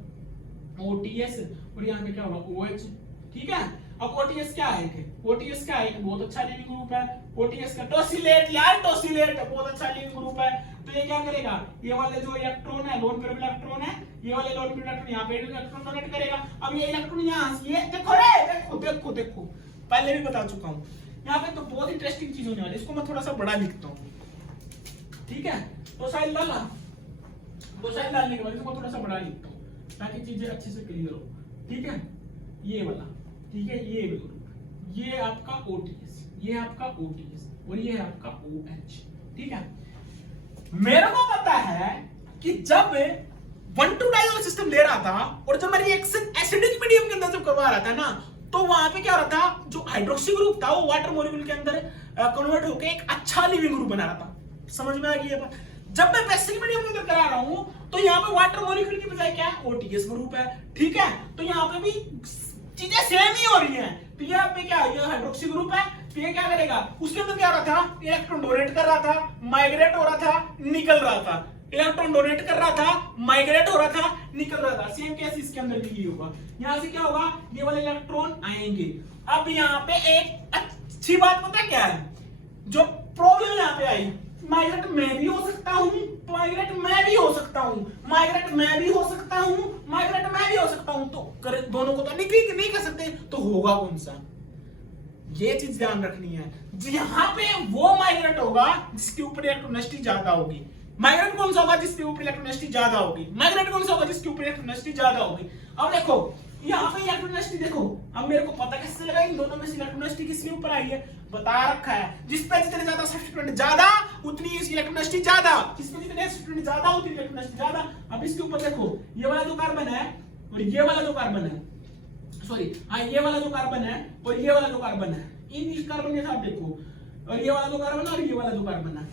OTS। और यहाँ पे क्या होगा, OH, ठीक है। अब OTS क्या है, OTS क्या है, बहुत अच्छा लिविंग ग्रुप है। OTS का टोसिलेट, यार टोसिलेट बहुत अच्छा लिविंग ग्रुप है। तो ये क्या करेगा, ये वाले जो इलेक्ट्रॉन है, लोन पेयर इलेक्ट्रॉन है, ये वाले लोन पेयर इलेक्ट्रॉन यहाँ पे इलेक्ट्रॉन डोनेट करेगा। अब ये इलेक्ट्रॉन यहाँ से, ये देखो रे, देखो पहले भी बता चुका हूँ। यहाँ पे तो बहुत इंटरेस्टिंग चीज होने वाली है, इसको मैं थोड़ा सा बड़ा लिखता हूँ, ठीक है। टोसाइल डाला, टोसाइल डालने के बाद इसको थोड़ा सा बड़ा लिखता हूँ ताकि चीजें अच्छे से क्लियर हो, ठीक है। ये वाला, ठीक है, ये ग्रुप, ये आपका OTS, ये आपका OTS और ये है आपका OH, ठीक है। मेरे को पता है कि जब 1,2 डाइऑल सिस्टम ले रहा था और जब मैं रिएक्शन एसिडिक मीडियम के अंदर जब करवा रहा था ना, तो वहां पे क्या हो रहा था, जो हाइड्रोक्सी ग्रुप था वो वाटर मॉलिक्यूल के अंदर कन्वर्ट होकर एक अच्छा लिविंग ग्रुप बना रहा था। समझ में आ गई है। जब मैं बेसिक मीडियम के अंदर करा रहा हूं तो यहाँ पे वाटर मॉलिक्यूल की बजाय क्या है, OTS ग्रुप है, ठीक है। तो यहाँ पे भी चीजें सेम ही हो रही हैं। तो यहाँ पे क्या है, ये हाइड्रोक्सी ग्रुप है, तो ये क्या करेगा, उसके अंदर क्या हो रहा था, इलेक्ट्रॉन डोनेट कर रहा था, माइग्रेट हो रहा था, निकल रहा था। इलेक्ट्रॉन डोनेट कर रहा था, माइग्रेट हो रहा था, निकल रहा था। सेम केस इसके अंदर भी ये होगा। यहाँ से क्या होगा, ये वाले इलेक्ट्रॉन आएंगे। अब यहाँ पे एक अच्छी बात पता क्या है, जो प्रॉब्लम यहाँ पे आई, माइग्रेट मैं भी हो सकता हूँ, माइग्रेट मैं भी हो सकता हूँ, माइग्रेट मैं भी हो सकता हूँ, माइग्रेट मैं भी हो सकता हूँ। तो दोनों को तो नहीं कर सकते, तो होगा कौन सा, ये चीज ध्यान रखनी है। यहाँ पे वो माइग्रेट होगा जिसके ऊपर इलेक्ट्रोनेसिटी ज्यादा होगी। माइग्रेट कौन सा होगा, जिसके ऊपर इलेक्ट्रोनेसिटी ज्यादा होगी। माइग्रेट कौन सा होगा, जिसके ऊपर इलेक्ट्रोनेसिटी ज्यादा होगी। अब देखो यहाँ पे इलेक्ट्रोनेसिटी देखो, अब मेरे को पता कैसे लगा इन दोनों में से इलेक्ट्रोनेसिटी किसके ऊपर आई है, बता रखा है। जिस पे जितने ज्यादा सब्स्टिट्यूएंट ज्यादा उतनी इसकी इलेक्ट्रोनेसिटी ज्यादा, जिसमें जितने सब्स्टिट्यूएंट ज्यादा उतनी इलेक्ट्रोनेसिटी ज्यादा। अब इसके ऊपर देखो, ये वाला जो कार्बन है और ये वाला जो कार्बन है, सॉरी हाँ, ये वाला जो कार्बन है और ये वाला जो कार्बन है, इन कार्बन के साथ देखो, और ये वाला जो कार्बन है और ये वाला जो कार्बन है,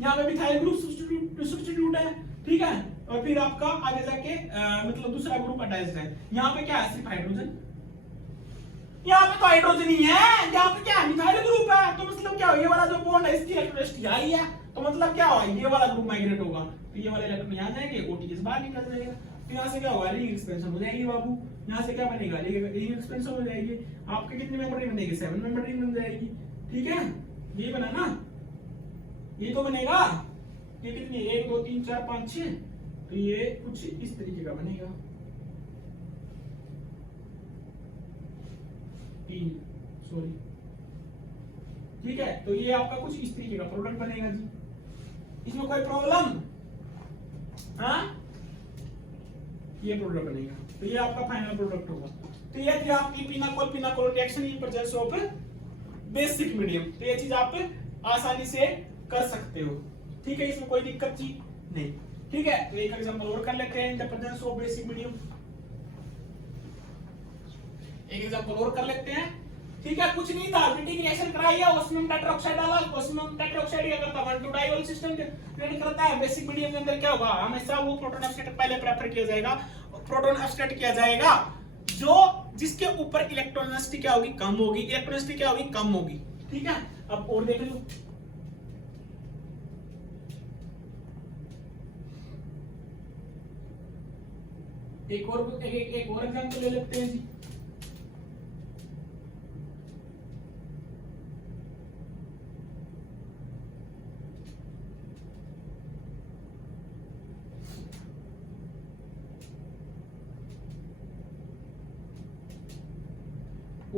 यहाँ पे मिथाइल ग्रुप सब्स्टिट्यूट है, ठीक है। और फिर आपका आगे जाके मतलब दूसरा ग्रुप अटैच्ड है। यहाँ पे क्या है, सिर्फ हाइड्रोजन, यहाँ पे तो हाइड्रोजन ही है। यहाँ पे क्या है, मिथाइल ग्रुप है। तो मतलब क्या हो, ये वाला जो बॉन्ड है इसकी इलेक्ट्रोनेसिटी आई है, तो मतलब क्या होगा, ये वाला ग्रुप माइग्रेट होगा, तो ये वाला इलेक्ट्रॉन यहाँ जाएंगे, OTS बाहर निकल जाएगा। तो यहाँ से क्या होगा, रिंग एक्सपेंशन हो जाएगी बाबू। यहाँ से क्या बनेगा, रिंग एक्सपेंशन हो जाएगी। आपके कितने मेंबर रिंग बनेगी, 7 मेंबर रिंग बन जाएगी, ठीक है। ये बना ना, ये तो बनेगा, ये कितनी, 1 2 3 4 5 6, तो ये कुछ इस तरीके का बनेगा। 3 सॉरी, ठीक है। तो ये आपका कुछ इस तरीके का प्रोडक्ट बनेगा जी, इसमें कोई प्रॉब्लम? हाँ, ये प्रोडक्ट बनेगा, तो ये आपका फाइनल प्रोडक्ट होगा। तो ये थी आपकी pinacol reaction in presence of basic medium. तो ये चीज आप आसानी से कर सकते हो, ठीक है, इसमें कोई दिक्कत जी नहीं, ठीक है। तो एक एग्जांपल और कर लेते हैं इन the presence of basic medium, एक एग्जांपल और कर लेते हैं, ठीक है। कुछ नहीं था, ब्रीडिंग रिएक्शन कराई है, ऑस्मियम टेट्राऑक्साइड डाला, ऑस्मियम टेट्राऑक्साइड क्या करता है, 1 to डाइवल सिस्टम क्रिएट करता है। बेसिक मीडियम के अंदर क्या होगा, हमेशा वो प्रोटॉन एब्स्ट्रैक्ट पहले प्रेफर किया जाएगा, प्रोटॉन एब्स्ट्रैक्ट किया जाएगा जो जिसके ऊपर इलेक्ट्रॉन डेंसिटी क्या होगी, कम होगी, इलेक्ट्रॉन डेंसिटी क्या होगी, कम होगी, ठीक है। अब और देख लो, एक और एग्जांपल ले लेते हैं जी।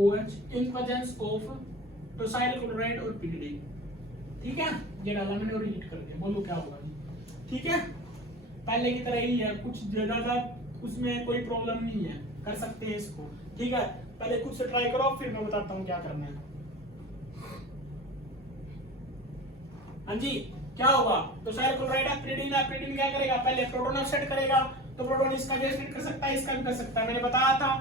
OH in presence of tosyl chloride और PDD, ठीक है। ये डाला मैंने और हीट कर दिया, बोलो क्या होगा जी, ठीक है। पहले की तरह ही है, कुछ ज्यादा उसमें कोई प्रॉब्लम नहीं है, कर सकते हैं इसको, ठीक है। पहले खुद से ट्राई करो, फिर मैं बताता हूँ क्या करना है। हाँ जी, क्या होगा, टोसाइल क्लोराइड है, PDD क्या करेगा, पहले प्रोटॉन ऑफसेट करेगा, तो प्रोटॉन इसका भी ऑफसेट कर सकता है, इसका भी कर सकता है। मैंने बताया था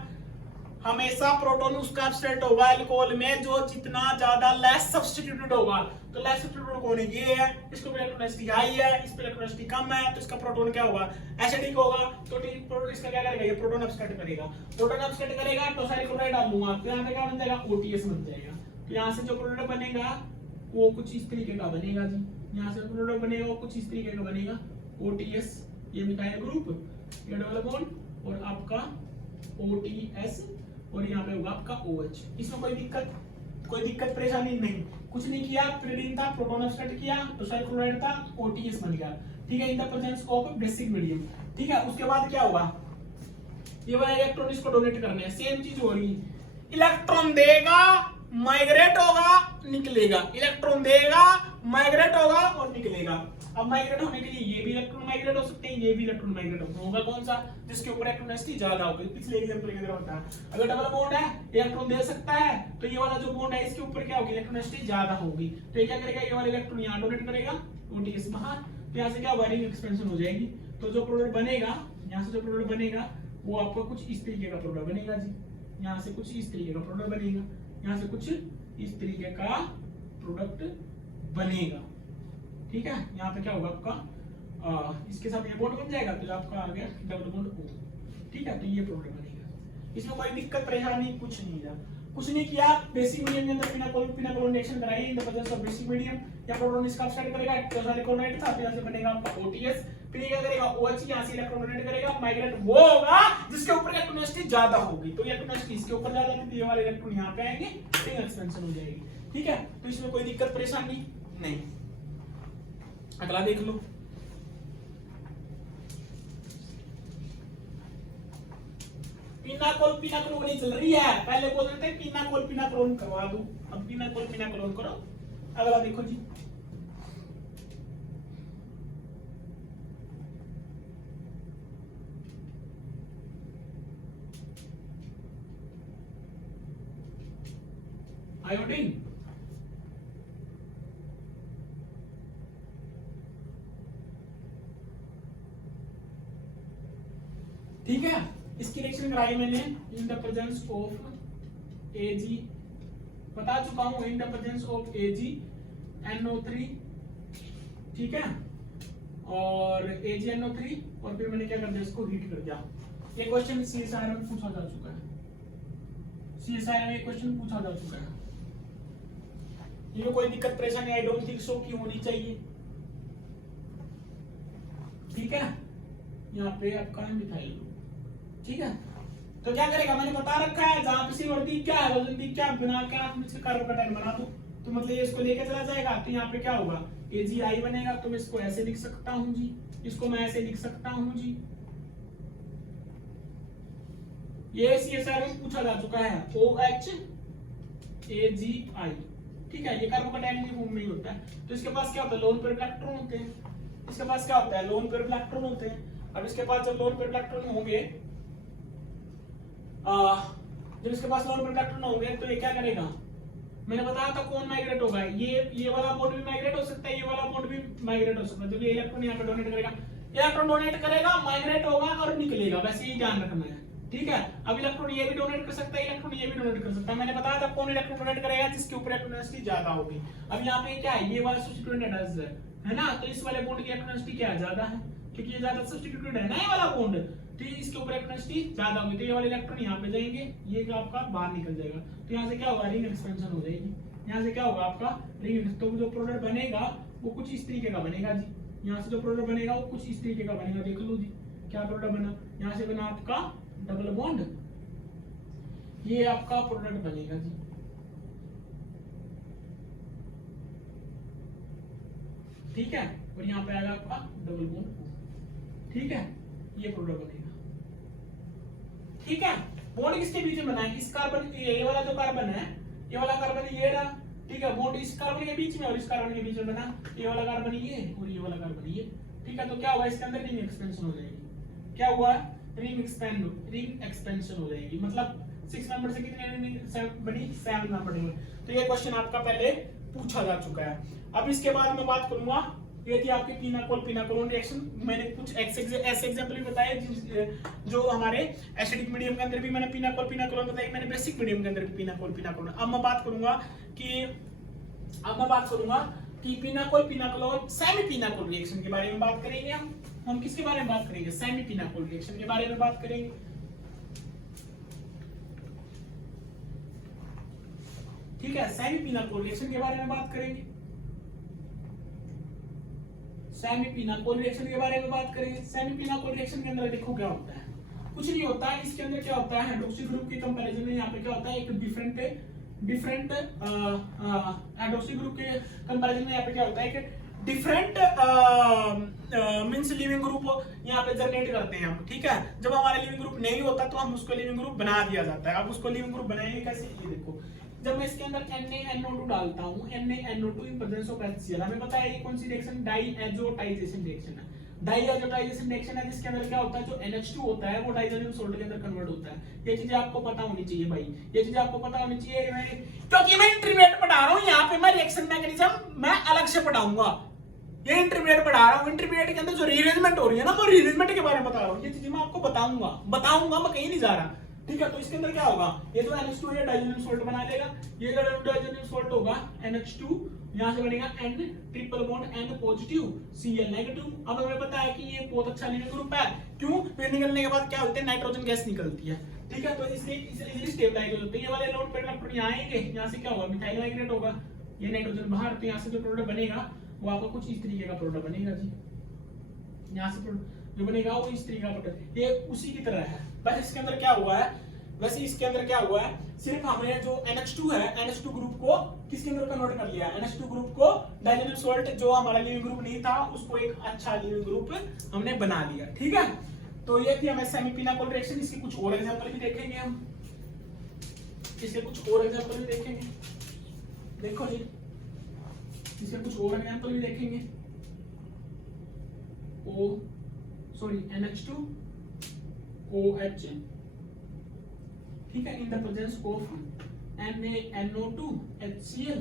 हमेशा प्रोटॉन उसका ऑफसेट होगा अल्कोहल में जो जितना ज्यादा लेस सब्स्टिट्यूटेड होगा। तो लेस सब्स्टिट्यूटेड कौन है, ये है, इसको इलेक्ट्रॉन डेंसिटी हाई है, इस पे इलेक्ट्रॉन डेंसिटी कम है, तो इसका प्रोटॉन क्या होगा, एसिडिक होगा। तो प्रोटॉन इसका क्या करेगा, ये प्रोटॉन ऑफसेट करेगा, प्रोटॉन ऑफसेट करेगा, टोसाइल क्लोराइड डालूंगा, तो यहां पे क्या बन जाएगा, OTS बन जाएगा। तो यहां से जो प्रोडक्ट बनेगा वो कुछ इस तरीके का बनेगा जी, यहां से प्रोडक्ट बनेगा वो कुछ इस तरीके का बनेगा, OTS, ये मिथाइल ग्रुप, ये डबल बॉन्ड और आपका OTS, और यहाँ पे होगा आपका OH। इसमें कोई दिक्कत परेशानी नहीं, कुछ नहीं किया, प्रीडिन था, प्रोटॉन ऑफसेट किया, टोसाइल क्लोराइड था, OTS बन गया, ठीक है, इन the presence of basic medium, ठीक है। उसके बाद क्या होगा, ये वाला इलेक्ट्रॉन इसको डोनेट करने हैं, सेम चीज हो रही, इलेक्ट्रॉन देगा, माइग्रेट होगा, निकलेगा, इलेक्ट्रॉन देगा, माइग्रेट होगा और निकलेगा। अब माइग्रेट होने के लिए ये भी इलेक्ट्रॉन माइग्रेट हो सकते हैं, ये भी इलेक्ट्रॉन माइग्रेट होगा, कौन सा, जिसके ऊपर इलेक्ट्रॉन डेंसिटी ज्यादा होगी। पिछले एग्जांपल की तरह होता है, अगर डबल बॉन्ड है, इलेक्ट्रॉन दे सकता है, तो ये वाला जो बॉन्ड है इसके ऊपर क्या होगी, इलेक्ट्रॉन डेंसिटी ज्यादा होगी, तो ये क्या करेगा, ये वाला इलेक्ट्रॉन यहां डोनेट करेगा, OTS बाहर, तो यहां से क्या वायरिंग एक्सपेंशन हो जाएगी। तो जो प्रोडक्ट बनेगा, यहां से जो प्रोडक्ट बनेगा वो आपको कुछ इस तरीके का प्रोडक्ट बनेगा जी, यहां से कुछ इस तरीके का प्रोडक्ट बनेगा, यहां से कुछ इस तरीके का प्रोडक्ट बनेगा, ठीक है। यहाँ पे क्या होगा आपका इसके साथ ये बॉन्ड बन जाएगा, तो आपका आ गया डबल बॉन्ड O, ठीक है। तो ये प्रोडक्ट बनेगा, इसमें कोई दिक्कत परेशानी कुछ नहीं है, कुछ नहीं किया। बेसिक मीडियम के अंदर पिनाकोल रिएक्शन कराई इन the presence of basic medium, या प्रोटॉन इसका ऑफसेट करेगा, टोसाइल क्लोराइड था, तो यहां से बनेगा आपका OTS, फिर ये क्या करेगा, OH, यहां से इलेक्ट्रॉन डोनेट करेगा, माइग्रेट वो होगा जिसके ऊपर इलेक्ट्रॉन डेंसिटी ज्यादा होगी, तो इलेक्ट्रॉन डेंसिटी इसके ऊपर ज्यादा होगी, तो ये वाले इलेक्ट्रॉन यहां पे आएंगे, रिंग एक्सपेंशन हो जाएगी, ठीक है। तो इसमें कोई दिक्कत परेशानी नहीं। अगला देख लो, पिनाकोल चल रही है, पहले बोल रहे थे पिनाकोल करवा दूं, अब पिनाकोल करो। अगला देखो जी, आयोडीन, ठीक है। इसकी रिएक्शन कराई मैंने इन द प्रेजेंस ऑफ Ag, बता चुका हूं, इन द प्रेजेंस ऑफ AgNO3, ठीक है, और AgNO3, और फिर मैंने क्या कर दिया, इसको हीट कर दिया। ये क्वेश्चन CSIR में पूछा जा चुका है, CSIR में क्वेश्चन पूछा जा चुका है, ये कोई दिक्कत परेशानी आई डोंट थिंक सो की होनी चाहिए, ठीक है। यहाँ पे आपका मिथाइल, ठीक है। तो क्या करेगा, मैंने बता रखा है, जहां पे सिवर्ती क्या हाइड्रोजन दी क्या बना के आप मुझसे कार्बोकेटाइन बना दो, तो मतलब ये इसको लेके चला जाएगा, तो यहाँ पे क्या होगा, AgI बनेगा, तो मैं इसको ऐसे लिख सकता हूं जी, इसको मैं ऐसे लिख सकता हूं जी, ये CSIR में पूछा जा चुका है, OH AgI, ठीक है, ये कार्बोकैटायन की फॉर्म में ही होता है। तो इसके पास क्या होता है, लोन पेयर इलेक्ट्रॉन होते हैं, इसके पास क्या होता है, लोन पेयर इलेक्ट्रॉन होते हैं। अब इसके पास जब लोन पेयर इलेक्ट्रॉन होंगे, जब इसके पास लोन पेयर इलेक्ट्रॉन होंगे तो ये क्या करेगा, मैंने बताया था कौन माइग्रेट होगा, ये वाला बॉन्ड भी माइग्रेट हो सकता है, ये वाला बॉन्ड भी माइग्रेट हो सकता है। जब ये इलेक्ट्रॉन यहाँ पे डोनेट करेगा, इलेक्ट्रॉन डोनेट करेगा, माइग्रेट होगा और निकलेगा, वैसे ही ध्यान रखना है, ठीक है। अब इलेक्ट्रॉन ये भी डोनेट कर सकता है, इलेक्ट्रॉन ये भी डोनेट कर सकता है। मैंने बताया था कौन इलेक्ट्रॉन डोनेट करेगा, जिसके ऊपर इलेक्ट्रॉन डेंसिटी ज्यादा होगी। अब यहाँ पे क्या है, ये वाला सब्स्टिट्यूटेड है ना, तो इस वाले बॉन्ड की इलेक्ट्रॉन डेंसिटी क्या है, ज्यादा है, क्योंकि ये ज्यादा सब्स्टिट्यूटेड है ना ये वाला बॉन्ड, तो इसके ऊपर इलेक्ट्रॉन डेंसिटी ज्यादा होगी, तो ये वाले इलेक्ट्रॉन यहाँ पे जाएंगे, ये आपका बाहर निकल जाएगा, तो यहाँ से क्या होगा, रिंग एक्सपेंशन हो जाएगी। यहाँ से क्या होगा आपका रिंग, तो जो प्रोडक्ट बनेगा वो कुछ इस तरीके का बनेगा जी। यहाँ से जो प्रोडक्ट बनेगा वो कुछ इस तरीके का बनेगा, देख लो जी क्या प्रोडक्ट बना। यहाँ से बना आपका डबल बॉन्ड, ये आपका प्रोडक्ट बनेगा जी, ठीक है, और यहाँ पे आएगा आपका डबल बॉन्ड, ठीक है, ये प्रोडक्ट बनेगा, ठीक है। बॉन्ड किसके बीच में बना है, इस कार्बन, ये वाला जो कार्बन है, ये वाला कार्बन ये रहा, ठीक है, बॉन्ड इस कार्बन के बीच में और इस कार्बन के बीच में बना, ये वाला कार्बन ये और ये वाला कार्बन ये, ठीक है। तो क्या हुआ, इसके अंदर रिंग एक्सपेंशन हो जाएगी, क्या हुआ, रिंग एक्सपेंशन हो जाएगी, मतलब 6 मेंबर से कितने रिंग बनी, 7 मेंबर। तो ये क्वेश्चन आपका पहले पूछा जा चुका है। अब इसके बाद मैं बात करूंगा, ये थी आपकी पिनाकोलोन रिएक्शन। मैंने कुछ ऐसे एग्जांपल भी बताए जो हमारे एसिडिक मीडियम के अंदर भी मैंने पिनाकोलोन बताई, मैंने बेसिक मीडियम के अंदर भी पिनाकोलोन। अब मैं बात करूंगा कि पिनाकोलोन सेमी पिनाकोल रिएक्शन के बारे में बात करेंगे। हम किसके बारे में बात करेंगे, सेमी पिनाकोल रिएक्शन के बारे में बात करेंगे, ठीक है, सेमी पिनाकोल रिएक्शन के बारे में बात करेंगे, सेमी पिनाकोल रिएक्शन के बारे में बात करेंगे। सेमी पिनाकोल रिएक्शन के अंदर देखो क्या होता है, कुछ नहीं होता है, इसके अंदर क्या होता है, हाइड्रोक्सी ग्रुप के कंपैरिजन में यहाँ पे क्या होता है, एक डिफरेंट हाइड्रोक्सी ग्रुप के कंपैरिजन में यहाँ पे क्या होता है, एक डिफरेंट मींस लिविंग ग्रुप यहाँ पे जनरेट करते हैं हम, ठीक है। जब हमारा लिविंग ग्रुप नहीं होता तो हम उसको लिविंग ग्रुप बना दिया जाता है। अब उसको लिविंग ग्रुप बनाएंगे कैसे, ये देखो, जब मैं इसके अंदर NaNO2 डालता हूँ, NaNO2 in presence of HCl, हमें पता है ये कौन सी रिएक्शन, डाइएजोटाइजेशन रिएक्शन है। डाइएजोटाइजेशन रिएक्शन है जिसके अंदर क्या होता है, जो NH2 होता है वो डाइजोनियम सॉल्ट के अंदर कन्वर्ट होता है। ये चीजें आपको पता होनी चाहिए भाई, ये चीजें आपको पता होनी चाहिए, क्योंकि मैं इंटरमीडिएट पढ़ा रहा हूँ, यहाँ पे मैं रिएक्शन मैकेनिज्म मैं अलग से पढ़ाऊंगा, ये इंटरमीडिएट पढ़ा रहा हूँ। इंटरमीडिएट के अंदर जो रीअरेंजमेंट हो रही है ना, वो रीअरेंजमेंट के बारे में बता रहा हूँ, ये चीजें मैं आपको बताऊंगा, मैं कहीं नहीं जा रहा, ठीक है। तो इसके अंदर क्या होगा, ये जो NH2 है डाइजोनियम सॉल्ट बना लेगा, ये जो डाइजोनियम सॉल्ट होगा NH2, यहाँ से बनेगा N triple bond N positive Cl negative. अब हमें पता है कि ये बहुत अच्छा लिविंग ग्रुप है, क्यों, फिर निकलने के बाद क्या होता है, नाइट्रोजन गैस निकलती है, ठीक है। तो इसलिए इजीली स्टेबलाइज हो जाते हैं। ये वाले लोन पेयर इलेक्ट्रॉन यहाँ आएंगे, यहाँ से क्या होगा, मिथाइल माइग्रेट होगा, ये नाइट्रोजन बाहर, तो यहाँ से जो प्रोडक्ट बनेगा वो आपका कुछ इस तरीके का प्रोडक्ट बनेगा जी। यहाँ से जो बनेगा वो इस तरीके का प्रोडक्ट, ये उसी की तरह है, बस इसके अंदर क्या हुआ है, वैसे इसके अंदर क्या हुआ है, सिर्फ हमने जो NH2 है, NH2 ग्रुप को किसके अंदर कन्वर्ट कर लिया, NH2 ग्रुप को डाइजोनियम सॉल्ट, जो हमारा लिविंग ग्रुप नहीं था उसको एक अच्छा लिविंग ग्रुप हमने बना लिया, ठीक है। तो ये थी हमें सेमी पिनाकोल रिएक्शन। इसके कुछ और एग्जांपल भी देखेंगे हम, इसके कुछ और एग्जांपल भी देखेंगे, देखो जी, इसके कुछ और एग्जांपल भी देखेंगे। NH2 OH, ठीक है, इन the presence of NaNO2 HCl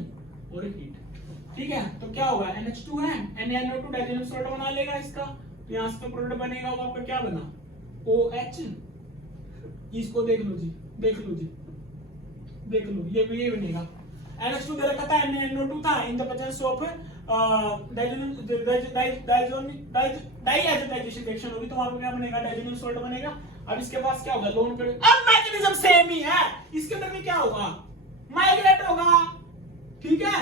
और हीट, ठीक है। तो क्या होगा, NH2 है, NaNO2 डाइजोनियम सॉल्ट बना लेगा इसका, तो यहाँ से प्रोडक्ट बनेगा वो आपका क्या बना, OH, इसको देख लो जी, ये बनेगा। NH2 दे रखा था, NaNO2 था, इन the presence of diazotisation reaction होगी, तो वहां पे क्या बनेगा, डाइजोनियम सॉल्ट बनेगा। अब इसके पास क्या होगा, लोन पेयर, अब मैकेनिज्म सेम ही है, इसके अंदर भी क्या होगा, माइग्रेट होगा, ठीक है।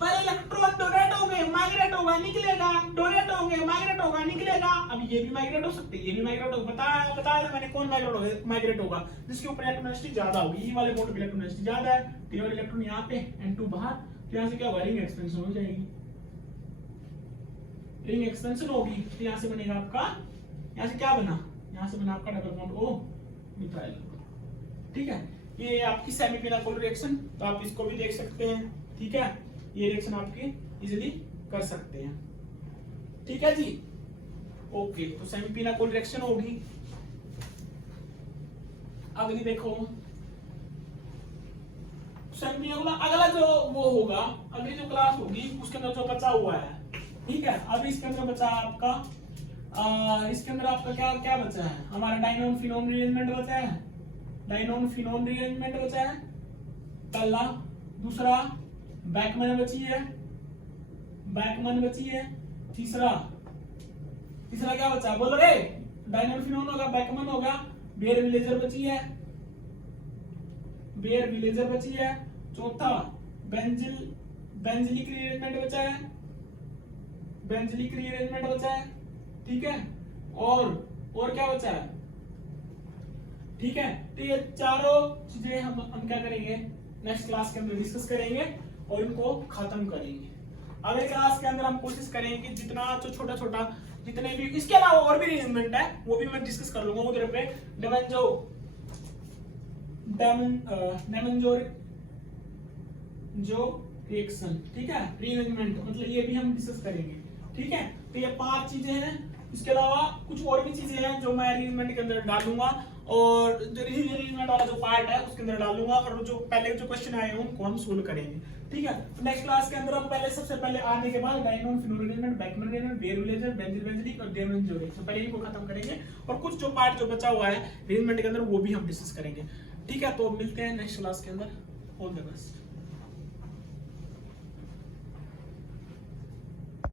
पहले इलेक्ट्रॉन डोनेट होंगे, माइग्रेट होगा, निकलेगा, डोनेट होंगे, माइग्रेट होगा, निकलेगा। अब ये भी माइग्रेट हो सकते हैं, ये भी माइग्रेट होगा, बताया मैंने कौन माइग्रेट होगा, जिसके ऊपर इलेक्ट्रॉन डेंसिटी ज्यादा होगी, ये वाले बॉन्ड पे इलेक्ट्रॉन डेंसिटी ज्यादा है, तो ये वाले इलेक्ट्रॉन यहाँ पे N2 बाहर, तो यहाँ से क्या होगा, रिंग एक्सपेंशन हो जाएगी, रिंग एक्सपेंशन होगी, तो यहाँ से बनेगा आपका, यहाँ से क्या बना, यहाँ से बना आपका डबल बॉन्ड O मिथाइल, ठीक है। ये आपकी सेमी पिनाकोल रिएक्शन, तो आप इसको भी देख सकते हैं। ठीक है, ये रिएक्शन आपकी इजीली कर सकते हैं। ठीक है जी, ओके। तो सेमी पिनाकोल रिएक्शन होगी। अगली देखो सेमी पिनाकोल, अगला जो वो होगा, अगली जो क्लास होगी उसके अंदर जो बचा हुआ है। ठीक है, अभी इसके अंदर बचा है आपका इसके अंदर आपका क्या क्या बचा है, हमारा डायनोन फिनोन रीअरेंजमेंट बचा है, डायनोन फिनोन रीअरेंजमेंट बचा है पहला। दूसरा बैकमन बची है, बैकमन बची है। तीसरा क्या बचा है, बोलो रे? डायनोन फिनोन होगा, बैकमन होगा, बेयर विलेजर बची है, बेयर विलेजर बची है। चौथा बेंजिलिक रीअरेंजमेंट बचा है, बेंजिलिक रीअरेंजमेंट बचा है। ठीक है, और क्या बचा है? ठीक है, तो ये चारों चीजें हम क्या करेंगे, नेक्स्ट क्लास के अंदर डिस्कस करेंगे और इनको खत्म करेंगे। अगले क्लास के अंदर हम कोशिश करेंगे जितना जो छोटा छोटा जितने भी, इसके अलावा और भी रीअरेंजमेंट है वो भी मैं डिस्कस कर लूंगा उधर पे। जो रिएक्शन, ठीक है, रीअरेंजमेंट मतलब ये भी हम डिस्कस करेंगे। ठीक है, तो ये 5 चीजें हैं। इसके अलावा कुछ और भी चीजें हैं जो मैं रीअरेंजमेंट के अंदर डालूंगा, और जो रीअरेंजमेंट वाला जो पार्ट है उसके अंदर डालूंगा, और जो पहले जो क्वेश्चन आए हैं उनको हम सोल्व करेंगे। ठीक है, तो नेक्स्ट क्लास के अंदर हम पहले सबसे पहले आने के बाद dienone phenol rearrangement, Beckmann rearrangement, Baeyer Villiger, benzilic और डेमोनिक, तो पहले इनको खत्म करेंगे, और कुछ जो पार्ट जो बचा हुआ है रीअरेंजमेंट के अंदर वो भी हम डिस्कस करेंगे। ठीक है, तो मिलते हैं नेक्स्ट क्लास के अंदर। All the best.